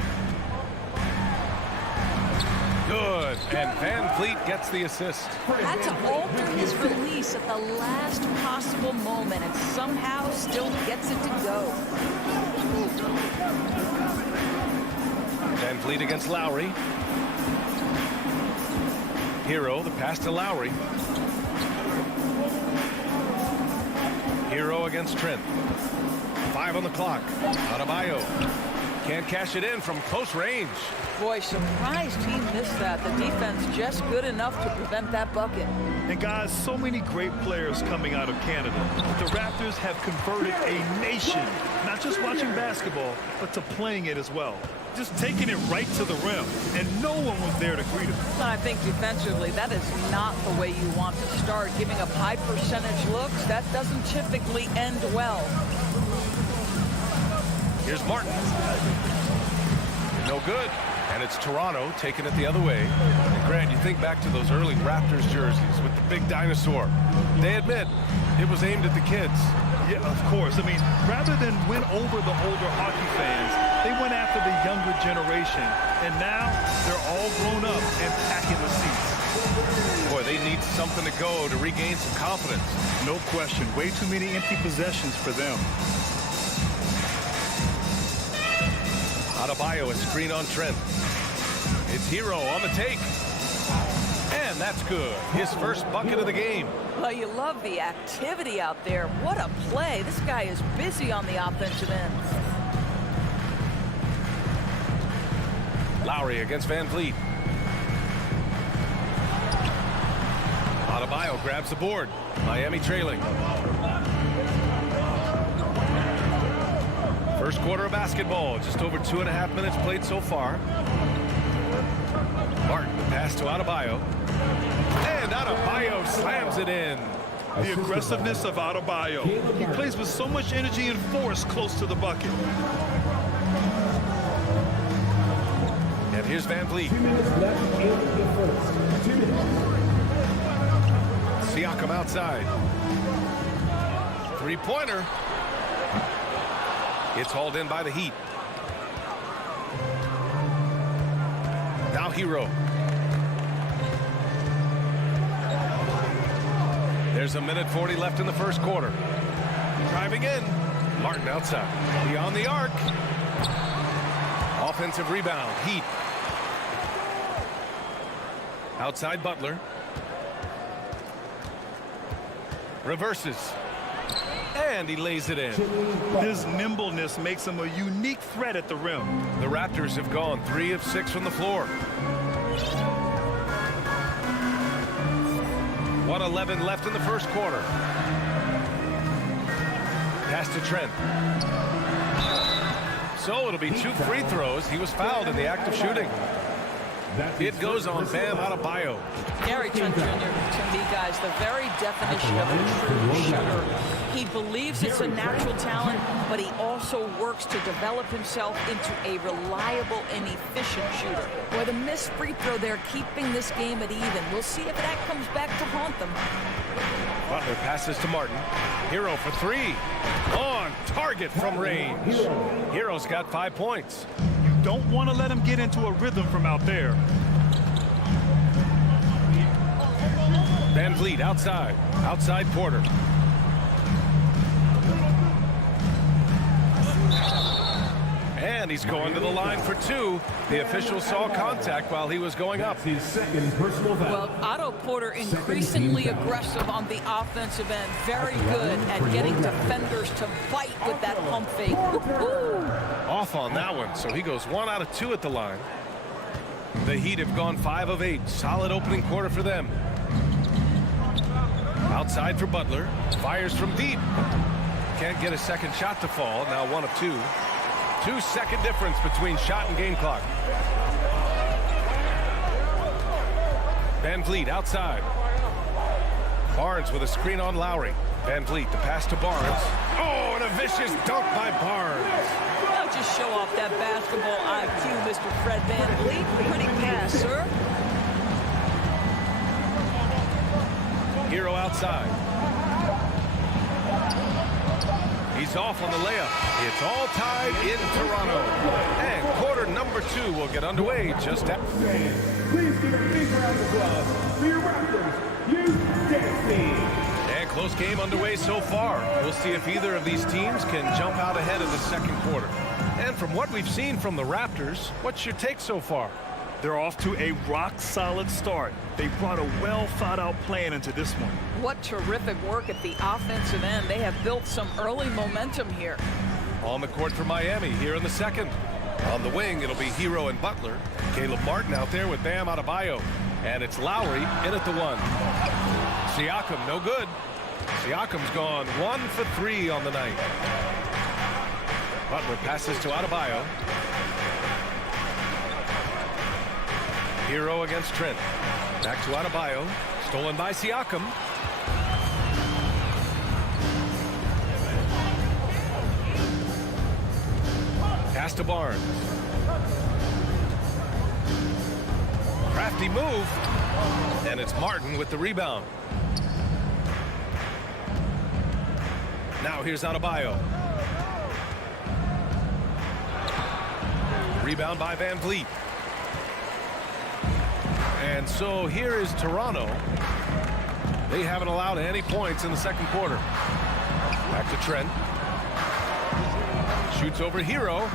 Good. And Van Vliet gets the assist. Had to alter his release at the last possible moment and somehow still gets it to go. Van Vliet against Lowry. Hero, the pass to Lowry. Hero against Trent. 5 on the clock. Adebayo can't cash it in from close range. Boy, surprised he missed that. The defense just good enough to prevent that bucket. And guys, so many great players coming out of Canada. The Raptors have converted a nation, not just watching basketball, but to playing it as well. Just taking it right to the rim, and no one was there to greet him. I think defensively, that is not the way you want to start. Giving up high percentage looks, that doesn't typically end well. Here's Martin. No good. And it's Toronto taking it the other way. And Grant, you think back to those early Raptors jerseys with the big dinosaur. They admit it was aimed at the kids. Yeah, of course. I mean, rather than win over the older hockey fans, they went after the younger generation. And now they're all grown up and packing the seats. Boy, they need something to go to regain some confidence. No question. Way too many empty possessions for them. Adebayo, a screen on Trent. It's Hero on the take. And that's good. His first bucket of the game. Well, you love the activity out there. What a play. This guy is busy on the offensive end. Lowry against Van Vliet. Adebayo grabs the board. Miami trailing. First quarter of basketball, just over 2.5 minutes played so far. Martin, the pass to Adebayo. And Adebayo slams it in. The aggressiveness of Adebayo. He plays with so much energy and force close to the bucket. And here's Van Vliet. 2 minutes left in the first. 2 minutes. Siakam outside. Three-pointer. It's hauled in by the Heat. Now Hero. There's 1:40 left in the first quarter. Driving in. Martin outside. Beyond the arc. Offensive rebound. Heat. Outside Butler. Reverses. And he lays it in. His nimbleness makes him a unique threat at the rim. The Raptors have gone 3 of 6 from the floor. 1:11 left in the first quarter. Pass to Trent. So it'll be 2 free throws. He was fouled in the act of shooting. It goes on Bam Adebayo. Gary Trent Jr., to me, guys, the very definition of a true shooter. He believes it's a natural talent, but he also works to develop himself into a reliable and efficient shooter. Boy, the missed free throw there, keeping this game at even. We'll see if that comes back to haunt them. Butler passes to Martin. Hero for 3. On target from range. Hero's got 5 points. Don't want to let him get into a rhythm from out there. Van Vliet outside. Outside Porter. And he's going to the line for 2. The official saw contact while he was going up. His second personal foul. Well, Otto Porter increasingly aggressive on the offensive end. Very good at getting defenders to fight with that pump fake. Off on that one, so he goes 1 out of 2 at the line. The Heat have gone 5 of 8. Solid opening quarter for them. Outside for Butler. Fires from deep. Can't get a second shot to fall. Now 1 of 2. 2-second difference between shot and game clock. Van Vliet outside. Barnes with a screen on Lowry. Van Vliet, the pass to Barnes. Oh, and a vicious dunk by Barnes. Now just show off that basketball IQ, Mr. Fred Van Vliet. Pretty pass, sir. Hero outside. He's off on the layup. It's all tied in Toronto. And quarter number 2 will get underway just after. Please give a big round of applause for your Raptors, Youth Dance Team. And close game underway so far. We'll see if either of these teams can jump out ahead in the second quarter. And from what we've seen from the Raptors, what's your take so far? They're off to a rock-solid start. They brought a well-thought-out plan into this one. What terrific work at the offensive end. They have built some early momentum here. On the court for Miami here in the second. On the wing, it'll be Hero and Butler. Caleb Martin out there with Bam Adebayo. And it's Lowry in at the 1. Siakam, no good. Siakam's gone 1 for 3 on the night. Butler passes to Adebayo. Hero against Trent. Back to Adebayo. Stolen by Siakam. Pass to Barnes. Crafty move. And it's Martin with the rebound. Now here's Adebayo. Rebound by Van Vliet. And so here is Toronto. They haven't allowed any points in the second quarter. Back to Trent. Shoots over Hero.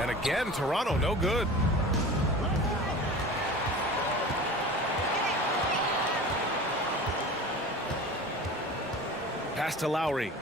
And again, Toronto, no good. Pass to Lowry.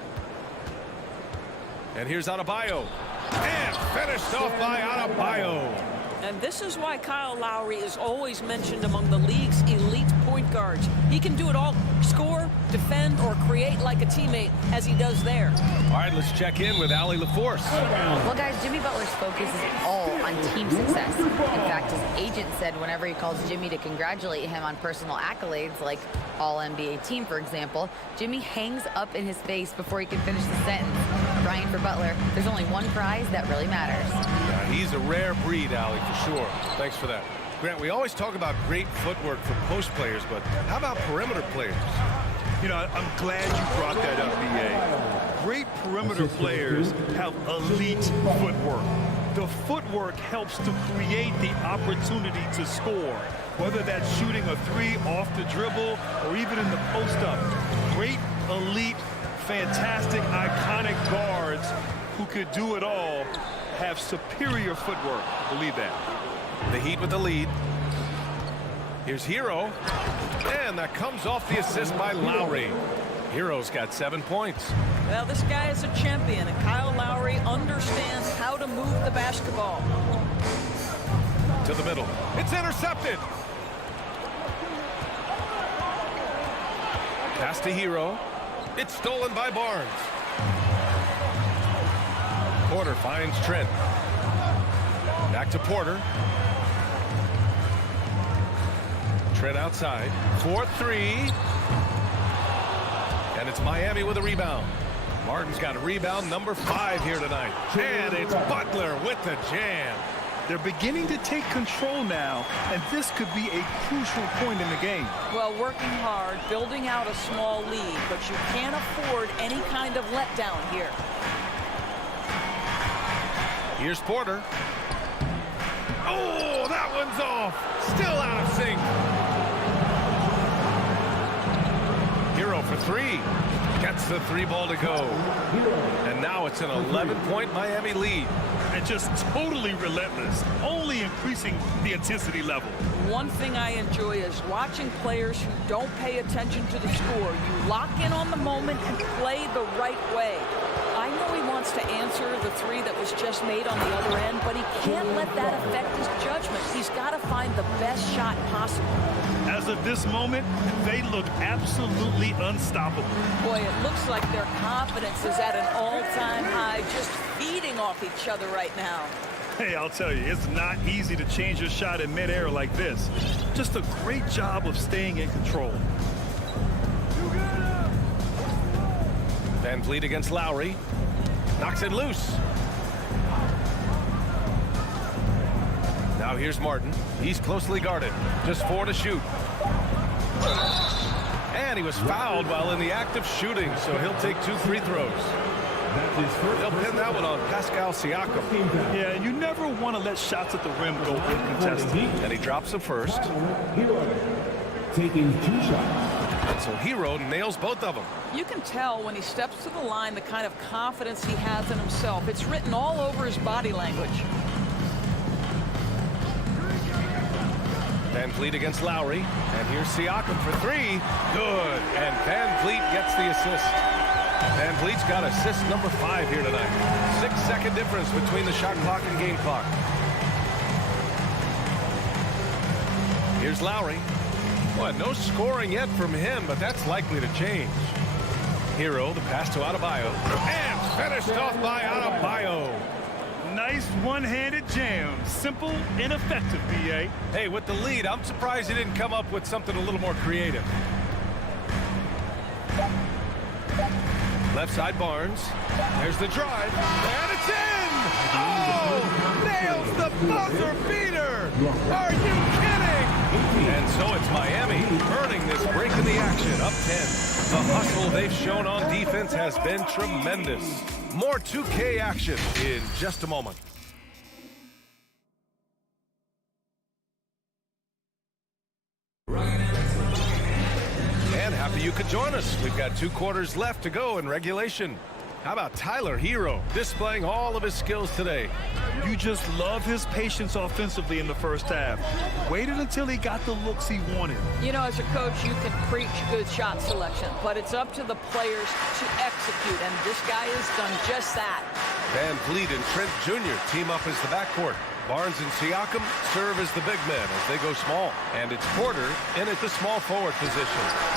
And here's Adebayo. And finished off by Adebayo. And this is why Kyle Lowry is always mentioned among the league's elite point guards. He can do it all: score, defend, or create like a teammate, as he does there. All right, let's check in with Allie LaForce. Well, guys, Jimmy Butler's focus is all on team success. In fact, his agent said whenever he calls Jimmy to congratulate him on personal accolades, like All-NBA team, for example, Jimmy hangs up in his face before he can finish the sentence. Crying for Butler, there's only one prize that really matters. Yeah, he's a rare breed, Allie, for sure. Thanks for that. Grant, we always talk about great footwork for post players, but how about perimeter players? You know, I'm glad you brought that up, B.A. Great perimeter players have elite footwork. The footwork helps to create the opportunity to score, whether that's shooting a 3 off the dribble or even in the post-up. Great, elite, fantastic, iconic guards who could do it all have superior footwork. Believe that. The Heat with the lead. Here's Hero. And that comes off the assist by Lowry. Hero's got 7 points. Well, this guy is a champion, and Kyle Lowry understands how to move the basketball. To the middle. It's intercepted. Pass to Hero. It's stolen by Barnes. Porter finds Trent. Back to Porter. Trent outside. 4-3. And it's Miami with a rebound. Martin's got a rebound, number 5 here tonight. And it's Butler with the jam. They're beginning to take control now, and this could be a crucial point in the game. Well, working hard, building out a small lead, but you can't afford any kind of letdown here. Here's Porter. Oh, that one's off. Still out of sync. Hero for 3. Gets the 3-ball to go. And now it's an 11-point Miami lead. And just totally relentless, only increasing the intensity level. One thing I enjoy is watching players who don't pay attention to the score. You lock in on the moment and play the right way. I I know he wants to answer the three that was just made on the other end, but he can't let that affect his judgment. He's got to find the best shot possible. As of this moment, they look absolutely unstoppable. Boy, it looks like their confidence is at an all-time high, just feeding off each other right now. Hey, I'll tell you, it's not easy to change your shot in midair like this. Just a great job of staying in control. Van Vliet against Lowry. Knocks it loose. Now here's Martin. He's closely guarded. Just 4 to shoot. And he was fouled while in the act of shooting, so he'll take 2 free throws. They'll pin that one on Pascal Siakam. Yeah, and you never want to let shots at the rim go uncontested. And he drops the first. Taking 2 shots. And so Hero nails both of them. You can tell when he steps to the line the kind of confidence he has in himself. It's written all over his body language. Van Vliet against Lowry. And here's Siakam for 3. Good. And Van Vliet gets the assist. Van Vliet's got assist number 5 here tonight. 6-second difference between the shot clock and game clock. Here's Lowry. Well, no scoring yet from him, but that's likely to change. Hero, the pass to Adebayo. And finished off by Adebayo. Nice one-handed jam. Simple and effective, B.A. Hey, with the lead, I'm surprised he didn't come up with something a little more creative. Left side Barnes. There's the drive. And it's in! Oh! Nails the buzzer beater! Are you kidding? And so it's Miami earning this break in the action, up 10. The hustle they've shown on defense has been tremendous. More 2K action in just a moment. And happy you could join us. We've got 2 quarters left to go in regulation. How about Tyler Hero displaying all of his skills today? You just love his patience offensively in the first half. Waited until he got the looks he wanted. You know, as a coach, you can preach good shot selection, but it's up to the players to execute, and this guy has done just that. Van Vliet and Trent Jr. team up as the backcourt. Barnes and Siakam serve as the big men as they go small. And it's Porter in at the small forward position.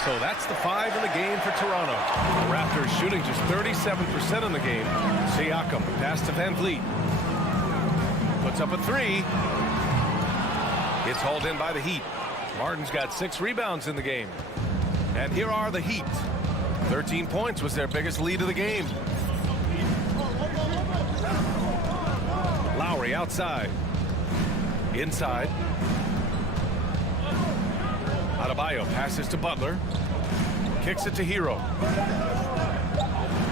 So that's the 5 in the game for Toronto. The Raptors shooting just 37% in the game. Siakam, pass to Van Vliet. Puts up a 3. It's hauled in by the Heat. Martin's got 6 rebounds in the game. And here are the Heat. 13 points was their biggest lead of the game. Lowry outside. Inside. Adebayo passes to Butler. Kicks it to Hero.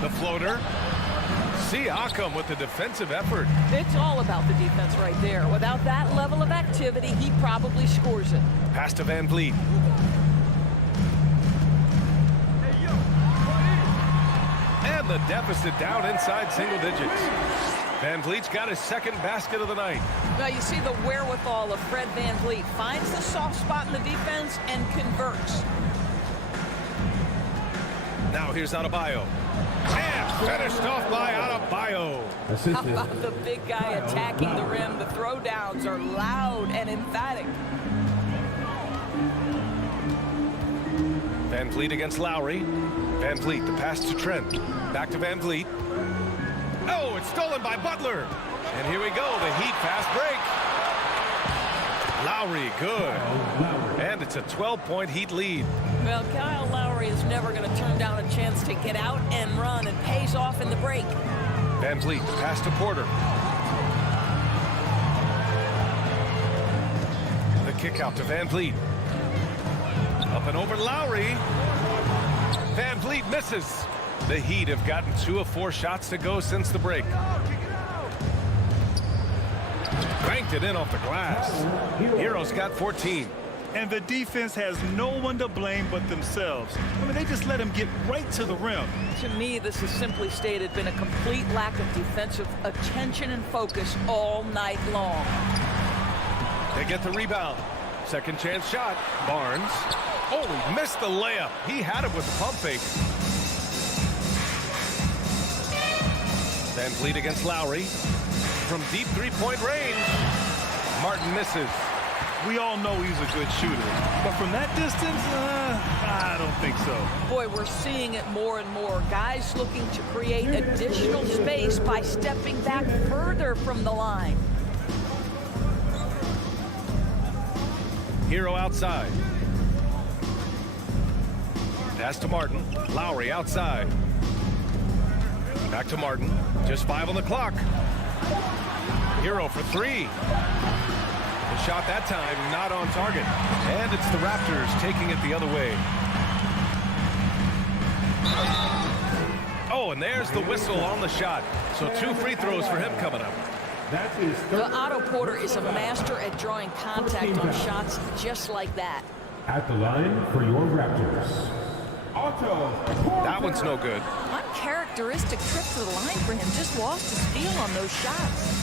The floater. Siakam with the defensive effort. It's all about the defense right there. Without that level of activity, he probably scores it. Pass to Van Vliet. And the deficit down inside single digits. Van Vliet's got his 2nd basket of the night. Now you see the wherewithal of Fred Van Vliet. Finds the soft spot in the defense and converts. Now here's Adebayo. And finished off by Adebayo. How about the big guy attacking the rim? The throwdowns are loud and emphatic. Van Vliet against Lowry. Van Vliet, the pass to Trent. Back to Van Vliet. Oh, it's stolen by Butler. And here we go, the Heat fast break. Lowry, good. And it's a 12-point Heat lead. Well, Kyle Lowry is never going to turn down a chance to get out and run, and pays off in the break. Van Vliet, pass to Porter. The kick out to Van Vliet. Up and over Lowry. Van Vliet misses. The Heat have gotten 2 of 4 shots to go since the break. Banked it in off the glass. Hero's got 14. And the defense has no one to blame but themselves. I mean, they just let him get right to the rim. To me, this is simply stated been a complete lack of defensive attention and focus all night long. They get the rebound. 2nd chance shot. Barnes. Oh, he missed the layup. He had it with the pump fake. Van Vliet against Lowry. From deep three-point range, Martin misses. We all know he's a good shooter, but from that distance, I don't think so. Boy, we're seeing it more and more. Guys looking to create additional space by stepping back further from the line. Hero outside. Pass to Martin. Lowry outside. Back to Martin. Just 5 on the clock. Hero for 3. The shot that time not on target. And it's the Raptors taking it the other way. Oh, and there's the whistle on the shot. So 2 free throws for him coming up. Otto Porter is a master at drawing contact on shots just like that. At the line for your Raptors, Otto Porter. That one's no good. Uncharacteristic trip to the line for him. Just lost his feel on those shots.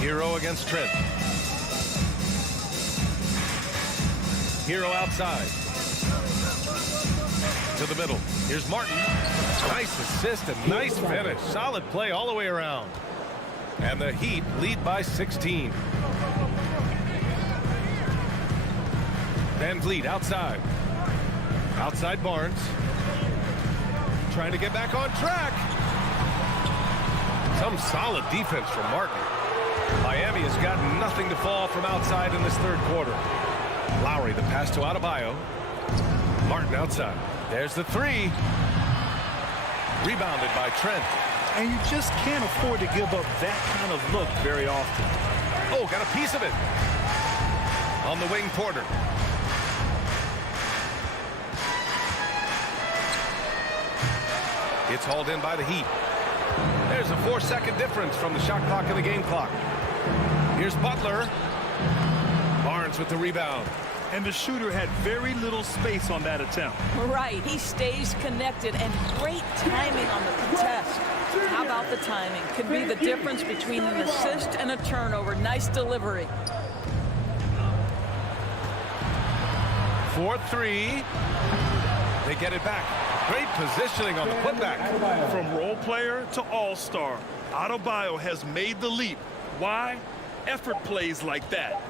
Hero against Trent. Hero outside. To the middle. Here's Martin. Nice assist and nice finish. Solid play all the way around. And the Heat lead by 16. Van Vliet outside. Outside Barnes. Trying to get back on track. Some solid defense from Martin. Miami has got nothing to fall from outside in this third quarter. Lowry, the pass to Adebayo. Martin outside. There's the 3. Rebounded by Trent. And you just can't afford to give up that kind of look very often. Oh, got a piece of it. On the wing, Porter. It's hauled in by the Heat. There's a 4-second difference from the shot clock and the game clock. Here's Butler. Barnes with the rebound. And the shooter had very little space on that attempt. Right, he stays connected and great timing on the contest. How about the timing? Could be the difference between an assist and a turnover. Nice delivery. 4-3. They get it back. Great positioning on the putback. From role player to all-star, Adebayo has made the leap. Why? Effort plays like that.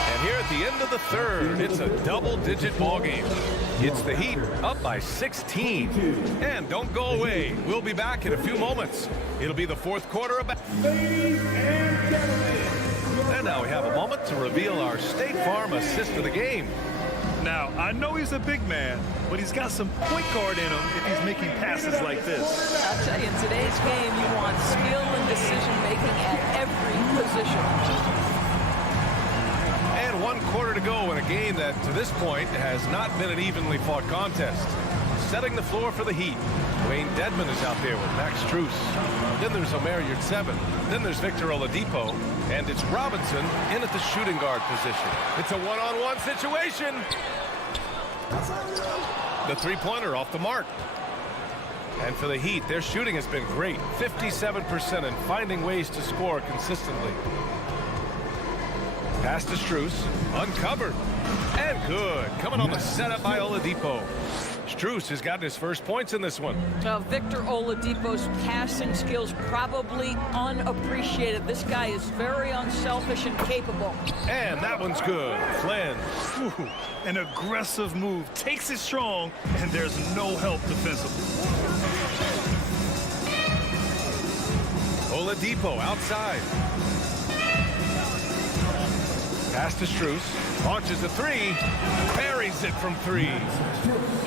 And here at the end of the third, it's a double-digit ball game. It's the Heat up by 16. And don't go away. We'll be back in a few moments. It'll be the fourth quarter of... And now we have a moment to reveal our State Farm assist of the game. Now, I know he's a big man, but he's got some point guard in him if he's making passes like this. I'll tell you, in today's game, you want skill and decision-making at every position. And 1 quarter to go in a game that, to this point, has not been an evenly fought contest. Setting the floor for the Heat. Wayne Dedman is out there with Max Strus. Then there's Omer Yurtseven. Then there's Victor Oladipo. And it's Robinson in at the shooting guard position. It's a one-on-one situation. The three-pointer off the mark. And for the Heat, their shooting has been great. 57% and finding ways to score consistently. Pass to Strus. Uncovered. And good. Coming on the setup by Oladipo. Strus has gotten his first points in this one. Victor Oladipo's passing skills probably unappreciated. This guy is very unselfish and capable. And that one's good. Flynn. Ooh, an aggressive move. Takes it strong, and there's no help defensively. Oladipo outside. Pass to Strus. Launches a 3. Buries it from 3.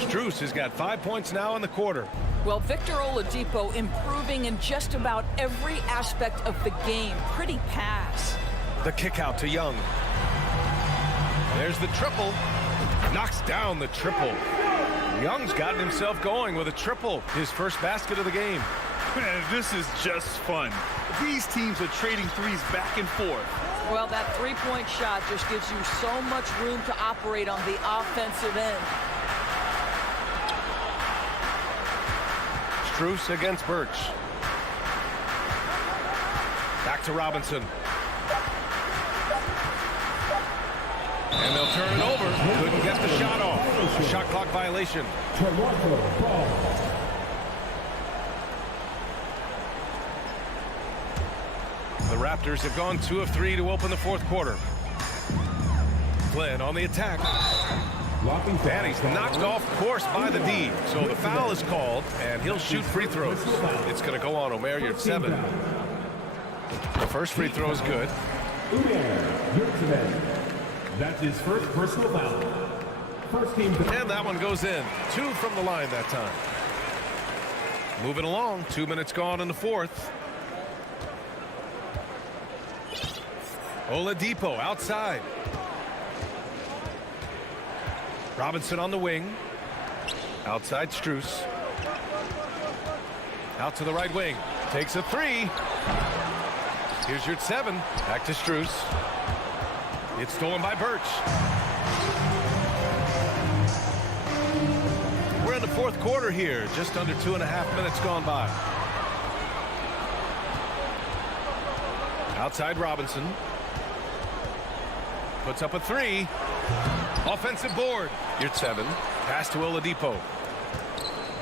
Strus has got 5 points now in the quarter. Well, Victor Oladipo improving in just about every aspect of the game. Pretty pass. The kick out to Young. There's the triple. Knocks down the triple. Young's gotten himself going with a triple. His first basket of the game. Man, this is just fun. These teams are trading threes back and forth. Well, that three-point shot just gives you so much room to operate on the offensive end. Strus against Birch. Back to Robinson. And they'll turn it over. Couldn't get the shot off. shot violation. Toronto ball. The Raptors have gone 2 of 3 to open the fourth quarter. Flynn on the attack. And he's knocked off course by the D. So the foul is called, and he'll shoot free throws. It's going to go on Omer Yurtseven. The first free throw is good. That's his first personal foul. First team. And that one goes in. 2 from the line that time. Moving along. 2 minutes gone in the fourth. Oladipo outside. Robinson on the wing. Outside Strus. Out to the right wing. Takes a 3. Here's Yurtseven. Back to Strus. It's stolen by Birch. We're in the fourth quarter here. Just under 2.5 minutes gone by. Outside Robinson. Puts up a 3. Offensive board. Yurtseven. Pass to Oladipo.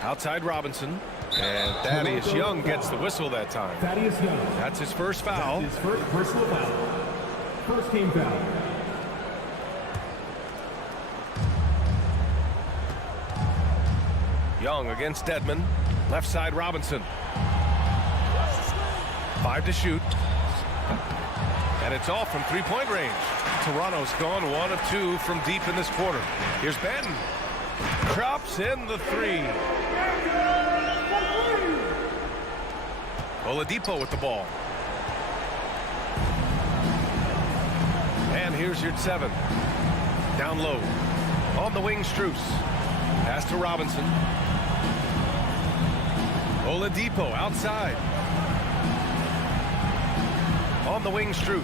Outside Robinson. And Thaddeus Young gets the whistle that time. Thaddeus Young. That's his first foul. That's his first personal foul. First team foul. Young against Dedmon. Left side Robinson. 5 to shoot. And it's off from three-point range. Toronto's gone 1 of 2 from deep in this quarter. Here's Benton. Drops in the 3. Oladipo with the ball. And here's Yurtseven. Down low. On the wing, Strus. Pass to Robinson. Oladipo outside. On the wing, Strus.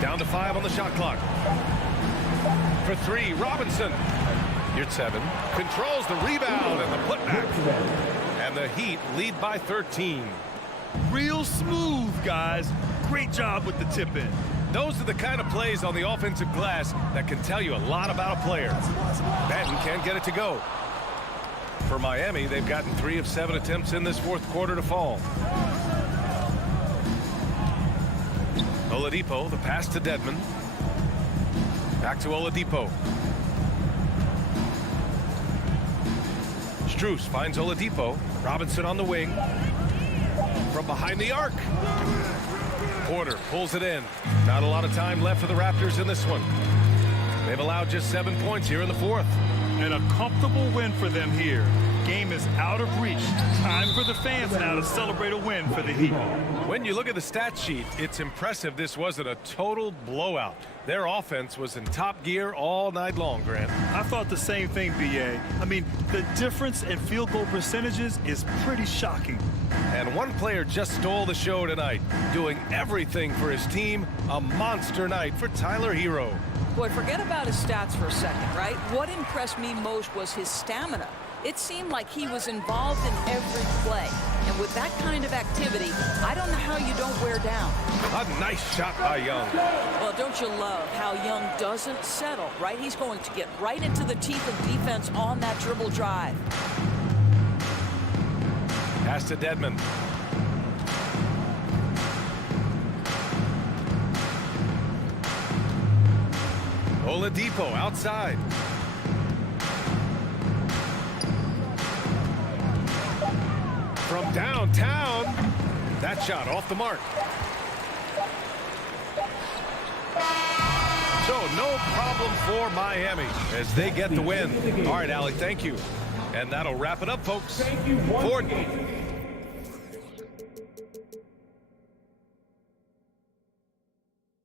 Down to 5 on the shot clock. For 3, Robinson. Yurtseven controls the rebound and the putback. And the Heat lead by 13. Real smooth, guys. Great job with the tip-in. Those are the kind of plays on the offensive glass that can tell you a lot about a player. Benton can't get it to go. For Miami, they've gotten 3 of 7 attempts in this fourth quarter to fall. Oladipo, the pass to Dedmon. Back to Oladipo. Strus finds Oladipo. Robinson on the wing. From behind the arc. Porter pulls it in. Not a lot of time left for the Raptors in this one. They've allowed just 7 points here in the fourth. And a comfortable win for them here. Game is out of reach. Time for the fans now to celebrate a win for the Heat. When you look at the stat sheet, it's impressive this wasn't a total blowout. Their offense was in top gear all night long, Grant. I thought the same thing, B.A. I mean, the difference in field goal percentages is pretty shocking. And one player just stole the show tonight, doing everything for his team. A monster night for Tyler Hero. Boy, forget about his stats for a second, right? What impressed me most was his stamina. It seemed like he was involved in every play. And with that kind of activity, I don't know how you don't wear down. A nice shot by Young. Well, don't you love how Young doesn't settle, right? He's going to get right into the teeth of defense on that dribble drive. Pass to Dedmon. Oladipo outside. From downtown, that shot off the mark. So no problem for Miami as they get the win. All right, Allie, thank you. And that'll wrap it up, folks. Thank you. For